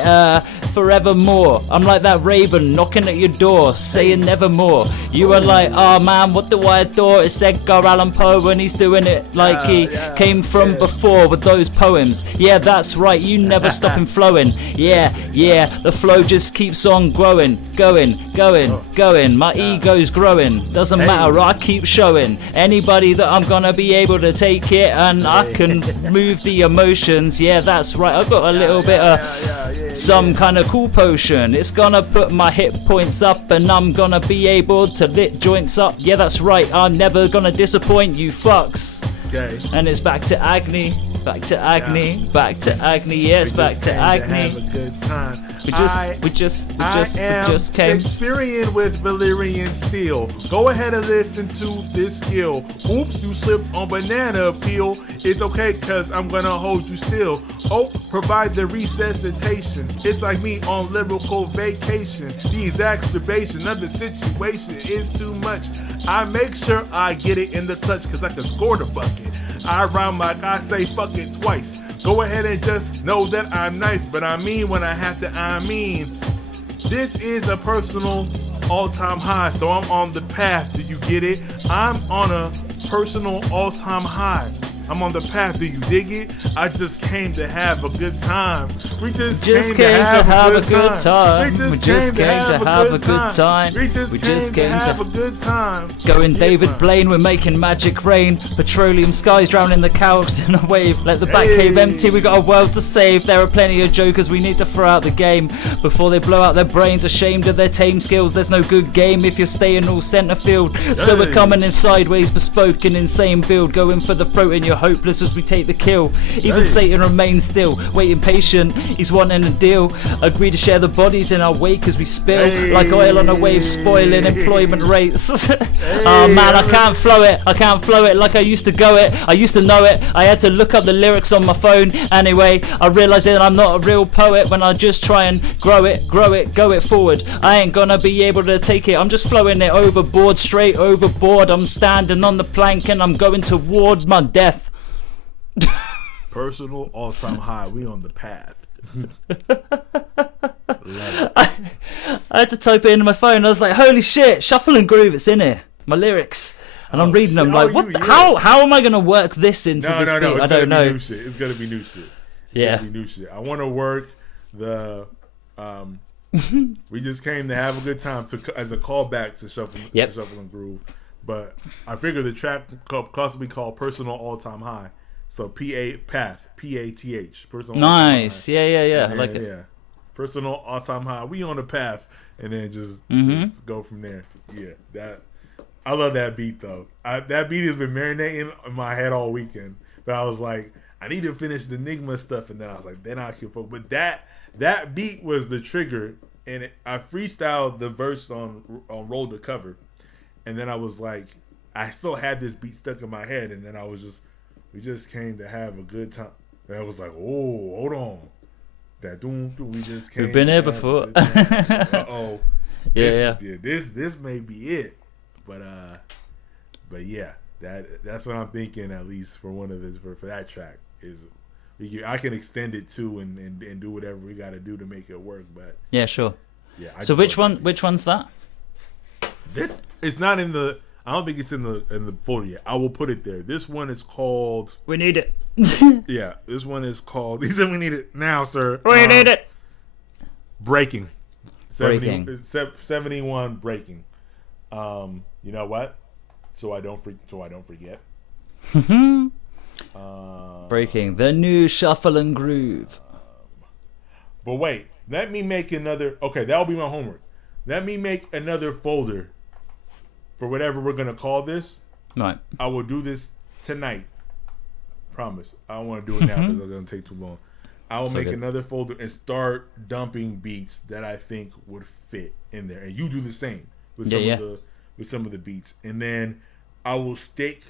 forevermore. I'm like that raven knocking at your door, saying nevermore. You are like, oh man, what do I adore? It's Edgar Allan Poe, and he's doing it like he came from before with those poems. Yeah, that's right, you never stop him flowing. Yeah, the flow just keeps on growing, going. My ego's growing. Doesn't matter, I keep showing anybody that I'm gonna be able to take it, and I can move the emotions. Yeah, that's right, I've got a little bit of some kind of cool potion. It's gonna put my hit points up, and I'm gonna be able to lit joints up. Yeah, that's right, I'm never gonna disappoint you fucks. Okay. And it's back to Agni, back to Agni, back to Agni. Yes, back to Agni. Have a good time. We just came. Shakespearean with Valyrian steel. Go ahead and listen to this skill. Oops, you slipped on banana peel. It's okay, cause I'm gonna hold you still. Oh, provide the resuscitation. It's like me on lyrical vacation. The exacerbation of the situation is too much. I make sure I get it in the clutch, cause I can score the bucket. I rhyme like I say fuck it twice. Go ahead and just know that I'm nice, but I mean when I have to, I mean. This is a personal all-time high, so I'm on the path, do you get it? I'm on a personal all-time high. I'm on the path, do you dig it? I just came to have a good time. We just came to have a good time. We just came to have a good time. We just came to have a good time. Going David Blaine, we're making magic rain. Petroleum skies drowning the cows in a wave. Let the Batcave empty, we got a world to save. There are plenty of jokers we need to throw out the game before they blow out their brains, ashamed of their tame skills. There's no good game if you're staying all centre field. So we're coming in sideways, bespoke and insane build. Going for the throat and you're hopeless as we take the kill. Even Satan remains still, waiting patient. He's wanting a deal. Agree to share the bodies in our wake as we spill like oil on a wave, spoiling employment rates. Oh man, I can't flow it like I used to go it. I used to know it. I had to look up the lyrics on my phone. Anyway, I realized that I'm not a real poet when I just try and grow it, go it forward. I ain't gonna be able to take it. I'm just flowing it overboard, straight overboard. I'm standing on the plank and I'm going toward my death. Personal all-time high. We on the path. I had to type it into my phone. I was like, holy shit, shuffle and groove, it's in here. My lyrics. And I'm reading them like, what? How am I going to work this into this beat? I don't know. It's going to be new shit. Yeah. Be new shit. I want to work the... we just came to have a good time as a callback to Shuffle, to Shuffle and Groove. But I figured the track could possibly called Personal All-Time High. So Path, P-A-T-H. Personal. Nice. Yeah. Then, I like it. Yeah. Personal all-time high. We on the path, and then just go from there. Yeah, I love that beat though. That beat has been marinating in my head all weekend. But I was like, I need to finish the Enigma stuff, and then I was like, then I can focus. But that beat was the trigger, and I freestyled the verse on Roll the Cover, and then I was like, I still had this beat stuck in my head, and then I was just. We just came to have a good time. And I was like, oh, hold on. That we just came. We've been here before. Uh-oh. Yeah. This may be it. But yeah, that's what I'm thinking, at least for one of the for that track is I can extend it too and do whatever we got to do to make it work. But yeah, sure. Yeah. So which one's that? This it's not in the. I don't think it's in the folder yet. I will put it there. This one is called... We need it. Yeah, this one is called... He said we need it now, sir. We need it. Breaking. 71 Breaking. You know what? So I don't forget. Breaking the new shuffle and groove. But wait, let me make another. Okay, that'll be my homework. Let me make another folder for whatever we're gonna call this. Right. I will do this tonight. Promise. I don't want to do it now because it's gonna take too long. I will make another folder and start dumping beats that I think would fit in there, and you do the same with some of the beats, and then I will stick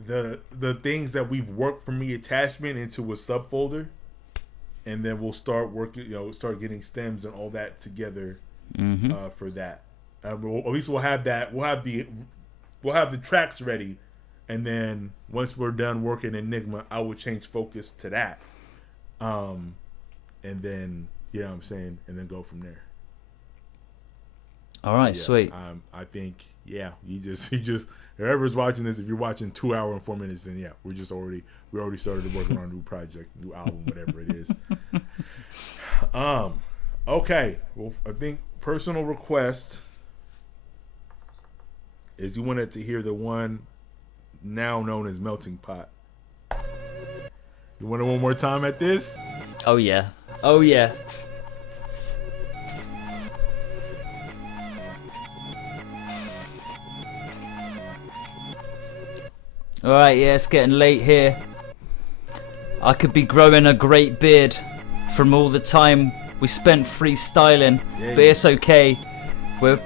the things that we've worked for me attachment into a subfolder, and then we'll start working. Start getting stems and all that together for that. At least we'll have that. We'll have the tracks ready, and then once we're done working Enigma, I will change focus to that. And then what I'm saying, and then go from there. All right, sweet. I think you just whoever's watching this, if you're watching 2 hours and 4 minutes, then we already started working on a new project, new album, whatever it is. Okay. Well, I think personal request is you wanted to hear the one now known as Melting Pot. You want it one more time at this? Oh yeah. Oh yeah. Alright, yeah, it's getting late here. I could be growing a great beard from all the time we spent freestyling, but it's okay. We're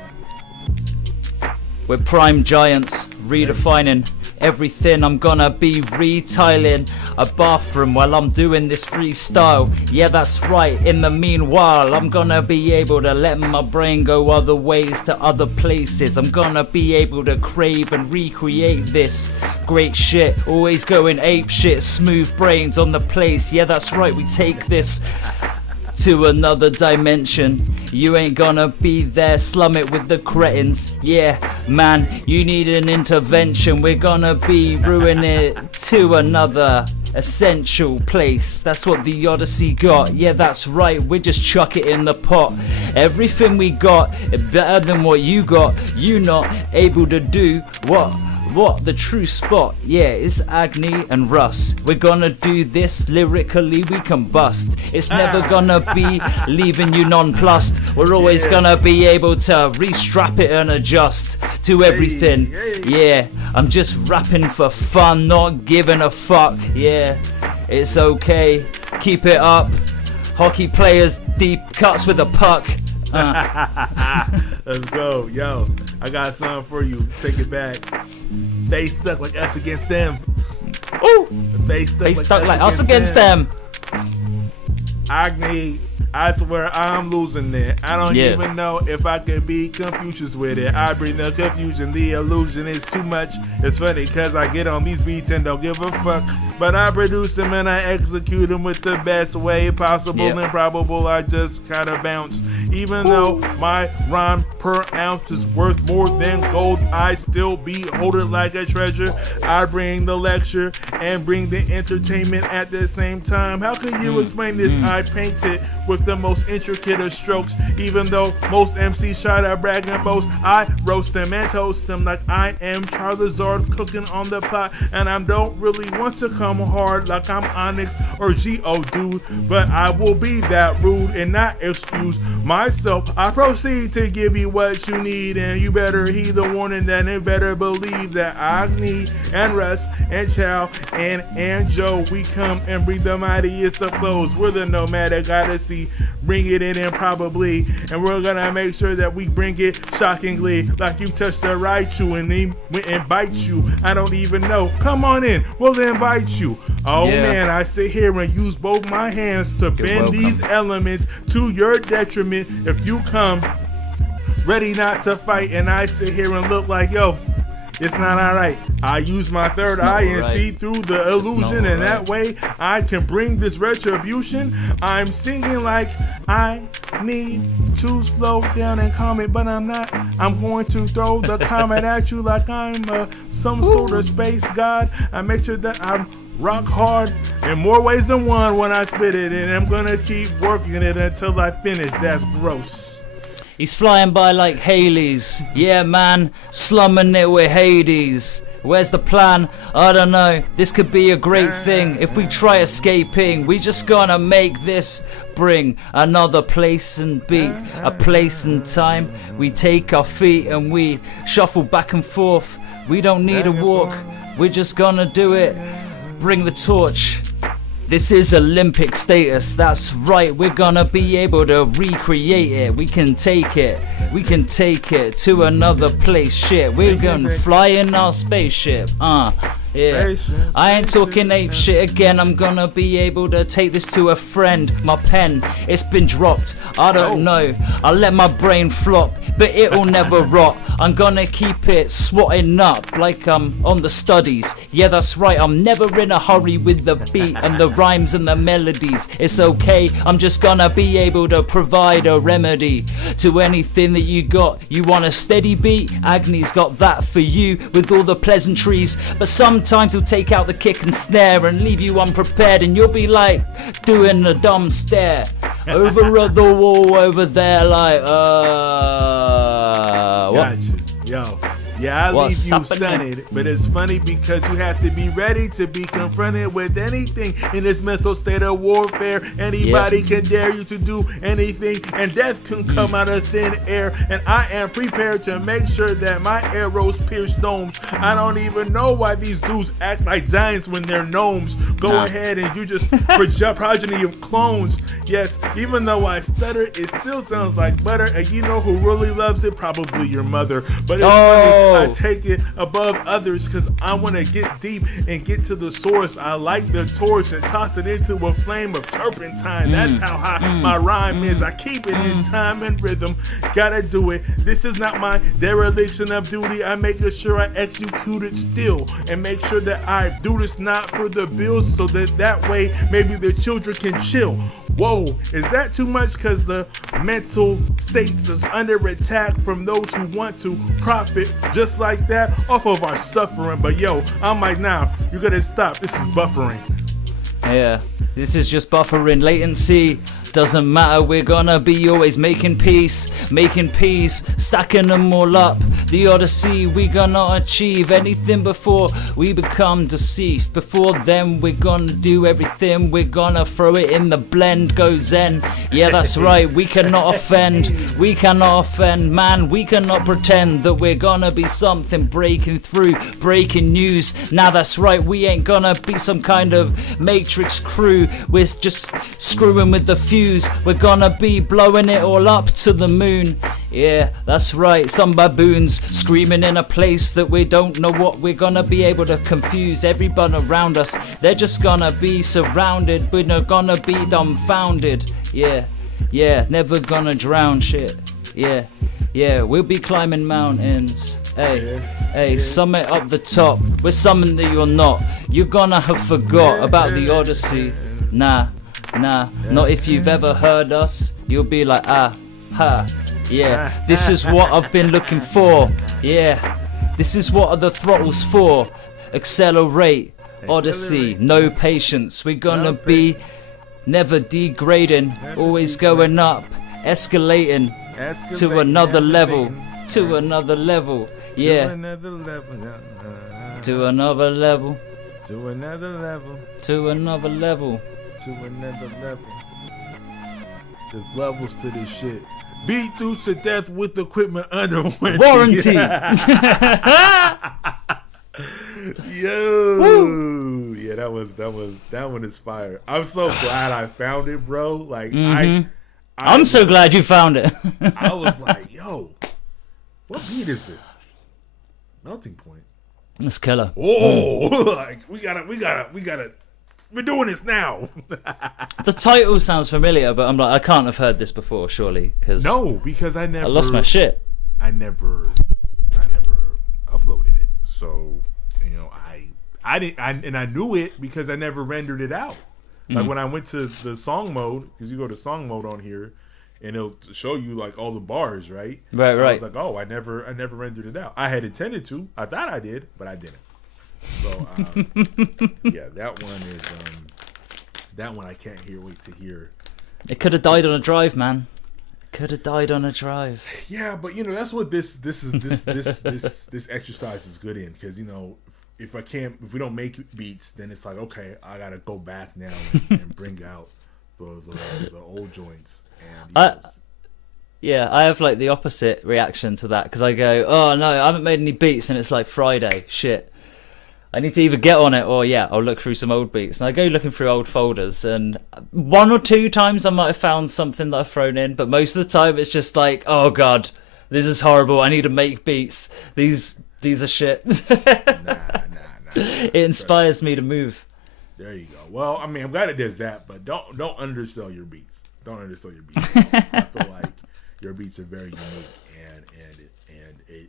prime giants, redefining everything. I'm gonna be retiling a bathroom while I'm doing this freestyle. Yeah, that's right. In the meanwhile, I'm gonna be able to let my brain go other ways to other places. I'm gonna be able to crave and recreate this great shit. Always going ape shit, smooth brains on the place. Yeah, that's right. We take this to another dimension. You ain't gonna be there, slum it with the cretins. Yeah, man, you need an intervention. We're gonna be ruining it to another essential place. That's what the Odyssey got. Yeah, that's right, we just chuck it in the pot. Everything we got is better than what you got. You not able to do what the true spot, yeah, is Agni and Russ. We're gonna do this lyrically, we can bust. It's never gonna be leaving you nonplussed. We're always gonna be able to restrap it and adjust to everything. Yeah, I'm just rapping for fun, not giving a fuck. Yeah, it's okay, keep it up. Hockey players, deep cuts with a puck. Let's go. Yo, I got something for you. Take it back. They suck like us against them. Ooh! They stuck like us against them. I swear I'm losing it. I don't even know if I could be Confucius with it. I bring the confusion, the illusion is too much. It's funny cause I get on these beats and don't give a fuck. But I produce them and I execute them with the best way possible and probable. I just kinda bounce. Even though my rhyme per ounce is worth more than gold, I still be holding like a treasure. I bring the lecture and bring the entertainment at the same time. How can you explain this? I paint it with the most intricate of strokes. Even though most MCs try to brag and boast, I roast them and toast them like I am Charizard cooking on the pot. And I don't really want to come hard like I'm Onyx or Geodude, but I will be that rude and not excuse myself. I proceed to give you what you need, and you better heed the warning, then you better believe that Agni and Russ and Chow and Joe, we come and bring the mightiest of flows. We're the nomadic odyssey, bring it in improbably, and we're gonna make sure that we bring it shockingly, like you touched the Raichu and they went and bite you. I don't even know. Come on in, we'll invite you. Oh man, I sit here and use both my hands to bend these elements to your detriment. If you come ready not to fight and I sit here and look like, yo, it's not alright. I use my third eye and see through the illusion, and that way I can bring this retribution. I'm singing like I need to slow down and comment, but I'm not. I'm going to throw the comment at you like I'm some sort of space god. I make sure that I'm rock hard in more ways than one when I spit it, and I'm gonna keep working it until I finish. That's gross. He's flying by like Hades. Yeah, man, slumming it with Hades. Where's the plan? I don't know. This could be a great thing. If we try escaping, we just gonna make this bring another place and beat, a place and time. We take our feet and we shuffle back and forth. We don't need a walk. We're just gonna do it. Bring the torch. This is Olympic status, that's right, we're gonna be able to recreate it. We can take it to another place, shit. We're gonna fly in our spaceship, yeah. I ain't talking ape shit again, I'm gonna be able to take this to a friend. My pen, it's been dropped, I don't know. I let my brain flop, but it'll never rot. I'm gonna keep it swatting up like I'm on the studies. Yeah, that's right, I'm never in a hurry with the beat and the rhymes and the melodies. It's okay, I'm just gonna be able to provide a remedy to anything that you got. You want a steady beat? Agni's got that for you with all the pleasantries. But sometimes he'll take out the kick and snare and leave you unprepared, and you'll be like doing a dumb stare over at the wall over there like what? Gotcha. Yo. Yeah, I What's leave you stunned, but it's funny because you have to be ready to be confronted with anything in this mental state of warfare. Anybody can dare you to do anything, and death can come out of thin air, and I am prepared to make sure that my arrows pierce domes. I don't even know why these dudes act like giants when they're gnomes. Go ahead and you just progeny of clones. Yes, even though I stutter, it still sounds like butter, and you know who really loves it? Probably your mother. But it's funny, I take it above others because I want to get deep and get to the source. I light the torch and toss it into a flame of turpentine. That's how high my rhyme is. I keep it in time and rhythm. Gotta do it. This is not my dereliction of duty. I make sure I execute it still and make sure that I do this not for the bills, so that way maybe the children can chill. Whoa, is that too much? Because the mental states is under attack from those who want to profit just like that off of our suffering. But yo, I'm like, now you gotta stop. This is buffering. Yeah, this is just buffering. Latency doesn't matter, we're gonna be always making peace, stacking them all up. The Odyssey, we gonna achieve anything before we become deceased. Before then, we're gonna do everything, we're gonna throw it in the blend, go zen. Yeah, that's right, we cannot offend, man, we cannot pretend that we're gonna be something breaking through, breaking news. Now that's right, we ain't gonna be some kind of Matrix crew, we're just screwing with the fuse. We're gonna be blowing it all up to the moon. Yeah, that's right, some baboons screaming in a place that we don't know what. We're gonna be able to confuse everyone around us. They're just gonna be surrounded, we're not gonna be dumbfounded. Yeah, never gonna drown shit. Yeah, we'll be climbing mountains. Hey, summit up the top. We're something that you're not. You're gonna have forgot about the Odyssey. Nah, not if you've ever heard us. You'll be like, yeah, this is what I've been looking for. Yeah, this is what the throttle's for. Accelerate, Odyssey, no patience. We're gonna be never degrading, always going up, escalating to another level, yeah, to another level. To another level. There's levels to this shit. Beat dudes to death with equipment under warranty. Yo. Woo. Yeah, that one is fire. I'm so glad I found it, bro. Like I'm so glad you found it. I was like, yo, what beat is this? Melting Point. That's killer. Oh, like we gotta. We're doing this now. The title sounds familiar, but I'm like, I can't have heard this before, surely. Because I lost my shit. I never uploaded it. So, you know, I didn't, and I knew it because I never rendered it out. Like when I went to the song mode, because you go to song mode on here, and it'll show you like all the bars, right? Right. I was like, oh, I never rendered it out. I had intended to. I thought I did, but I didn't. So yeah, that one I can't wait to hear. It could have died on a drive, man. Could have died on a drive. Yeah, but you know that's what this exercise is good in, because you know if we don't make beats, then it's like, okay, I gotta go back now and bring out the old joints. And yeah, I have like the opposite reaction to that, because I go, oh no, I haven't made any beats, and it's like Friday, shit. I need to either get on it or I'll look through some old beats. And I go looking through old folders, and 1 or 2 times I might have found something that I've thrown in, but most of the time it's just like, oh god, this is horrible. I need to make beats. These are shit. nah. It inspires me to move. There you go. Well, I mean, I'm glad it does that, but don't undersell your beats. Don't undersell your beats. I feel like your beats are very unique, and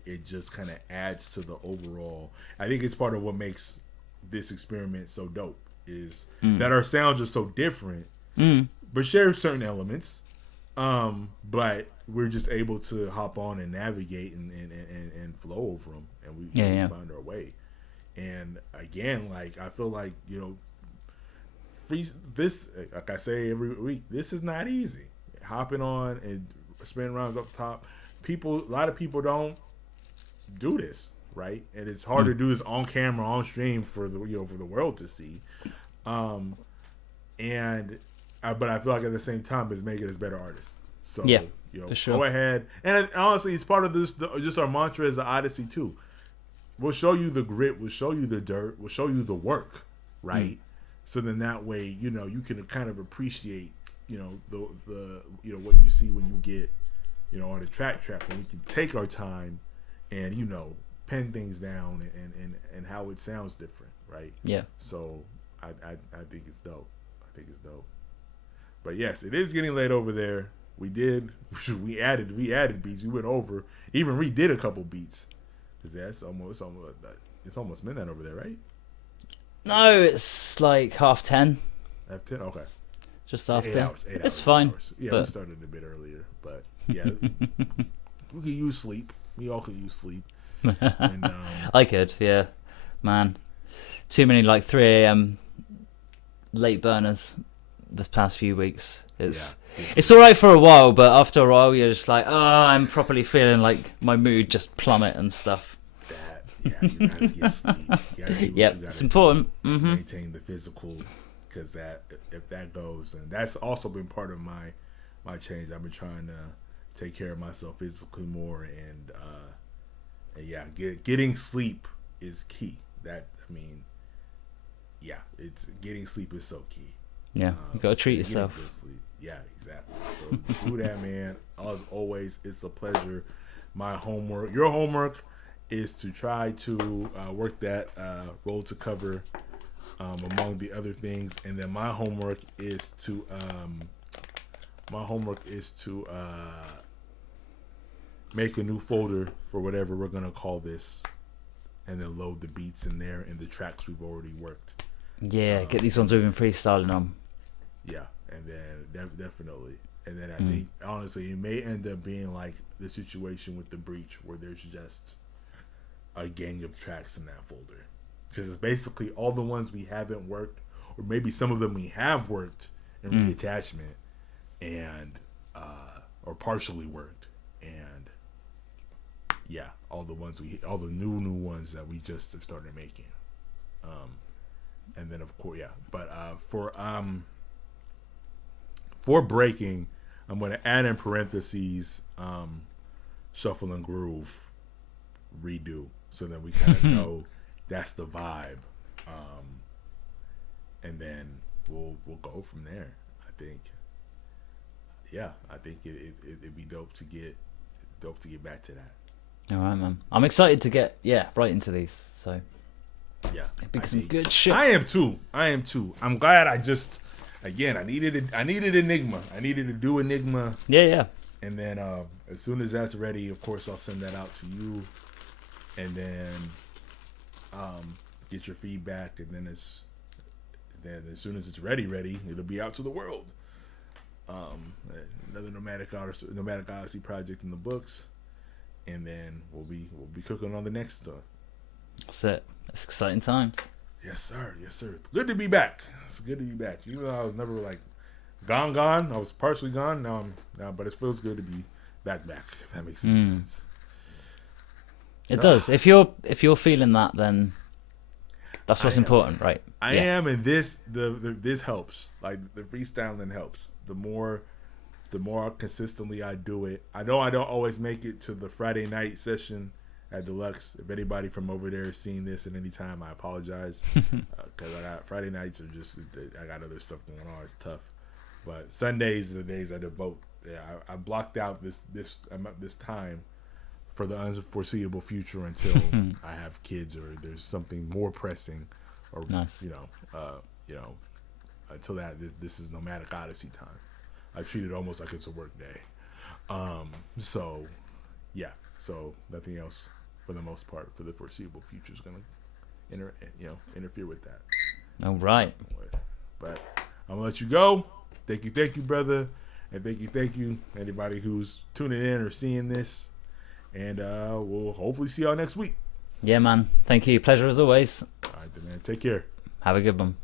it just kind of adds to the overall. I think it's part of what makes this experiment so dope is that our sounds are so different, but share certain elements. But we're just able to hop on and navigate and flow over them, and we find our way. And again, like I feel like this, like I say every week, this is not easy. Hopping on and spinning rhymes up top. A lot of people don't do this, right? And it's hard to do this on camera, on stream for the for the world to see. But I feel like at the same time, it's making us better artists. So for sure. Go ahead. And honestly, it's part of this. Just our mantra as the Odyssey too. We'll show you the grit. We'll show you the dirt. We'll show you the work, right? So then that way, you can kind of appreciate, the what you see when you get, on the track, when we can take our time and, pen things down and how it sounds different, right? Yeah. So I think it's dope. But yes, it is getting late over there. We added beats. We went over, even redid a couple beats. Cause it's almost midnight over there, right? No, it's like 10:30. 10, okay. Just after. 8 hours, it's fine. Hours. Yeah, we started a bit earlier, but yeah, we could use sleep. We all could use sleep. And, I could, yeah, man. Too many like 3 a.m. late burners this past few weeks. It's all right for a while, but after a while, you're just like, I'm properly feeling like my mood just plummet and stuff. You gotta get sleep. It's important. To maintain the physical, because if that goes, and that's also been part of my change. I've been trying to take care of myself physically more, and getting sleep is key. It's getting sleep is so key. Yeah, you gotta treat yourself. Yeah, exactly. So do that, man. As always, it's a pleasure. Your homework is to try to work that roll to cover among the other things, and then my homework is to make a new folder for whatever we're gonna call this, and then load the beats in there and the tracks we've already worked. Yeah, get these ones we've been freestyling on. Yeah, and then definitely, and then I think honestly it may end up being like the situation with the Breach, where there's just a gang of tracks in that folder, because it's basically all the ones we haven't worked, or maybe some of them we have worked in reattachment, and or partially worked, and all the new ones that we just have started making, and then of course but for breaking, I'm going to add in parentheses shuffle and groove redo, so that we kind of know that's the vibe, and then we'll go from there. I think it'd be dope to get back to that. All right, man. I'm excited to get right into these. So it'd be some good shit. I am too. I'm glad. I needed Enigma. I needed to do Enigma. Yeah. And then as soon as that's ready, of course, I'll send that out to you. And then get your feedback. And then as soon as it's ready, it'll be out to the world. Another Nomadic Odyssey project in the books. And then we'll be cooking on the next one. That's it. It's exciting times. Yes, sir. Good to be back. It's good to be back. Even though I was never like gone. I was partially gone. Now, but it feels good to be back. If that makes any sense. It does. If you're feeling that, then That's what's important, right? I am, and this helps. Like the freestyling helps. The more consistently I do it. I know I don't always make it to the Friday night session at Deluxe. If anybody from over there is seeing this at any time, I apologize, because I got Friday nights are just, I got other stuff going on. It's tough, but Sundays are the days I devote. Yeah, I blocked out this time for the unforeseeable future until I have kids or there's something more pressing, or nice. Until that, this is nomadic odyssey time. I treat it almost like it's a work day. So nothing else for the most part for the foreseeable future is going to interfere with that. All right. But I'm going to let you go. Thank you, brother. And thank you, anybody who's tuning in or seeing this. And we'll hopefully see y'all next week. Yeah, man. Thank you. Pleasure as always. All right, then, man. Take care. Have a good one.